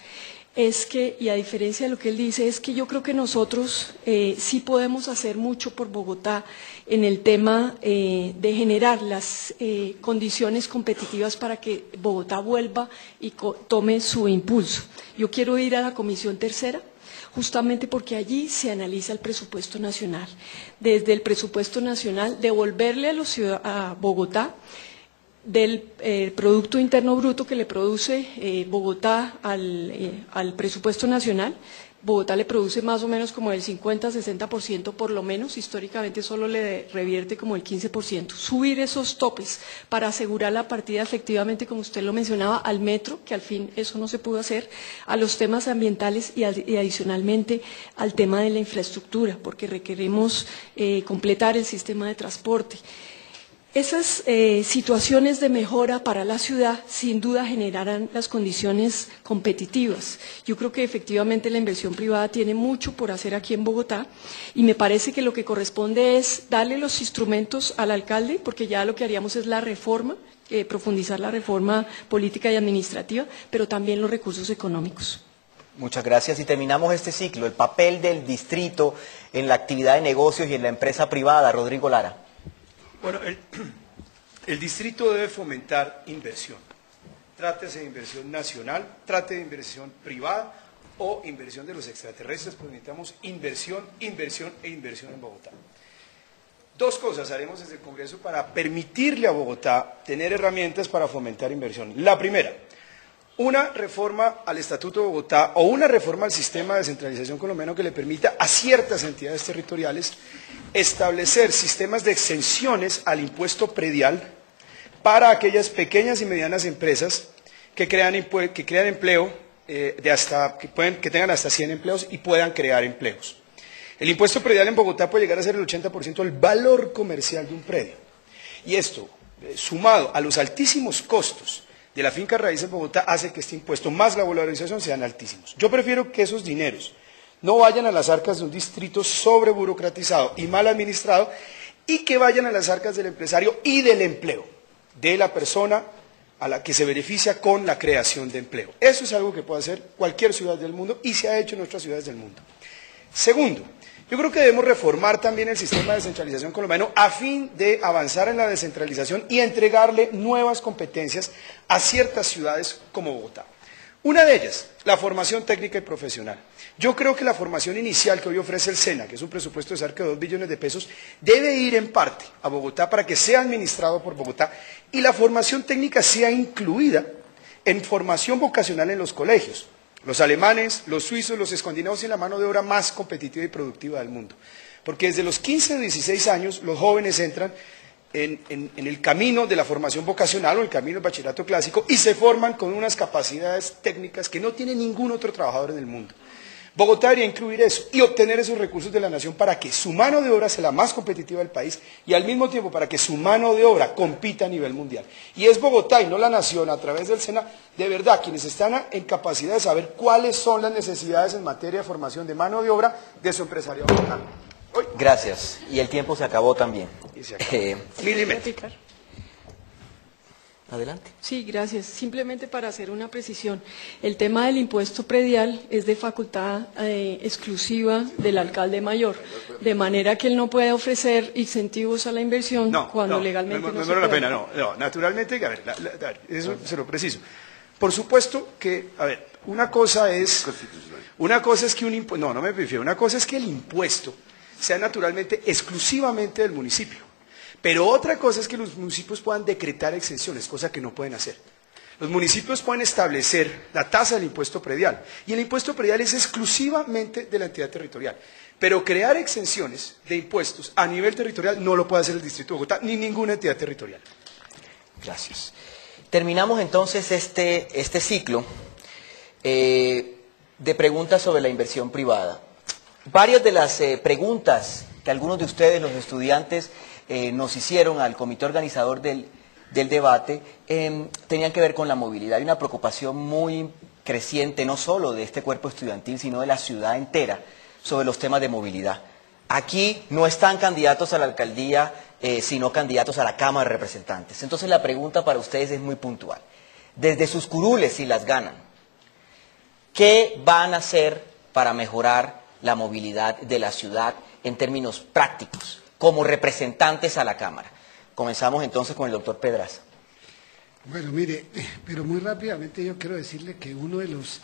es que, y a diferencia de lo que él dice, es que yo creo que nosotros sí podemos hacer mucho por Bogotá en el tema de generar las condiciones competitivas para que Bogotá vuelva y tome su impulso. Yo quiero ir a la Comisión Tercera, justamente porque allí se analiza el presupuesto nacional. Desde el presupuesto nacional, devolverle a Bogotá del Producto Interno Bruto que le produce Bogotá al presupuesto nacional. Bogotá le produce más o menos como el 50-60% por lo menos, históricamente solo le revierte como el 15%. Subir esos topes para asegurar la partida efectivamente, como usted lo mencionaba, al metro, que al fin eso no se pudo hacer, a los temas ambientales y adicionalmente al tema de la infraestructura, porque requerimos completar el sistema de transporte. Esas situaciones de mejora para la ciudad sin duda generarán las condiciones competitivas. Yo creo que efectivamente la inversión privada tiene mucho por hacer aquí en Bogotá y me parece que lo que corresponde es darle los instrumentos al alcalde, porque ya lo que haríamos es la reforma, profundizar la reforma política y administrativa, pero también los recursos económicos. Muchas gracias. Y terminamos este ciclo, el papel del distrito en la actividad de negocios y en la empresa privada. Rodrigo Lara. Bueno, el distrito debe fomentar inversión. Trátese de inversión nacional, trate de inversión privada o inversión de los extraterrestres, pues necesitamos inversión, inversión e inversión en Bogotá. Dos cosas haremos desde el Congreso para permitirle a Bogotá tener herramientas para fomentar inversión. La primera, una reforma al Estatuto de Bogotá o una reforma al sistema de descentralización colombiano que le permita a ciertas entidades territoriales establecer sistemas de exenciones al impuesto predial para aquellas pequeñas y medianas empresas que crean empleo, que tengan hasta 100 empleos y puedan crear empleos. El impuesto predial en Bogotá puede llegar a ser el 80% del valor comercial de un predio. Y esto, sumado a los altísimos costos de la finca raíz en Bogotá, hace que este impuesto más la valorización sean altísimos. Yo prefiero que esos dineros no vayan a las arcas de un distrito sobreburocratizado y mal administrado y que vayan a las arcas del empresario y del empleo, de la persona a la que se beneficia con la creación de empleo. Eso es algo que puede hacer cualquier ciudad del mundo y se ha hecho en otras ciudades del mundo. Segundo, Yo creo que debemos reformar también el sistema de descentralización colombiano a fin de avanzar en la descentralización y entregarle nuevas competencias a ciertas ciudades como Bogotá. Una de ellas, la formación técnica y profesional. Yo creo que la formación inicial que hoy ofrece el SENA, que es un presupuesto de cerca de 2 billones de pesos, debe ir en parte a Bogotá para que sea administrado por Bogotá y la formación técnica sea incluida en formación vocacional en los colegios. Los alemanes, los suizos, los escandinavos tienen la mano de obra más competitiva y productiva del mundo. Porque desde los 15 o 16 años los jóvenes entran en el camino de la formación vocacional o el camino del bachillerato clásico y se forman con unas capacidades técnicas que no tiene ningún otro trabajador en el mundo. Bogotá debería incluir eso y obtener esos recursos de la nación para que su mano de obra sea la más competitiva del país y al mismo tiempo para que su mano de obra compita a nivel mundial. Y es Bogotá y no la nación, a través del SENA, de verdad, quienes están en capacidad de saber cuáles son las necesidades en materia de formación de mano de obra de su empresariado local. Gracias. Y el tiempo se acabó también. Y se acabó. Adelante. Sí, gracias. Simplemente para hacer una precisión, el tema del impuesto predial es de facultad exclusiva del alcalde mayor, de manera que él no puede ofrecer incentivos a la inversión cuando legalmente no se puede. No, la pena, naturalmente, a ver, eso se lo preciso. Por supuesto que, a ver, una cosa es que un impuesto, no me prefiero, una cosa es que el impuesto sea naturalmente exclusivamente del municipio. Pero otra cosa es que los municipios puedan decretar exenciones, cosa que no pueden hacer. Los municipios pueden establecer la tasa del impuesto predial, y el impuesto predial es exclusivamente de la entidad territorial. Pero crear exenciones de impuestos a nivel territorial no lo puede hacer el Distrito de Bogotá, ni ninguna entidad territorial. Gracias. Terminamos entonces este ciclo de preguntas sobre la inversión privada. Varias de las preguntas que algunos de ustedes, los estudiantes, nos hicieron al comité organizador del debate, tenían que ver con la movilidad. Hay una preocupación muy creciente, no solo de este cuerpo estudiantil, sino de la ciudad entera, sobre los temas de movilidad. Aquí no están candidatos a la alcaldía, sino candidatos a la Cámara de Representantes. Entonces la pregunta para ustedes es muy puntual. Desde sus curules, si las ganan, ¿qué van a hacer para mejorar la movilidad de la ciudad en términos prácticos, como representantes a la Cámara? Comenzamos entonces con el doctor Pedraza. Bueno, mire, pero muy rápidamente yo quiero decirle que uno de los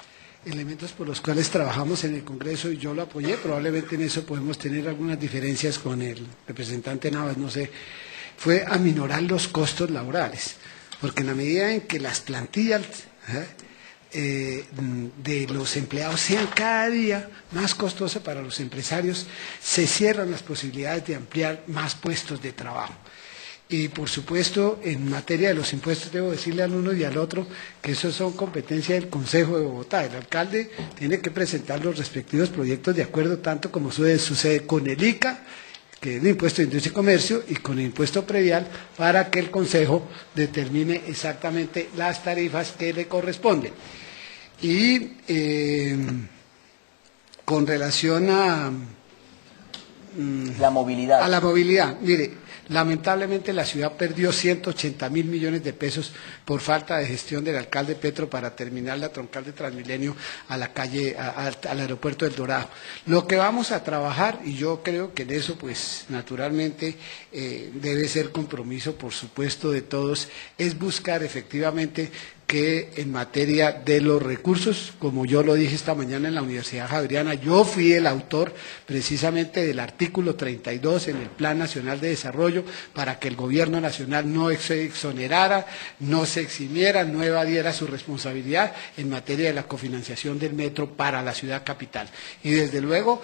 elementos por los cuales trabajamos en el Congreso, y yo lo apoyé, probablemente en eso podemos tener algunas diferencias con el representante Navas, no sé, fue aminorar los costos laborales, porque en la medida en que las plantillas de los empleados sean cada día más costosas para los empresarios, se cierran las posibilidades de ampliar más puestos de trabajo. Y por supuesto, en materia de los impuestos, debo decirle al uno y al otro que eso son competencia del Consejo de Bogotá. El alcalde tiene que presentar los respectivos proyectos de acuerdo, tanto como sucede con el ICA, que es el impuesto de industria y comercio, y con el impuesto predial, para que el Consejo determine exactamente las tarifas que le corresponden. Y con relación a la movilidad. A la movilidad, mire, lamentablemente la ciudad perdió 180.000 millones de pesos por falta de gestión del alcalde Petro para terminar la troncal de Transmilenio a la calle, al aeropuerto del Dorado. Lo que vamos a trabajar, y yo creo que en eso pues naturalmente debe ser compromiso por supuesto de todos, es buscar efectivamente que en materia de los recursos, como yo lo dije esta mañana en la Universidad Javeriana, yo fui el autor precisamente del artículo 32 en el Plan Nacional de Desarrollo para que el Gobierno Nacional no se exonerara, no se eximiera, no evadiera su responsabilidad en materia de la cofinanciación del metro para la ciudad capital. Y desde luego,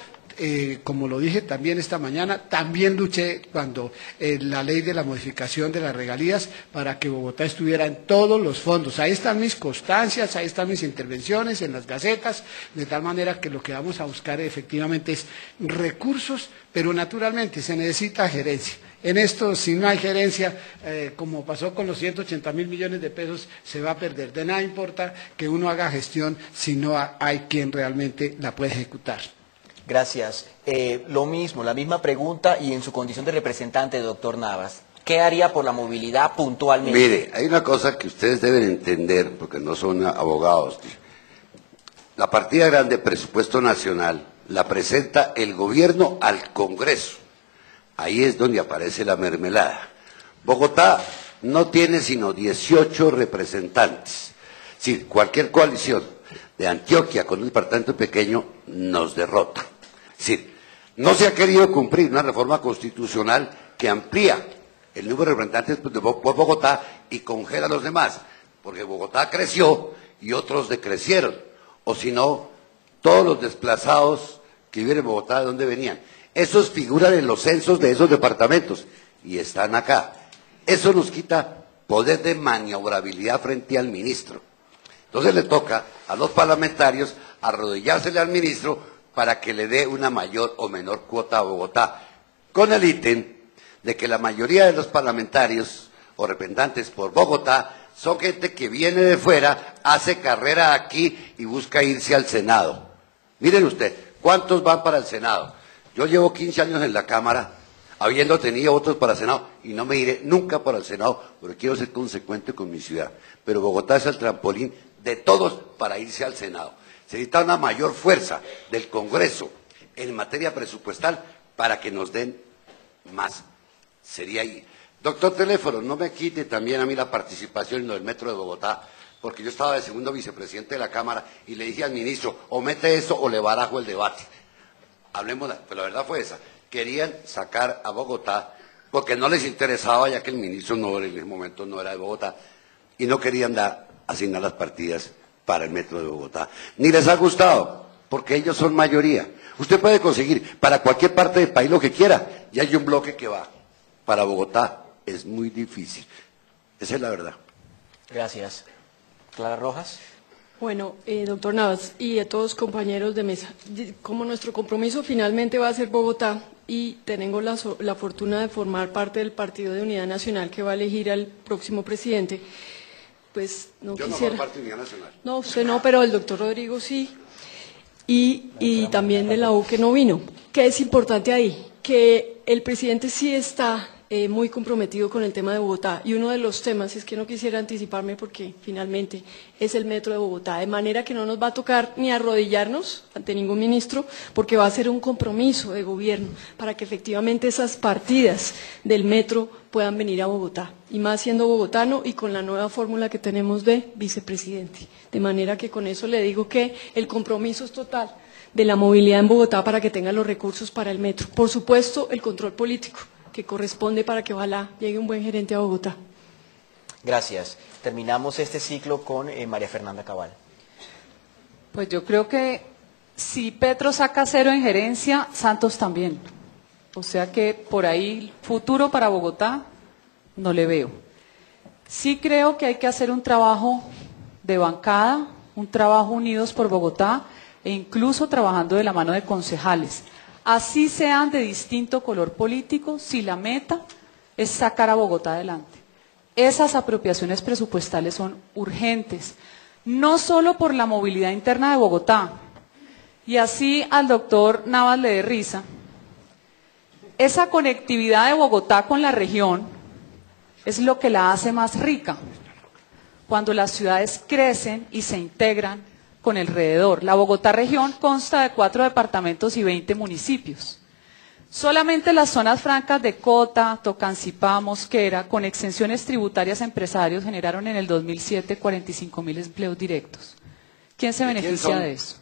como lo dije también esta mañana, también luché cuando la ley de la modificación de las regalías para que Bogotá estuviera en todos los fondos. Ahí están mis constancias, ahí están mis intervenciones en las gacetas, de tal manera que lo que vamos a buscar efectivamente es recursos, pero naturalmente se necesita gerencia. En esto, si no hay gerencia, como pasó con los 180.000 millones de pesos, se va a perder. De nada importa que uno haga gestión si no hay quien realmente la pueda ejecutar. Gracias. Lo mismo, la misma pregunta y en su condición de representante, doctor Navas. ¿Qué haría por la movilidad puntualmente? Mire, hay una cosa que ustedes deben entender, porque no son abogados. La partida grande, presupuesto nacional, la presenta el gobierno al Congreso. Ahí es donde aparece la mermelada. Bogotá no tiene sino 18 representantes. Sí, cualquier coalición de Antioquia con un departamento pequeño nos derrota. Sí, no se ha querido cumplir una reforma constitucional que amplía el número de representantes por Bogotá y congela a los demás, porque Bogotá creció y otros decrecieron, o si no, todos los desplazados que viven en Bogotá, ¿de dónde venían? Esos figuran en los censos de esos departamentos y están acá. Eso nos quita poder de maniobrabilidad frente al ministro. Entonces le toca a los parlamentarios arrodillársele al ministro para que le dé una mayor o menor cuota a Bogotá, con el ítem de que la mayoría de los parlamentarios o representantes por Bogotá son gente que viene de fuera, hace carrera aquí y busca irse al Senado. Miren usted, ¿cuántos van para el Senado? Yo llevo 15 años en la Cámara, habiendo tenido votos para el Senado, y no me iré nunca para el Senado, porque quiero ser consecuente con mi ciudad. Pero Bogotá es el trampolín de todos para irse al Senado. Se necesita una mayor fuerza del Congreso en materia presupuestal para que nos den más. Sería ahí. Doctor Teléfono, no me quite también a mí la participación en lo del Metro de Bogotá, porque yo estaba de segundo vicepresidente de la Cámara y le dije al ministro, o mete eso o le barajo el debate. Hablemos, pero la verdad fue esa. Querían sacar a Bogotá porque no les interesaba, ya que el ministro no, en ese momento no era de Bogotá, y no querían asignar las partidas para el Metro de Bogotá. Ni les ha gustado, porque ellos son mayoría. Usted puede conseguir para cualquier parte del país lo que quiera, y hay un bloque que va. Para Bogotá es muy difícil. Esa es la verdad. Gracias. Clara Rojas. Bueno, doctor Navas y a todos compañeros de mesa, como nuestro compromiso finalmente va a ser Bogotá y tenemos la fortuna de formar parte del Partido de Unidad Nacional que va a elegir al próximo presidente, pues no Yo quisiera... no formo parte de Unidad Nacional. No, usted no, pero el doctor Rodrigo sí, y también de la U que no vino. ¿Qué es importante ahí? Que el presidente sí está muy comprometido con el tema de Bogotá, y uno de los temas, es que no quisiera anticiparme porque finalmente es el Metro de Bogotá, de manera que no nos va a tocar ni arrodillarnos ante ningún ministro, porque va a ser un compromiso de gobierno para que efectivamente esas partidas del Metro puedan venir a Bogotá, y más siendo bogotano y con la nueva fórmula que tenemos de vicepresidente, de manera que con eso le digo que el compromiso es total de la movilidad en Bogotá para que tengan los recursos para el Metro. Por supuesto, el control político que corresponde para que ojalá llegue un buen gerente a Bogotá. Gracias. Terminamos este ciclo con María Fernanda Cabal. Pues yo creo que si Petro saca 0 en gerencia, Santos también. O sea que por ahí futuro para Bogotá no le veo. Sí creo que hay que hacer un trabajo de bancada, un trabajo unidos por Bogotá, e incluso trabajando de la mano de concejales. Así sean de distinto color político, si la meta es sacar a Bogotá adelante. Esas apropiaciones presupuestales son urgentes, no solo por la movilidad interna de Bogotá. Y así al doctor Navas le dé risa, esa conectividad de Bogotá con la región es lo que la hace más rica, cuando las ciudades crecen y se integran con el alrededor. La Bogotá región consta de 4 departamentos y 20 municipios. Solamente las zonas francas de Cota, Tocancipá, Mosquera, con exenciones tributarias a empresarios, generaron en el 2007 45.000 empleos directos. ¿Quién se beneficia de eso?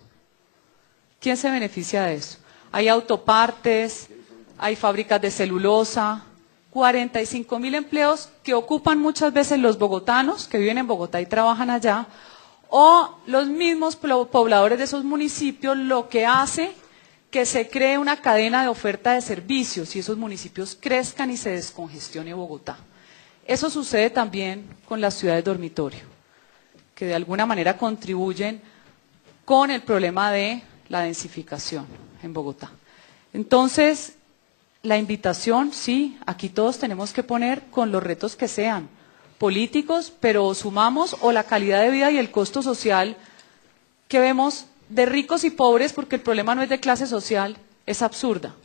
¿Quién se beneficia de eso? Hay autopartes, hay fábricas de celulosa, 45.000 empleos que ocupan muchas veces los bogotanos que viven en Bogotá y trabajan allá, o los mismos pobladores de esos municipios, lo que hace que se cree una cadena de oferta de servicios y esos municipios crezcan y se descongestione Bogotá. Eso sucede también con las ciudades dormitorio, que de alguna manera contribuyen con el problema de la densificación en Bogotá. Entonces, la invitación, sí, aquí todos tenemos que poner con los retos que sean, políticos, pero sumamos o la calidad de vida y el costo social que vemos de ricos y pobres, porque el problema no es de clase social, es absurda.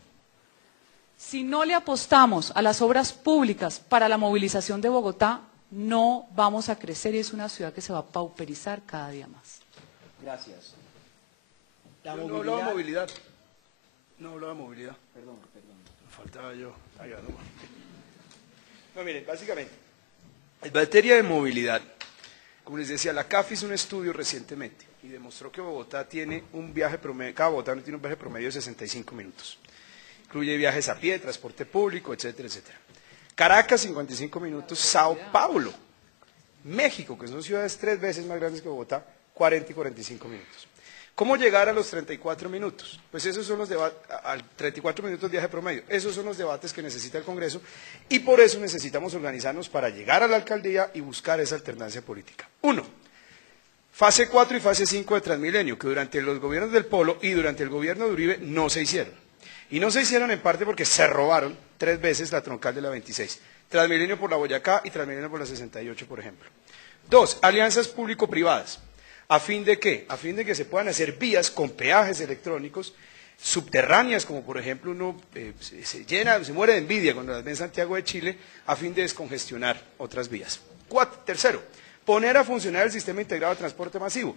Si no le apostamos a las obras públicas para la movilización de Bogotá, no vamos a crecer y es una ciudad que se va a pauperizar cada día más. Gracias. Yo no hablaba de movilidad. No hablaba de movilidad. Perdón. Me faltaba yo. No, miren, básicamente, en materia de movilidad, como les decía, la CAF hizo un estudio recientemente y demostró que Bogotá tiene un viaje promedio, cada bogotano tiene un viaje promedio de 65 minutos. Incluye viajes a pie, transporte público, etcétera, etcétera. Caracas, 55 minutos. Sao Paulo, México, que son ciudades 3 veces más grandes que Bogotá, 40 y 45 minutos. ¿Cómo llegar a los 34 minutos? Pues esos son los debates, al 34 minutos viaje promedio, esos son los debates que necesita el Congreso y por eso necesitamos organizarnos para llegar a la alcaldía y buscar esa alternancia política. 1. Fase 4 y fase 5 de Transmilenio, que durante los gobiernos del Polo y durante el gobierno de Uribe no se hicieron. Y no se hicieron en parte porque se robaron 3 veces la troncal de la 26. Transmilenio por la Boyacá y Transmilenio por la 68, por ejemplo. 2. Alianzas público-privadas. ¿A fin de qué? A fin de que se puedan hacer vías con peajes electrónicos subterráneas, como por ejemplo uno se muere de envidia cuando las ve en Santiago de Chile, a fin de descongestionar otras vías. 3. Poner a funcionar el sistema integrado de transporte masivo.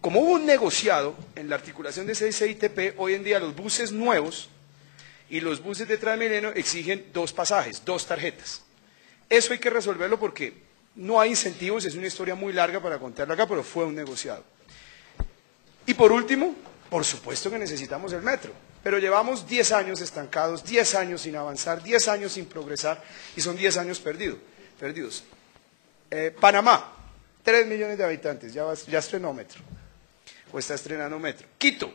Como hubo un negociado en la articulación de CITP, hoy en día los buses nuevos y los buses de Transmilenio exigen 2 pasajes, 2 tarjetas. Eso hay que resolverlo porque no hay incentivos, es una historia muy larga para contarla acá, pero fue un negociado. Y por último, por supuesto que necesitamos el metro, pero llevamos 10 años estancados, 10 años sin avanzar, 10 años sin progresar y son 10 años perdidos. Panamá, 3 millones de habitantes, ya estrenó metro, o está estrenando metro. Quito,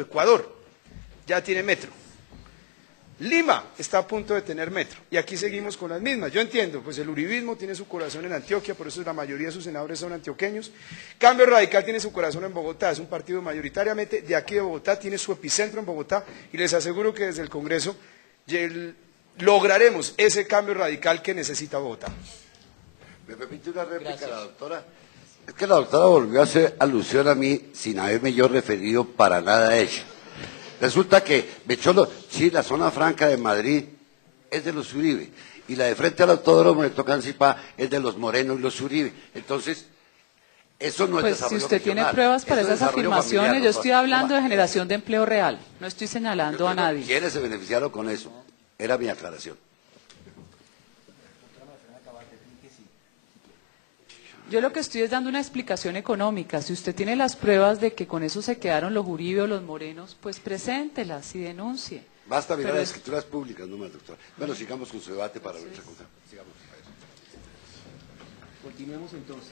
Ecuador, ya tiene metro. Lima está a punto de tener metro, y aquí seguimos con las mismas. Yo entiendo, pues el uribismo tiene su corazón en Antioquia, por eso la mayoría de sus senadores son antioqueños. Cambio Radical tiene su corazón en Bogotá, es un partido mayoritariamente de aquí de Bogotá, tiene su epicentro en Bogotá, y les aseguro que desde el Congreso lograremos ese cambio radical que necesita Bogotá. ¿Me permite una réplica? Gracias. La doctora? Es que la doctora volvió a hacer alusión a mí sin haberme yo referido para nada a ella. Resulta que sí, la zona franca de Madrid es de los Uribe, y la de frente al autódromo de Tocancipá es de los Moreno y los Uribe. Entonces, eso no es Pues desarrollo si usted tiene regional, pruebas para eso es esas desarrollo afirmaciones, familiar, yo estoy doctora. hablando de generación de empleo real, no estoy señalando a nadie. ¿Quiénes se beneficiaron con eso? Era mi aclaración. Yo lo que estoy es dando una explicación económica. Si usted tiene las pruebas de que con eso se quedaron los Uribe o los Morenos, pues preséntelas y denuncie. Basta mirar Pero las escrituras públicas, no más, doctora. Bueno, sigamos con su debate para otra cosa. Sigamos. Continuemos entonces.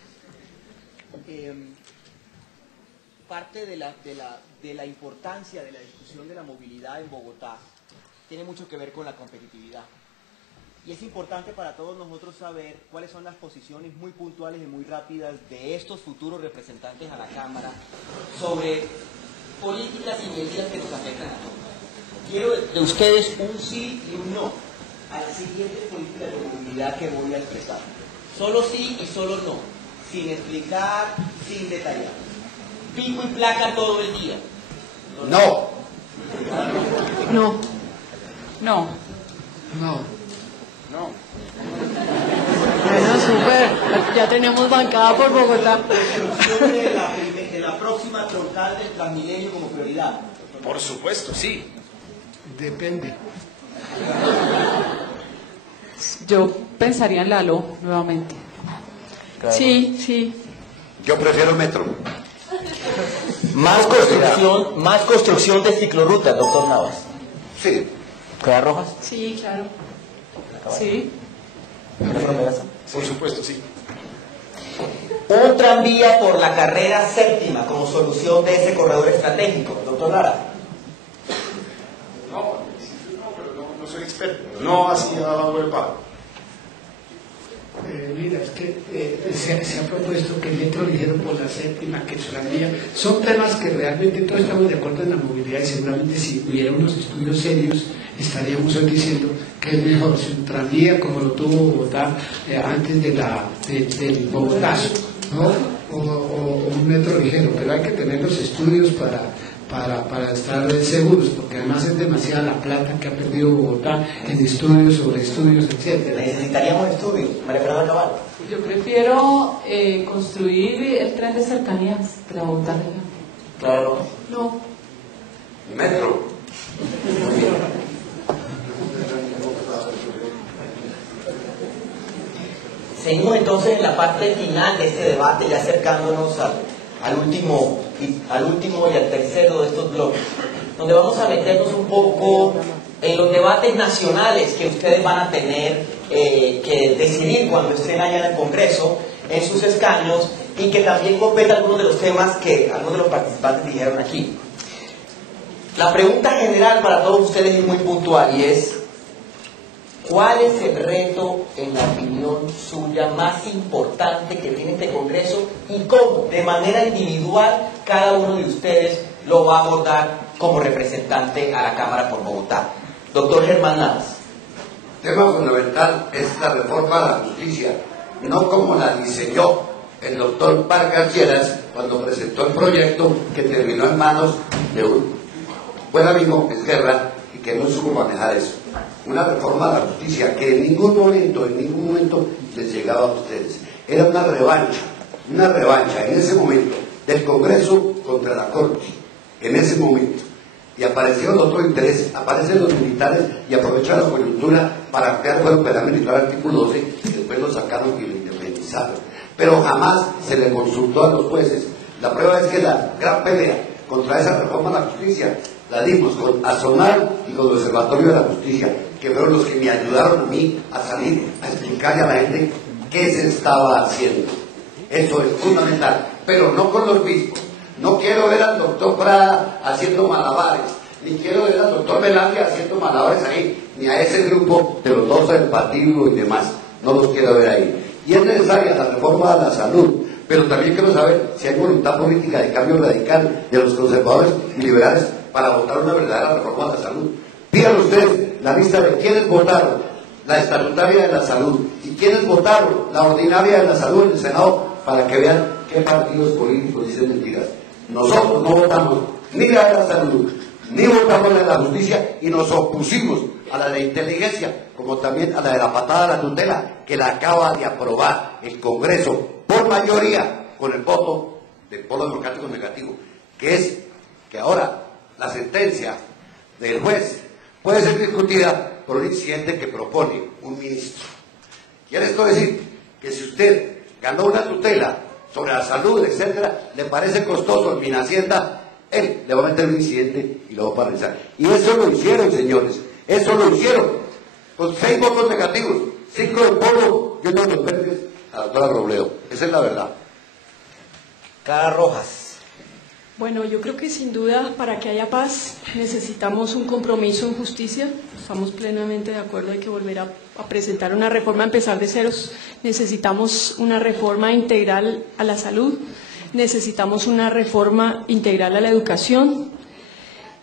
Parte de la importancia de la discusión de la movilidad en Bogotá tiene mucho que ver con la competitividad. Y es importante para todos nosotros saber cuáles son las posiciones muy puntuales y muy rápidas de estos futuros representantes a la Cámara sobre políticas y medidas que nos afectan a todos. Quiero de ustedes un sí y un no a la siguiente política de movilidad que voy a expresar. Solo sí y solo no, sin explicar, sin detallar. Pico y placa todo el día. No. No. No. No. Bueno, súper. Ya tenemos bancada por Bogotá. Construcción de la próxima troncal del Transmilenio como prioridad. Por supuesto, sí. Depende. Yo pensaría en Lalo nuevamente. Sí. Yo prefiero metro. Más construcción de ciclorrutas, doctor Navas. Sí. ¿Queda Rojas? Sí, claro. Sí. Por supuesto, sí. Un tranvía por la carrera séptima como solución de ese corredor estratégico, doctor Lara. No soy experto. No así abajo el palo. Mira, es que se ha propuesto que el metro ligero por la séptima, que el tranvía, son temas que realmente todos estamos de acuerdo en la movilidad y seguramente si hubiera unos estudios serios estaríamos hoy diciendo que es mejor si un tranvía como lo tuvo Bogotá antes del Bogotazo, ¿no? o un metro ligero, pero hay que tener los estudios para estar seguros, porque además es demasiada la plata que ha perdido Bogotá en estudios sobre estudios, etc. Necesitaríamos estudios, María Fernanda Cabal. Yo prefiero construir el tren de cercanías de la Bogotá región. Claro. No. Metro. Seguimos entonces en la parte final de este debate, ya acercándonos al último y al tercero de estos bloques, donde vamos a meternos un poco en los debates nacionales que ustedes van a tener que decidir cuando estén allá en el Congreso, en sus escaños, y que también compete algunos de los temas que algunos de los participantes dijeron aquí. La pregunta general para todos ustedes es muy puntual y es: ¿cuál es el reto, en la opinión suya, más importante que tiene este Congreso y cómo, de manera individual, cada uno de ustedes lo va a abordar como representante a la Cámara por Bogotá? Doctor Germán Navas. El tema fundamental es la reforma a la justicia, no como la diseñó el doctor Vargas Lleras cuando presentó el proyecto que terminó en manos de un buen amigo Esguerra y que no supo manejar eso. Una reforma a la justicia que en ningún momento les llegaba a ustedes. Era una revancha en ese momento del Congreso contra la Corte, en ese momento. Y aparecieron otro interés, aparecen los militares y aprovechan la coyuntura para ampliar el penal militar artículo 12 y después lo sacaron y lo independizaron. Pero jamás se le consultó a los jueces. La prueba es que la gran pelea contra esa reforma a la justicia la dimos con Asonar y con el Observatorio de la Justicia, que fueron los que me ayudaron a mí a salir a explicarle a la gente qué se estaba haciendo. Eso es fundamental, pero no con los mismos. No quiero ver al doctor Prada haciendo malabares, ni quiero ver al doctor Velandia haciendo malabares ahí, ni a ese grupo de los dos del partido y demás. No los quiero ver ahí. Y es necesaria la reforma a la salud, pero también quiero saber si hay voluntad política de cambio radical de los conservadores y liberales para votar una verdadera reforma a la salud. Pidan ustedes la lista de quienes votaron la estatutaria de la salud y quienes votaron la ordinaria de la salud en el Senado para que vean qué partidos políticos dicen mentiras. Nosotros no votamos ni la de la salud, ni votamos la de la justicia y nos opusimos a la de inteligencia, como también a la de la patada a la tutela, que la acaba de aprobar el Congreso por mayoría con el voto del Polo Democrático Negativo, que es que ahora la sentencia del juez puede ser discutida por un incidente que propone un ministro. ¿Quiere esto decir que si usted ganó una tutela sobre la salud, etcétera, le parece costoso en Minhacienda, él le va a meter un incidente y lo va a paralizar? Y eso lo hicieron, señores, eso lo hicieron, con 6 votos negativos, 5 del Polo y 1 de los verdes a la doctora Robledo. Esa es la verdad. Clara Rojas. Bueno, yo creo que sin duda para que haya paz necesitamos un compromiso en justicia. Estamos plenamente de acuerdo, hay que volver a presentar una reforma, a empezar de ceros. Necesitamos una reforma integral a la salud, necesitamos una reforma integral a la educación.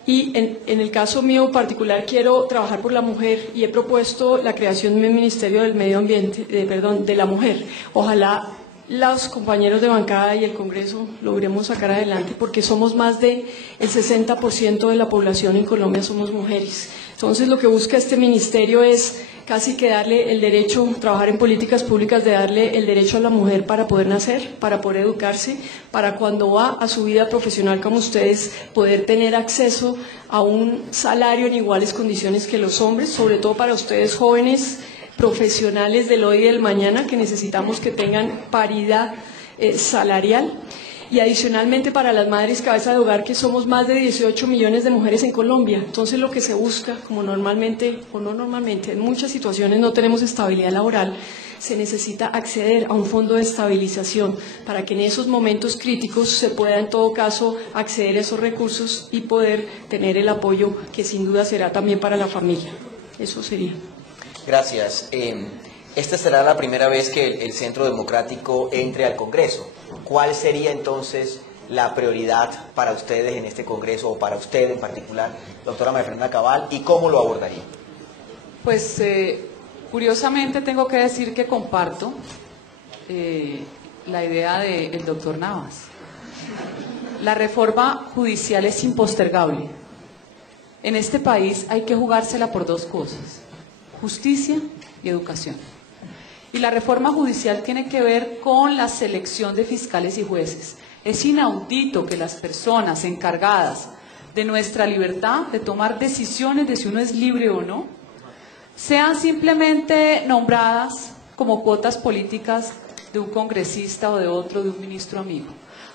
Y en el caso mío particular quiero trabajar por la mujer y he propuesto la creación de un Ministerio del Medio Ambiente, de la mujer. Ojalá los compañeros de bancada y el Congreso logremos sacar adelante, porque somos más del 60% de la población en Colombia somos mujeres. Entonces lo que busca este ministerio es casi que darle el derecho, trabajar en políticas públicas de darle el derecho a la mujer para poder nacer, para poder educarse, para cuando va a su vida profesional como ustedes poder tener acceso a un salario en iguales condiciones que los hombres, sobre todo para ustedes jóvenes profesionales del hoy y del mañana, que necesitamos que tengan paridad salarial. Y adicionalmente para las madres cabeza de hogar, que somos más de 18 millones de mujeres en Colombia. Entonces lo que se busca, como normalmente, o no normalmente, en muchas situaciones no tenemos estabilidad laboral, se necesita acceder a un fondo de estabilización para que en esos momentos críticos se pueda en todo caso acceder a esos recursos y poder tener el apoyo que sin duda será también para la familia. Eso sería. Gracias. Esta será la primera vez que el Centro Democrático entre al Congreso. ¿Cuál sería entonces la prioridad para ustedes en este Congreso, o para usted en particular, doctora María Fernanda Cabal, y cómo lo abordaría? Pues curiosamente tengo que decir que comparto la idea del doctor Navas. La reforma judicial es impostergable. En este país hay que jugársela por 2 cosas: justicia y educación. Y la reforma judicial tiene que ver con la selección de fiscales y jueces. Es inaudito que las personas encargadas de nuestra libertad de tomar decisiones de si uno es libre o no, sean simplemente nombradas como cuotas políticas de un congresista o de otro, de un ministro amigo.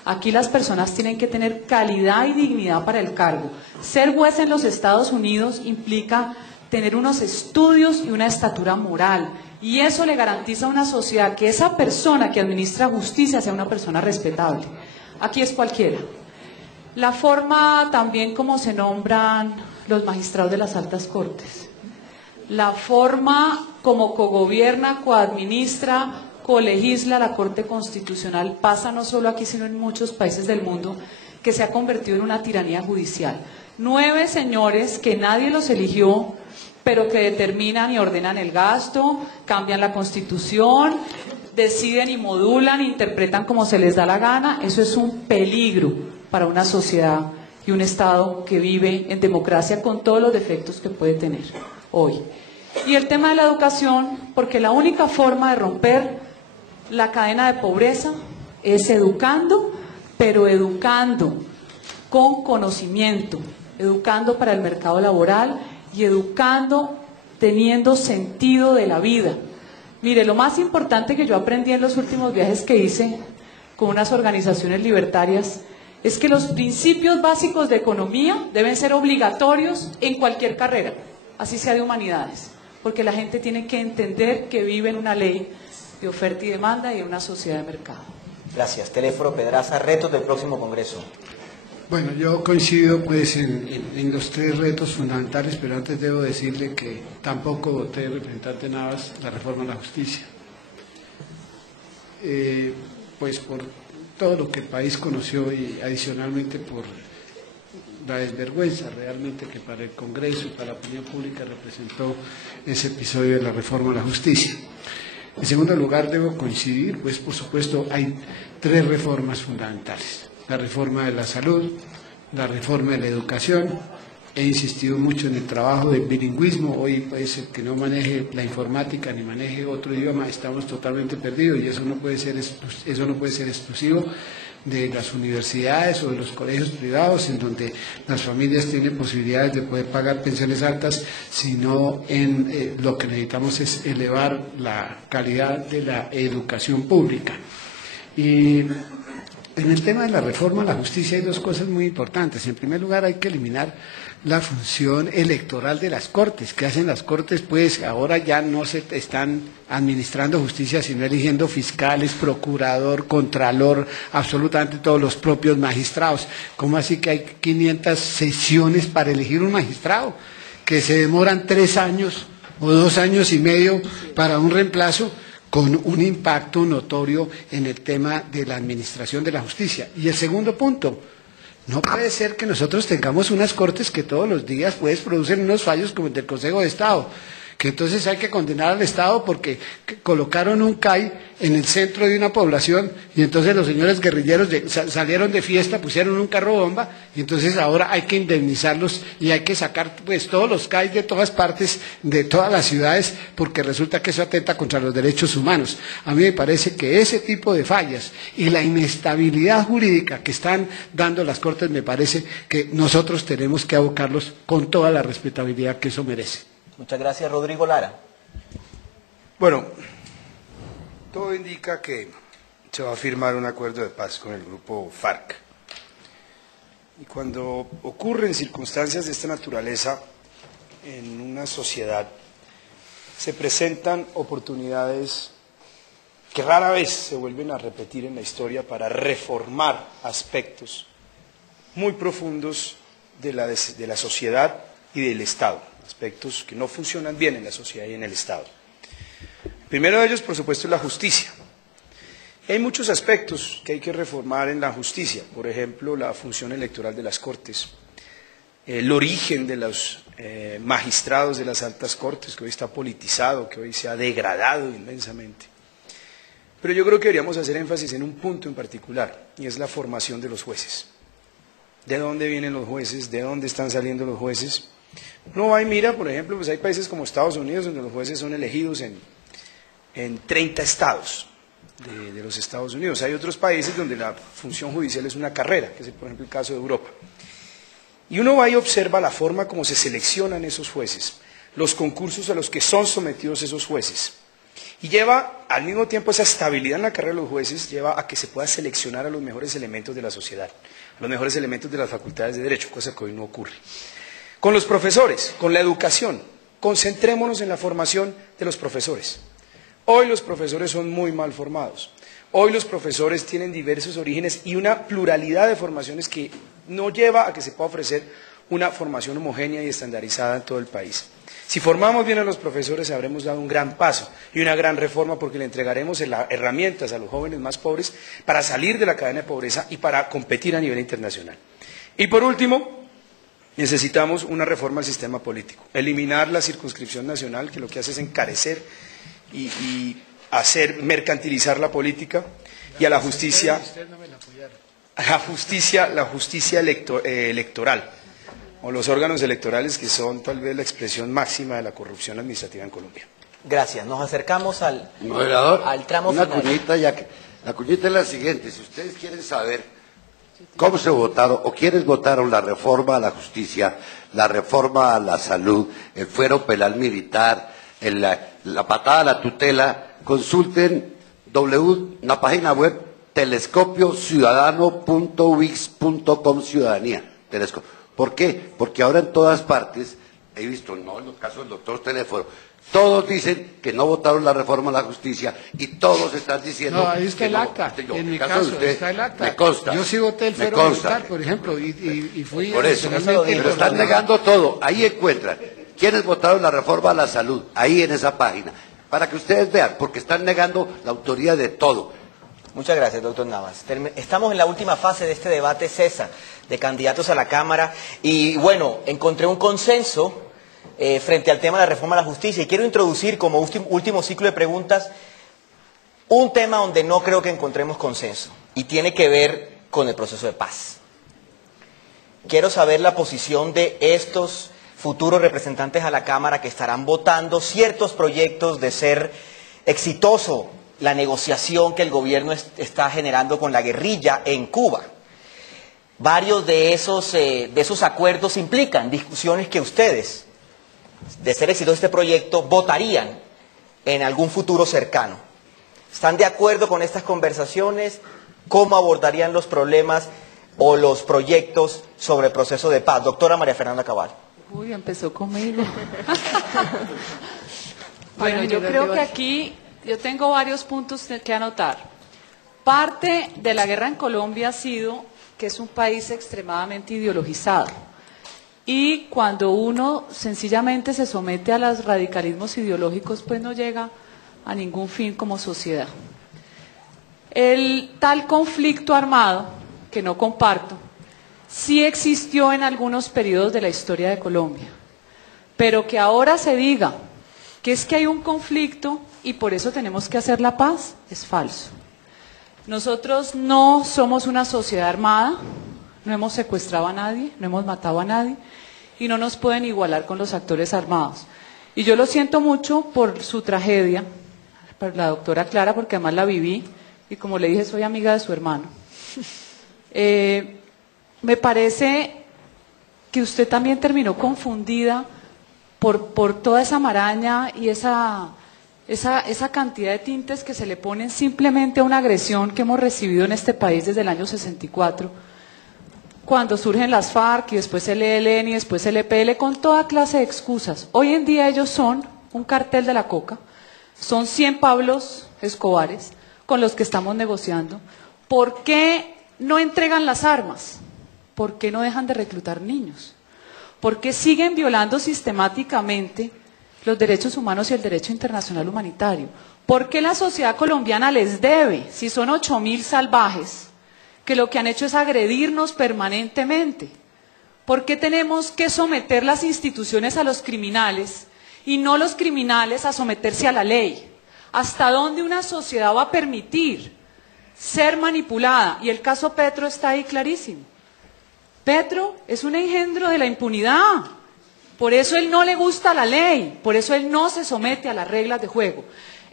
Aquí las personas tienen que tener calidad y dignidad para el cargo. Ser juez en los Estados Unidos implica tener unos estudios y una estatura moral. Y eso le garantiza a una sociedad que esa persona que administra justicia sea una persona respetable. Aquí es cualquiera. La forma también como se nombran los magistrados de las altas cortes. La forma como cogobierna, coadministra, colegisla la Corte Constitucional pasa no solo aquí, sino en muchos países del mundo, que se ha convertido en una tiranía judicial. 9 señores que nadie los eligió, pero que determinan y ordenan el gasto, cambian la Constitución, deciden y modulan, interpretan como se les da la gana. Eso es un peligro para una sociedad y un Estado que vive en democracia con todos los defectos que puede tener hoy. Y el tema de la educación, porque la única forma de romper la cadena de pobreza es educando, pero educando con conocimiento, educando para el mercado laboral y educando teniendo sentido de la vida. Mire, lo más importante que yo aprendí en los últimos viajes que hice con unas organizaciones libertarias es que los principios básicos de economía deben ser obligatorios en cualquier carrera, así sea de humanidades, porque la gente tiene que entender que vive en una ley de oferta y demanda y en una sociedad de mercado. Gracias. Telésforo Pedraza, retos del próximo Congreso. Bueno, yo coincido pues en los 3 retos fundamentales, pero antes debo decirle que tampoco voté, representante Navas, la reforma a la justicia. Pues por todo lo que el país conoció y adicionalmente por la desvergüenza realmente que para el Congreso y para la opinión pública representó ese episodio de la reforma a la justicia. En segundo lugar, debo coincidir, pues por supuesto hay 3 reformas fundamentales. La reforma de la salud, la reforma de la educación. He insistido mucho en el trabajo del bilingüismo. Hoy pues el que no maneje la informática ni maneje otro idioma, estamos totalmente perdidos y eso no puede ser exclusivo de las universidades o de los colegios privados en donde las familias tienen posibilidades de poder pagar pensiones altas, sino en lo que necesitamos es elevar la calidad de la educación pública. Y en el tema de la reforma a la justicia hay 2 cosas muy importantes. En primer lugar, hay que eliminar la función electoral de las Cortes. ¿Qué hacen las Cortes? Pues ahora ya no se están administrando justicia, sino eligiendo fiscales, procurador, contralor, absolutamente todos los propios magistrados. ¿Cómo así que hay 500 sesiones para elegir un magistrado? Que se demoran 3 años o 2 años y medio para un reemplazo, con un impacto notorio en el tema de la administración de la justicia. Y el segundo punto, no puede ser que nosotros tengamos unas cortes que todos los días pues producen unos fallos como el del Consejo de Estado, que entonces hay que condenar al Estado porque colocaron un CAI en el centro de una población y entonces los señores guerrilleros salieron de fiesta, pusieron un carro bomba y entonces ahora hay que indemnizarlos y hay que sacar pues todos los CAI de todas partes, de todas las ciudades, porque resulta que eso atenta contra los derechos humanos. A mí me parece que ese tipo de fallas y la inestabilidad jurídica que están dando las Cortes, me parece que nosotros tenemos que abocarlos con toda la respetabilidad que eso merece. Muchas gracias. Rodrigo Lara. Bueno, todo indica que se va a firmar un acuerdo de paz con el grupo FARC. Y cuando ocurren circunstancias de esta naturaleza en una sociedad, se presentan oportunidades que rara vez se vuelven a repetir en la historia para reformar aspectos muy profundos de la sociedad y del Estado, aspectos que no funcionan bien en la sociedad y en el Estado. El primero de ellos, por supuesto, es la justicia. Hay muchos aspectos que hay que reformar en la justicia, por ejemplo, la función electoral de las Cortes, el origen de los magistrados de las altas Cortes, que hoy está politizado, que hoy se ha degradado inmensamente. Pero yo creo que deberíamos hacer énfasis en un punto en particular, y es la formación de los jueces. ¿De dónde vienen los jueces? ¿De dónde están saliendo los jueces? Uno va y mira, por ejemplo, pues hay países como Estados Unidos, donde los jueces son elegidos en 30 estados de los Estados Unidos. Hay otros países donde la función judicial es una carrera, que es, por ejemplo, el caso de Europa. Y uno va y observa la forma como se seleccionan esos jueces, los concursos a los que son sometidos esos jueces. Y lleva, al mismo tiempo, esa estabilidad en la carrera de los jueces, lleva a que se pueda seleccionar a los mejores elementos de la sociedad, a los mejores elementos de las facultades de Derecho, cosa que hoy no ocurre. Con los profesores, con la educación, concentrémonos en la formación de los profesores. Hoy los profesores son muy mal formados. Hoy los profesores tienen diversos orígenes y una pluralidad de formaciones que no lleva a que se pueda ofrecer una formación homogénea y estandarizada en todo el país. Si formamos bien a los profesores habremos dado un gran paso y una gran reforma porque le entregaremos herramientas a los jóvenes más pobres para salir de la cadena de pobreza y para competir a nivel internacional. Y por último, necesitamos una reforma al sistema político, eliminar la circunscripción nacional que lo que hace es encarecer y hacer mercantilizar la política y a la justicia, la justicia electoral o los órganos electorales que son tal vez la expresión máxima de la corrupción administrativa en Colombia. Gracias. Nos acercamos al tramo una final. cuñita, la cuñita es la siguiente. Si ustedes quieren saber cómo se votaron o quiénes votaron la reforma a la justicia, la reforma a la salud, el fuero penal militar, la patada a la tutela, consulten una página web telescopiociudadano.wix.com ciudadanía. ¿Por qué? Porque ahora en todas partes, he visto, no en los casos del doctor Teléfono, todos dicen que no votaron la reforma a la justicia y todos están diciendo... No, ahí está el acta. En mi caso, está el acta. Me consta. Yo sí voté el fuero militar, por ejemplo, y fui... Por eso, pero están negando todo. Ahí encuentran quiénes votaron la reforma a la salud, ahí en esa página, para que ustedes vean, porque están negando la autoría de todo. Muchas gracias, doctor Navas. Estamos en la última fase de este debate CESA, de candidatos a la Cámara, y bueno, encontré un consenso frente al tema de la reforma a la justicia, y quiero introducir como último ciclo de preguntas un tema donde no creo que encontremos consenso, y tiene que ver con el proceso de paz. Quiero saber la posición de estos futuros representantes a la Cámara que estarán votando ciertos proyectos de ser exitoso la negociación que el gobierno está generando con la guerrilla en Cuba. Varios de esos acuerdos implican discusiones que ustedes, de ser exitoso este proyecto, votarían en algún futuro cercano. ¿Están de acuerdo con estas conversaciones? ¿Cómo abordarían los problemas o los proyectos sobre el proceso de paz? Doctora María Fernanda Cabal. Uy, empezó conmigo. Bueno, yo creo que aquí yo tengo varios puntos que anotar. Parte de la guerra en Colombia ha sido que es un país extremadamente ideologizado. Y cuando uno sencillamente se somete a los radicalismos ideológicos, pues no llega a ningún fin como sociedad. El tal conflicto armado, que no comparto, sí existió en algunos periodos de la historia de Colombia, pero que ahora se diga que es que hay un conflicto y por eso tenemos que hacer la paz, es falso. Nosotros no somos una sociedad armada, no hemos secuestrado a nadie, no hemos matado a nadie y no nos pueden igualar con los actores armados. Y yo lo siento mucho por su tragedia, por la doctora Clara, porque además la viví y como le dije, soy amiga de su hermano. Me parece que usted también terminó confundida por toda esa maraña y esa cantidad de tintes que se le ponen simplemente a una agresión que hemos recibido en este país desde el año 64, cuando surgen las FARC y después el ELN y después el EPL con toda clase de excusas. Hoy en día ellos son un cartel de la coca, son 100 Pablos Escobares con los que estamos negociando. ¿Por qué no entregan las armas? ¿Por qué no dejan de reclutar niños? ¿Por qué siguen violando sistemáticamente los derechos humanos y el derecho internacional humanitario? ¿Por qué la sociedad colombiana les debe, si son 8.000 salvajes, que lo que han hecho es agredirnos permanentemente? ¿Por qué tenemos que someter las instituciones a los criminales y no los criminales a someterse a la ley? ¿Hasta dónde una sociedad va a permitir ser manipulada? Y el caso Petro está ahí clarísimo. Petro es un engendro de la impunidad. Por eso él no le gusta la ley, por eso él no se somete a las reglas de juego.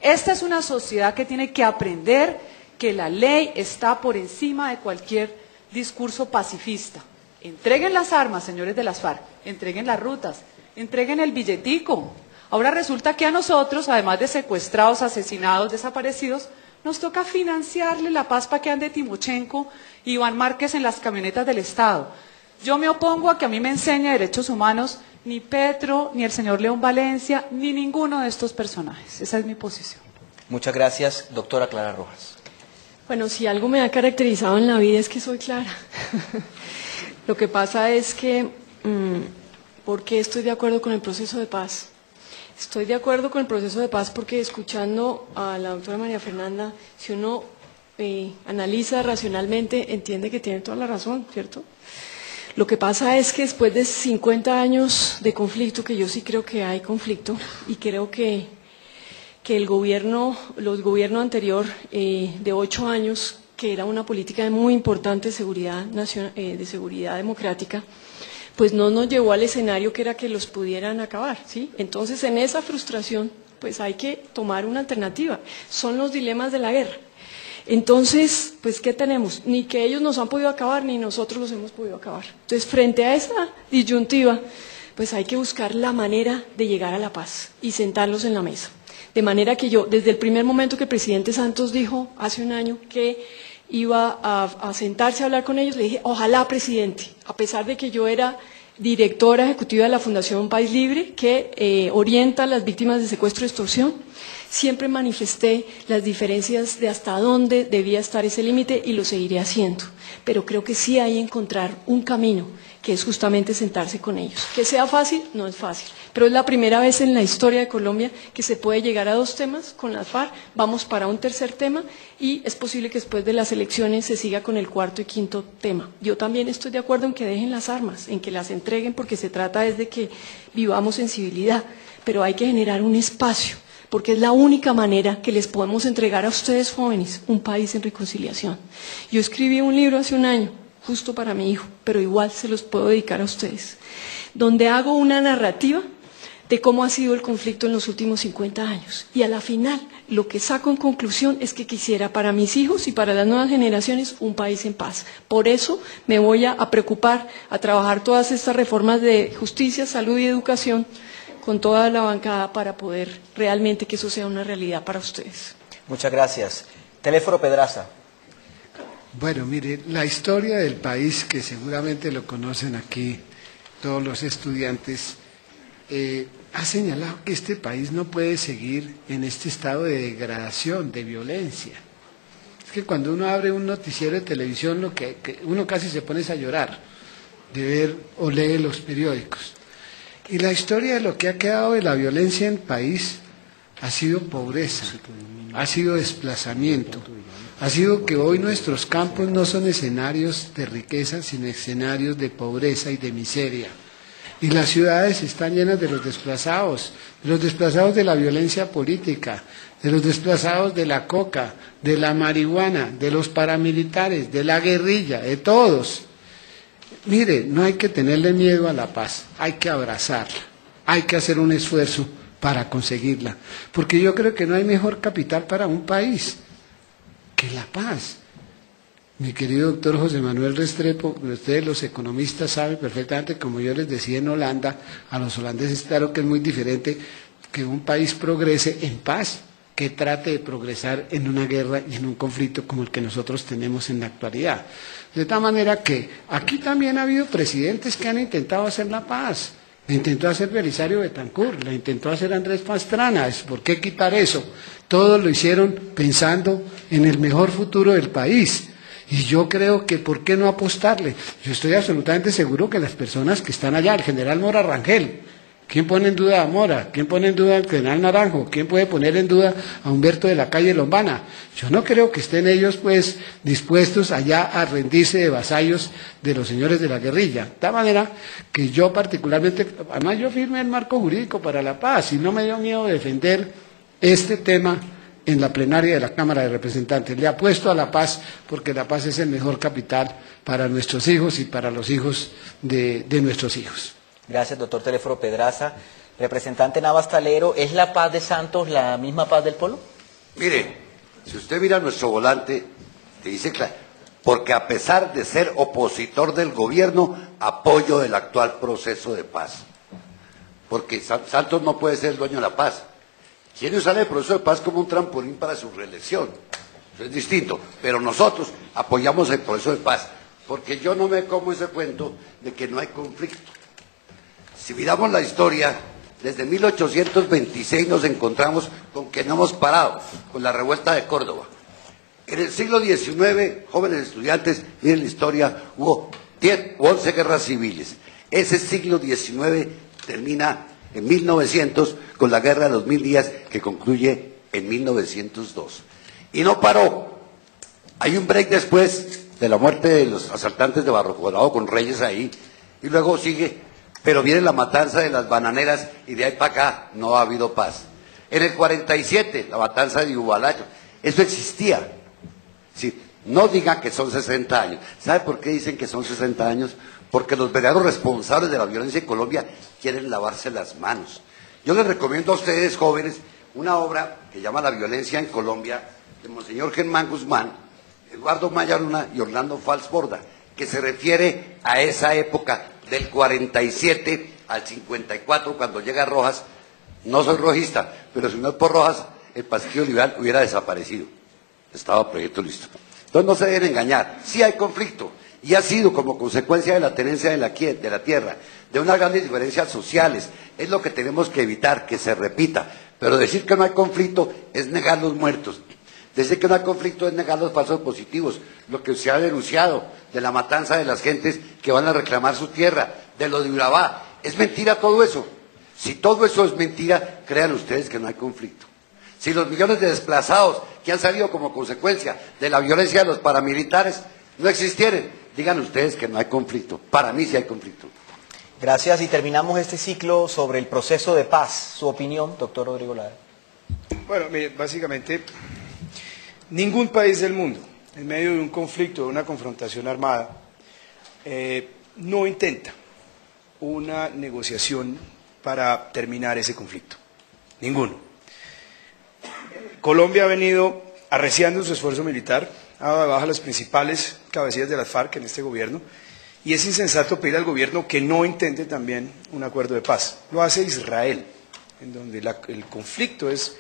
Esta es una sociedad que tiene que aprender que la ley está por encima de cualquier discurso pacifista. Entreguen las armas, señores de las FARC, entreguen las rutas, entreguen el billetico. Ahora resulta que a nosotros, además de secuestrados, asesinados, desaparecidos, nos toca financiarle la paz para que ande Timochenko y Iván Márquez en las camionetas del Estado. Yo me opongo a que a mí me enseñe derechos humanos ni Petro, ni el señor León Valencia, ni ninguno de estos personajes. Esa es mi posición. Muchas gracias, doctora Clara Rojas. Bueno, si algo me ha caracterizado en la vida es que soy clara. Lo que pasa es que, ¿por qué estoy de acuerdo con el proceso de paz? Estoy de acuerdo con el proceso de paz porque escuchando a la doctora María Fernanda, si uno analiza racionalmente, entiende que tiene toda la razón, ¿cierto? Lo que pasa es que después de 50 años de conflicto, que yo sí creo que hay conflicto, y creo que el gobierno anterior de 8 años, que era una política muy importante de seguridad democrática, pues no nos llevó al escenario que era que los pudieran acabar, ¿sí? Entonces, en esa frustración, pues hay que tomar una alternativa. Son los dilemas de la guerra. Entonces, pues, ¿qué tenemos? Ni que ellos nos han podido acabar, ni nosotros los hemos podido acabar. Entonces, frente a esa disyuntiva, pues hay que buscar la manera de llegar a la paz y sentarlos en la mesa. De manera que yo, desde el primer momento que el presidente Santos dijo, hace un año, que iba a sentarse a hablar con ellos, le dije, ojalá, presidente, a pesar de que yo era directora ejecutiva de la Fundación País Libre, que orienta a las víctimas de secuestro y extorsión, siempre manifesté las diferencias de hasta dónde debía estar ese límite y lo seguiré haciendo. Pero creo que sí hay que encontrar un camino, que es justamente sentarse con ellos. Que sea fácil, no es fácil, pero es la primera vez en la historia de Colombia que se puede llegar a 2 temas con las FARC, vamos para un tercer tema y es posible que después de las elecciones se siga con el 4º y 5º tema. Yo también estoy de acuerdo en que dejen las armas, en que las entreguen, porque se trata de que vivamos en civilidad, pero hay que generar un espacio, porque es la única manera que les podemos entregar a ustedes jóvenes un país en reconciliación. Yo escribí un libro hace un año, justo para mi hijo, pero igual se los puedo dedicar a ustedes, donde hago una narrativa de cómo ha sido el conflicto en los últimos 50 años. Y a la final, lo que saco en conclusión es que quisiera para mis hijos y para las nuevas generaciones un país en paz. Por eso me voy a preocupar, a trabajar todas estas reformas de justicia, salud y educación con toda la bancada para poder realmente que eso sea una realidad para ustedes. Muchas gracias. Teléfono Pedraza. Bueno, mire, la historia del país, que seguramente lo conocen aquí todos los estudiantes, ha señalado que este país no puede seguir en este estado de degradación, de violencia. Es que cuando uno abre un noticiero de televisión, uno casi se pone a llorar de ver o lee los periódicos. Y la historia de lo que ha quedado de la violencia en el país ha sido pobreza, ha sido desplazamiento, ha sido que hoy nuestros campos no son escenarios de riqueza, sino escenarios de pobreza y de miseria. Y las ciudades están llenas de los desplazados de la violencia política, de los desplazados de la coca, de la marihuana, de los paramilitares, de la guerrilla, de todos. Mire, no hay que tenerle miedo a la paz, hay que abrazarla, hay que hacer un esfuerzo para conseguirla, porque yo creo que no hay mejor capital para un país que la paz. Mi querido doctor José Manuel Restrepo, ustedes los economistas saben perfectamente, como yo les decía en Holanda, a los holandeses claro que es muy diferente que un país progrese en paz, que trate de progresar en una guerra y en un conflicto como el que nosotros tenemos en la actualidad. De tal manera que aquí también ha habido presidentes que han intentado hacer la paz. La intentó hacer Belisario Betancur, la intentó hacer Andrés Pastrana. ¿Por qué quitar eso? Todos lo hicieron pensando en el mejor futuro del país. Y yo creo que ¿por qué no apostarle? Yo estoy absolutamente seguro que las personas que están allá, el general Mora Rangel, ¿quién pone en duda a Mora? ¿Quién pone en duda al general Naranjo? ¿Quién puede poner en duda a Humberto de la Calle Lombana? Yo no creo que estén ellos pues dispuestos allá a rendirse de vasallos de los señores de la guerrilla. De tal manera que yo particularmente, además yo firmé el marco jurídico para la paz y no me dio miedo defender este tema en la plenaria de la Cámara de Representantes. Le apuesto a la paz porque la paz es el mejor capital para nuestros hijos y para los hijos de nuestros hijos. Gracias, doctor Teléforo Pedraza. Representante Navas Talero, ¿es la paz de Santos la misma paz del Polo? Mire, si usted mira nuestro volante, te dice claro, porque a pesar de ser opositor del gobierno, apoyo el actual proceso de paz. Porque Santos no puede ser el dueño de la paz. Quiere usar el proceso de paz como un trampolín para su reelección. Eso es distinto. Pero nosotros apoyamos el proceso de paz, porque yo no me como ese cuento de que no hay conflicto. Si miramos la historia, desde 1826 nos encontramos con que no hemos parado con la revuelta de Córdoba. En el siglo XIX, jóvenes estudiantes, miren la historia, hubo 10 u 11 guerras civiles. Ese siglo XIX termina en 1900 con la guerra de los 1000 días que concluye en 1902. Y no paró. Hay un break después de la muerte de los asaltantes de Barro Colorado con Reyes ahí, y luego sigue, pero viene la matanza de las bananeras y de ahí para acá no ha habido paz. En el 47, la matanza de Ubalayo, eso existía. Sí, no digan que son 60 años. ¿Sabe por qué dicen que son 60 años? Porque los verdaderos responsables de la violencia en Colombia quieren lavarse las manos. Yo les recomiendo a ustedes, jóvenes, una obra que llama La violencia en Colombia, de Monseñor Germán Guzmán, Eduardo Mayaruna y Orlando Falsborda, que se refiere a esa época del 47 al 54, cuando llega Rojas. No soy rojista, pero si no es por Rojas, el Partido Liberal hubiera desaparecido. Estaba proyecto listo. Entonces no se deben engañar. Sí hay conflicto, y ha sido como consecuencia de la tenencia de la tierra, de unas grandes diferencias sociales. Es lo que tenemos que evitar, que se repita. Pero decir que no hay conflicto es negar los muertos. Decir que no hay conflicto es negar los falsos positivos, lo que se ha denunciado de la matanza de las gentes que van a reclamar su tierra, de lo de Urabá. Es mentira todo eso. Si todo eso es mentira, crean ustedes que no hay conflicto. Si los millones de desplazados que han salido como consecuencia de la violencia de los paramilitares no existieran, digan ustedes que no hay conflicto. Para mí sí hay conflicto. Gracias, y terminamos este ciclo sobre el proceso de paz. Su opinión, doctor Rodrigo Lara. Bueno, mire, básicamente, ningún país del mundo, en medio de un conflicto, de una confrontación armada, no intenta una negociación para terminar ese conflicto. Ninguno. Colombia ha venido arreciando su esfuerzo militar, ha dado de baja las principales cabecillas de las FARC en este gobierno, y es insensato pedir al gobierno que no intente también un acuerdo de paz. Lo hace Israel, en donde el conflicto es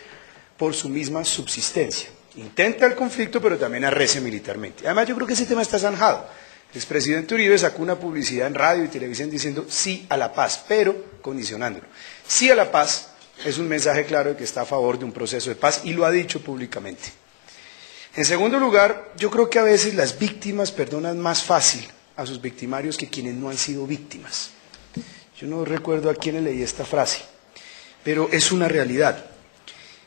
por su misma subsistencia. Intenta el conflicto, pero también arrecia militarmente. Además, yo creo que ese tema está zanjado. El expresidente Uribe sacó una publicidad en radio y televisión diciendo sí a la paz, pero condicionándolo. Sí a la paz es un mensaje claro de que está a favor de un proceso de paz, y lo ha dicho públicamente. En segundo lugar, yo creo que a veces las víctimas perdonan más fácil a sus victimarios que quienes no han sido víctimas. Yo no recuerdo a quién le leí esta frase, pero es una realidad.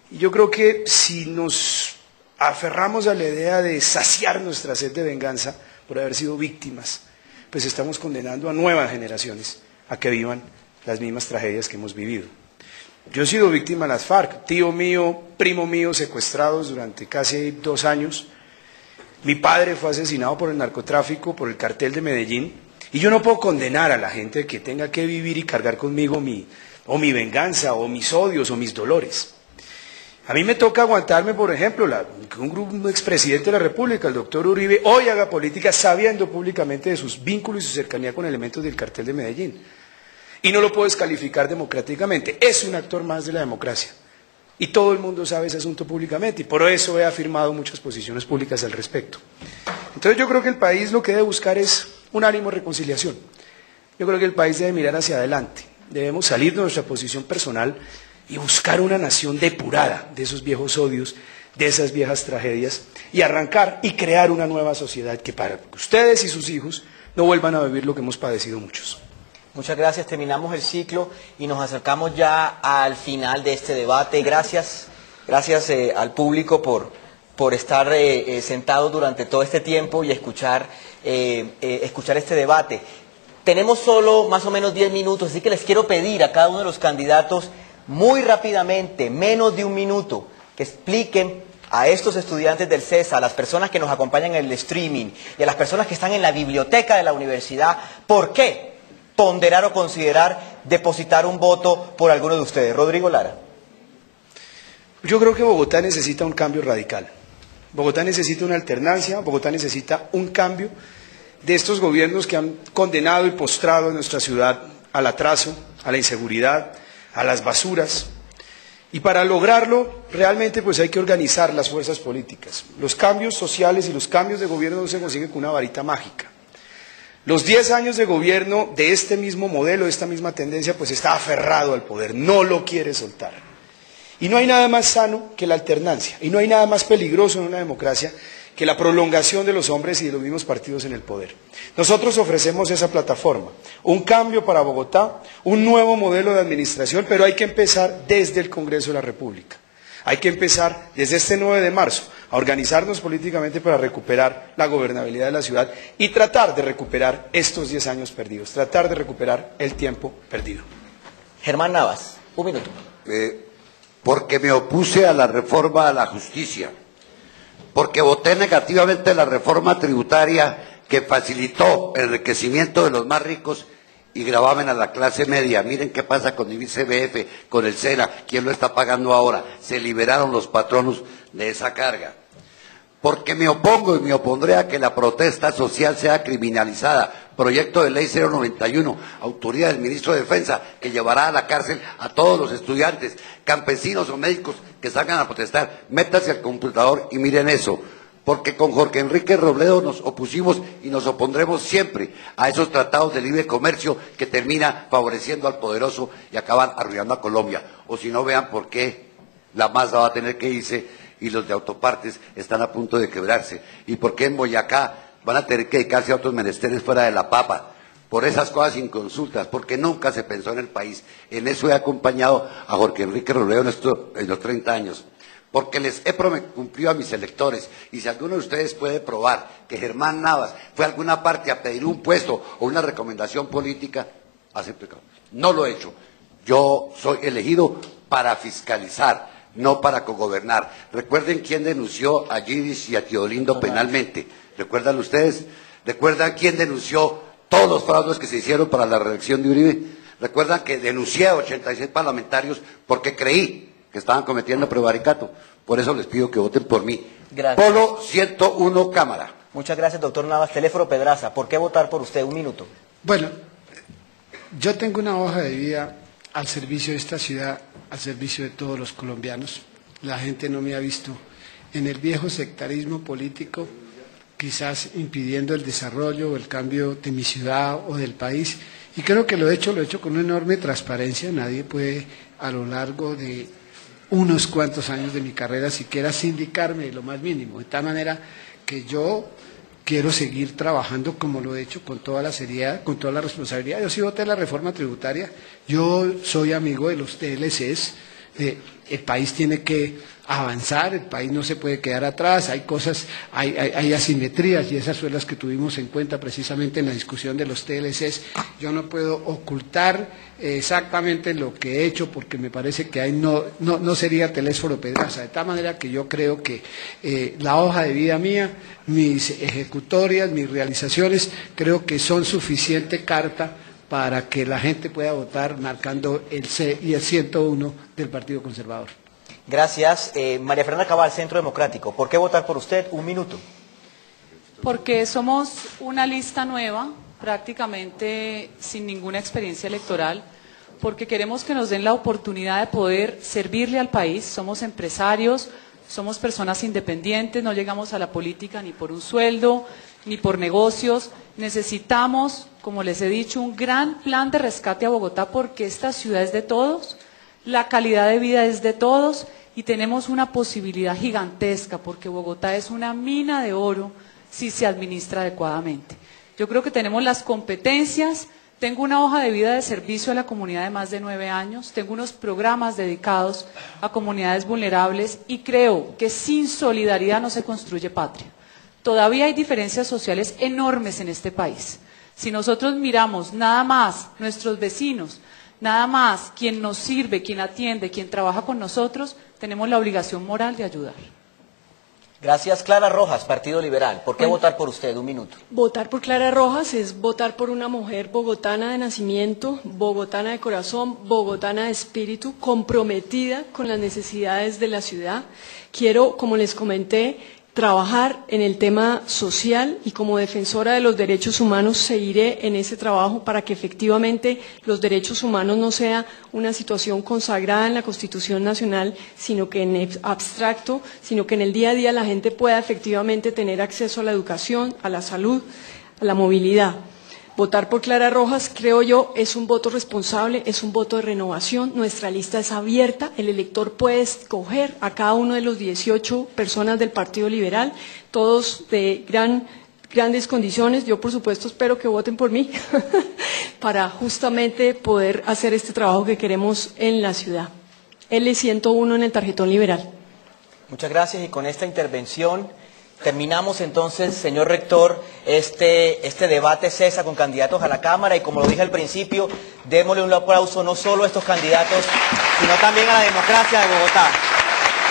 Y yo creo que si nos aferramos a la idea de saciar nuestra sed de venganza por haber sido víctimas, pues estamos condenando a nuevas generaciones a que vivan las mismas tragedias que hemos vivido. Yo he sido víctima de las FARC, tío mío, primo mío, secuestrados durante casi 2 años. Mi padre fue asesinado por el narcotráfico, por el cartel de Medellín, y yo no puedo condenar a la gente que tenga que vivir y cargar conmigo mi venganza, o mis odios, o mis dolores. A mí me toca aguantarme, por ejemplo, que un expresidente de la República, el doctor Uribe, hoy haga política sabiendo públicamente de sus vínculos y su cercanía con elementos del cartel de Medellín. Y no lo puedo descalificar democráticamente. Es un actor más de la democracia. Y todo el mundo sabe ese asunto públicamente, y por eso he afirmado muchas posiciones públicas al respecto. Entonces yo creo que el país lo que debe buscar es un ánimo de reconciliación. Yo creo que el país debe mirar hacia adelante. Debemos salir de nuestra posición personal y buscar una nación depurada de esos viejos odios, de esas viejas tragedias, y arrancar y crear una nueva sociedad que para que ustedes y sus hijos no vuelvan a vivir lo que hemos padecido muchos. Muchas gracias, terminamos el ciclo y nos acercamos ya al final de este debate. Gracias al público por estar sentado durante todo este tiempo y escuchar este debate. Tenemos solo más o menos 10 minutos, así que les quiero pedir a cada uno de los candidatos muy rápidamente, menos de 1 minuto, que expliquen a estos estudiantes del CESA, a las personas que nos acompañan en el streaming y a las personas que están en la biblioteca de la universidad, por qué ponderar o considerar depositar un voto por alguno de ustedes. Rodrigo Lara. Yo creo que Bogotá necesita un cambio radical. Bogotá necesita una alternancia, Bogotá necesita un cambio de estos gobiernos que han condenado y postrado a nuestra ciudad al atraso, a la inseguridad, a las basuras. Y para lograrlo, realmente pues hay que organizar las fuerzas políticas. Los cambios sociales y los cambios de gobierno no se consiguen con una varita mágica. Los 10 años de gobierno de este mismo modelo, de esta misma tendencia, pues está aferrado al poder, no lo quiere soltar. Y no hay nada más sano que la alternancia, y no hay nada más peligroso en una democracia que la prolongación de los hombres y de los mismos partidos en el poder. Nosotros ofrecemos esa plataforma, un cambio para Bogotá, un nuevo modelo de administración, pero hay que empezar desde el Congreso de la República. Hay que empezar desde este 9 de marzo a organizarnos políticamente para recuperar la gobernabilidad de la ciudad y tratar de recuperar estos 10 años perdidos, tratar de recuperar el tiempo perdido. Germán Navas, un minuto. Porque me opuse a la reforma a la justicia, porque voté negativamente la reforma tributaria que facilitó el enriquecimiento de los más ricos y gravamen a la clase media. Miren qué pasa con el ICBF, con el SENA, ¿quién lo está pagando ahora? Se liberaron los patronos de esa carga. Porque me opongo y me opondré a que la protesta social sea criminalizada. Proyecto de ley 091, autoría del ministro de Defensa, que llevará a la cárcel a todos los estudiantes, campesinos o médicos que salgan a protestar. Métanse al computador y miren eso. Porque con Jorge Enrique Robledo nos opusimos y nos opondremos siempre a esos tratados de libre comercio que terminan favoreciendo al poderoso y acaban arruinando a Colombia. O si no, vean por qué la masa va a tener que irse y los de autopartes están a punto de quebrarse. Y por qué en Boyacá van a tener que dedicarse a otros menesteres fuera de la papa. Por esas cosas inconsultas, porque nunca se pensó en el país. En eso he acompañado a Jorge Enrique Robledo en los 30 años. Porque les he cumplido a mis electores, y si alguno de ustedes puede probar que Germán Navas fue a alguna parte a pedir un puesto o una recomendación política, acepto. No lo he hecho. Yo soy elegido para fiscalizar, no para cogobernar. Recuerden quién denunció a Giris y a Teodolindo penalmente. ¿Recuerdan ustedes? ¿Recuerdan quién denunció todos los fraudes que se hicieron para la reelección de Uribe? ¿Recuerdan que denuncié a 86 parlamentarios porque creí que estaban cometiendo prevaricato? Por eso les pido que voten por mí. Gracias. Polo 101 Cámara. Muchas gracias, doctor Navas. Teléfono Pedraza, ¿por qué votar por usted? Un minuto. Bueno, yo tengo una hoja de vida al servicio de esta ciudad, al servicio de todos los colombianos. La gente no me ha visto en el viejo sectarismo político, quizás impidiendo el desarrollo o el cambio de mi ciudad o del país. Y creo que lo he hecho con una enorme transparencia. Nadie puede, a lo largo de unos cuantos años de mi carrera, siquiera sindicarme lo más mínimo. De tal manera que yo quiero seguir trabajando como lo he hecho, con toda la seriedad, con toda la responsabilidad. Yo sí voté la reforma tributaria, yo soy amigo de los TLCs, el país tiene que avanzar, el país no se puede quedar atrás, hay cosas, hay asimetrías, y esas son las que tuvimos en cuenta precisamente en la discusión de los TLCs. Yo no puedo ocultar exactamente lo que he hecho, porque me parece que ahí no sería Telésforo Pedraza, de tal manera que yo creo que la hoja de vida mía, mis ejecutorias, mis realizaciones, creo que son suficiente carta para que la gente pueda votar marcando el C y el 101 del Partido Conservador. Gracias. María Fernanda Cabal, Centro Democrático. ¿Por qué votar por usted? Un minuto. Porque somos una lista nueva, prácticamente sin ninguna experiencia electoral, porque queremos que nos den la oportunidad de poder servirle al país. Somos empresarios, somos personas independientes, no llegamos a la política ni por un sueldo, ni por negocios. Necesitamos, como les he dicho, un gran plan de rescate a Bogotá, porque esta ciudad es de todos, la calidad de vida es de todos, y tenemos una posibilidad gigantesca, porque Bogotá es una mina de oro si se administra adecuadamente. Yo creo que tenemos las competencias. Tengo una hoja de vida de servicio a la comunidad de más de 9 años, tengo unos programas dedicados a comunidades vulnerables, y creo que sin solidaridad no se construye patria. Todavía hay diferencias sociales enormes en este país. Si nosotros miramos nada más nuestros vecinos, nada más quien nos sirve, quien atiende, quien trabaja con nosotros, tenemos la obligación moral de ayudar. Gracias. Clara Rojas, Partido Liberal. ¿Por qué votar por usted? Un minuto. Votar por Clara Rojas es votar por una mujer bogotana de nacimiento, bogotana de corazón, bogotana de espíritu, comprometida con las necesidades de la ciudad. Quiero, como les comenté, trabajar en el tema social y como defensora de los derechos humanos seguiré en ese trabajo para que efectivamente los derechos humanos no sea una situación consagrada en la Constitución Nacional, sino que en abstracto, sino que en el día a día la gente pueda efectivamente tener acceso a la educación, a la salud, a la movilidad. Votar por Clara Rojas, creo yo, es un voto responsable, es un voto de renovación. Nuestra lista es abierta, el elector puede escoger a cada uno de los 18 personas del Partido Liberal, todos de grandes condiciones. Yo, por supuesto, espero que voten por mí para justamente poder hacer este trabajo que queremos en la ciudad. L101 en el tarjetón liberal. Muchas gracias y con esta intervención terminamos entonces, señor rector, este debate CESA con candidatos a la Cámara y como lo dije al principio, démosle un aplauso no solo a estos candidatos, sino también a la democracia de Bogotá.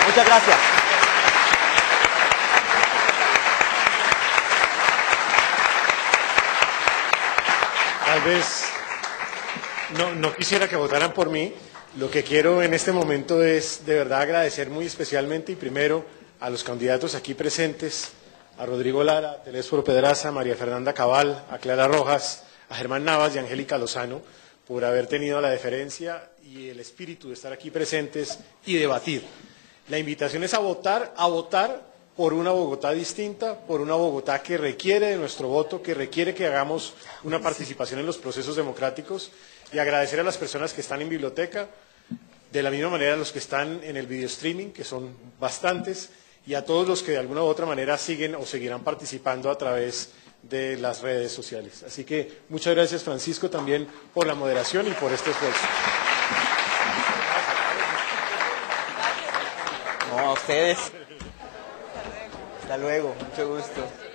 Muchas gracias. Tal vez no quisiera que votaran por mí. Lo que quiero en este momento es de verdad agradecer muy especialmente y primero a los candidatos aquí presentes, a Rodrigo Lara, a Telésforo Pedraza, a María Fernanda Cabal, a Clara Rojas, a Germán Navas y a Angélica Lozano, por haber tenido la deferencia y el espíritu de estar aquí presentes y debatir. La invitación es a votar por una Bogotá distinta, por una Bogotá que requiere de nuestro voto, que requiere que hagamos una participación en los procesos democráticos y agradecer a las personas que están en biblioteca, de la misma manera a los que están en el video streaming, que son bastantes, y a todos los que de alguna u otra manera siguen o seguirán participando a través de las redes sociales. Así que muchas gracias, Francisco, también por la moderación y por este esfuerzo. No, a ustedes. Hasta luego, mucho gusto.